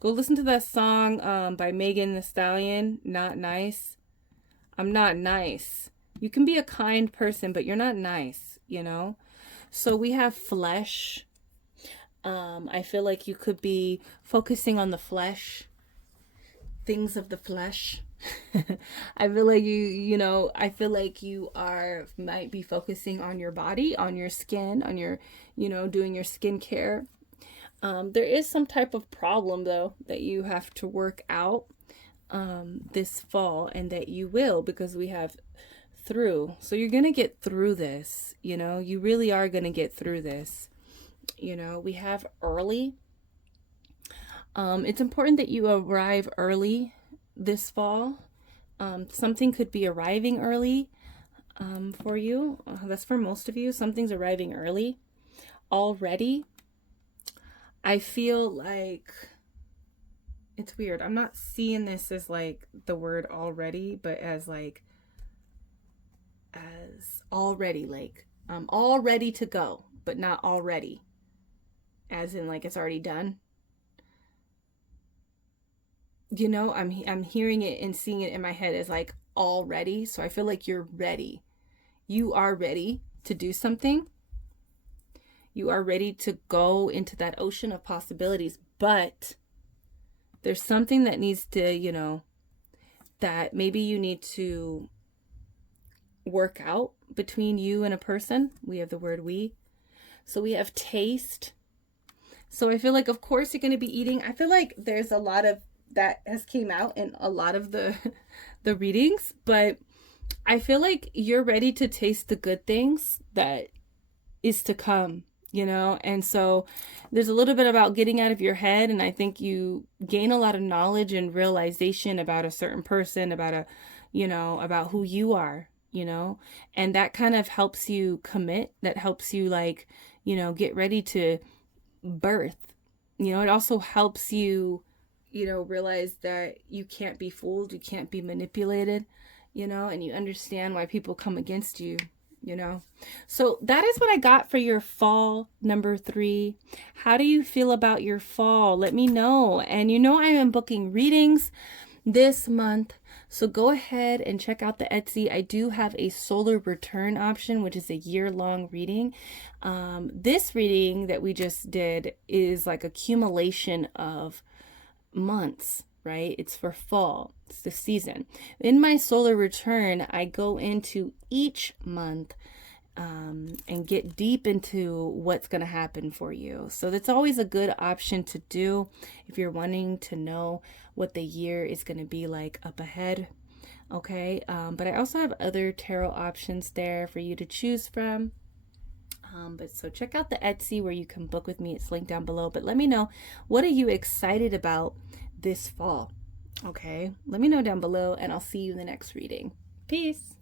Go listen to that song by Megan Thee Stallion, Not Nice. I'm not nice. You can be a kind person, but you're not nice, you know? So we have flesh. I feel like you could be focusing on the flesh, things of the flesh. I feel like you know, I feel like you might be focusing on your body, on your skin, on your, you know, doing your skincare. There is some type of problem though that you have to work out this fall, and that you will, because we have through. So you're going to get through this, you know, you really are going to get through this. You know, we have early. It's important that you arrive early this fall. Something could be arriving early for you. That's for most of you. Something's arriving early already. I feel like it's weird. I'm not seeing this as like the word already, but as like as already, like all ready to go, but not already, as in like it's already done. You know, I'm hearing it and seeing it in my head as like already. So I feel like you're ready. You are ready to do something. You are ready to go into that ocean of possibilities, but there's something that needs to, you know, that maybe you need to work out between you and a person. We have the word we. So we have taste. So I feel like, of course, you're going to be eating. I feel like there's a lot of that has came out in a lot of the readings, but I feel like you're ready to taste the good things that is to come, you know. And so there's a little bit about getting out of your head, and I think you gain a lot of knowledge and realization about a certain person, about a, you know, about who you are, you know, and that kind of helps you commit. That helps you, like, you know, get ready to birth. You know, it also helps you, you know, realize that you can't be fooled, you can't be manipulated, you know, and you understand why people come against you, you know. So that is what I got for your fall number 3. How do you feel about your fall? Let me know. And you know, I am booking readings this month, so go ahead and check out the Etsy. I do have a solar return option, which is a year-long reading. This reading that we just did is like accumulation of months, right? It's for fall. It's the season. In my solar return, I go into each month and get deep into what's going to happen for you. So that's always a good option to do if you're wanting to know what the year is going to be like up ahead. Okay. But I also have other tarot options there for you to choose from. But so check out the Etsy where you can book with me. It's linked down below. But let me know, what are you excited about this fall? Okay, let me know down below, and I'll see you in the next reading. Peace.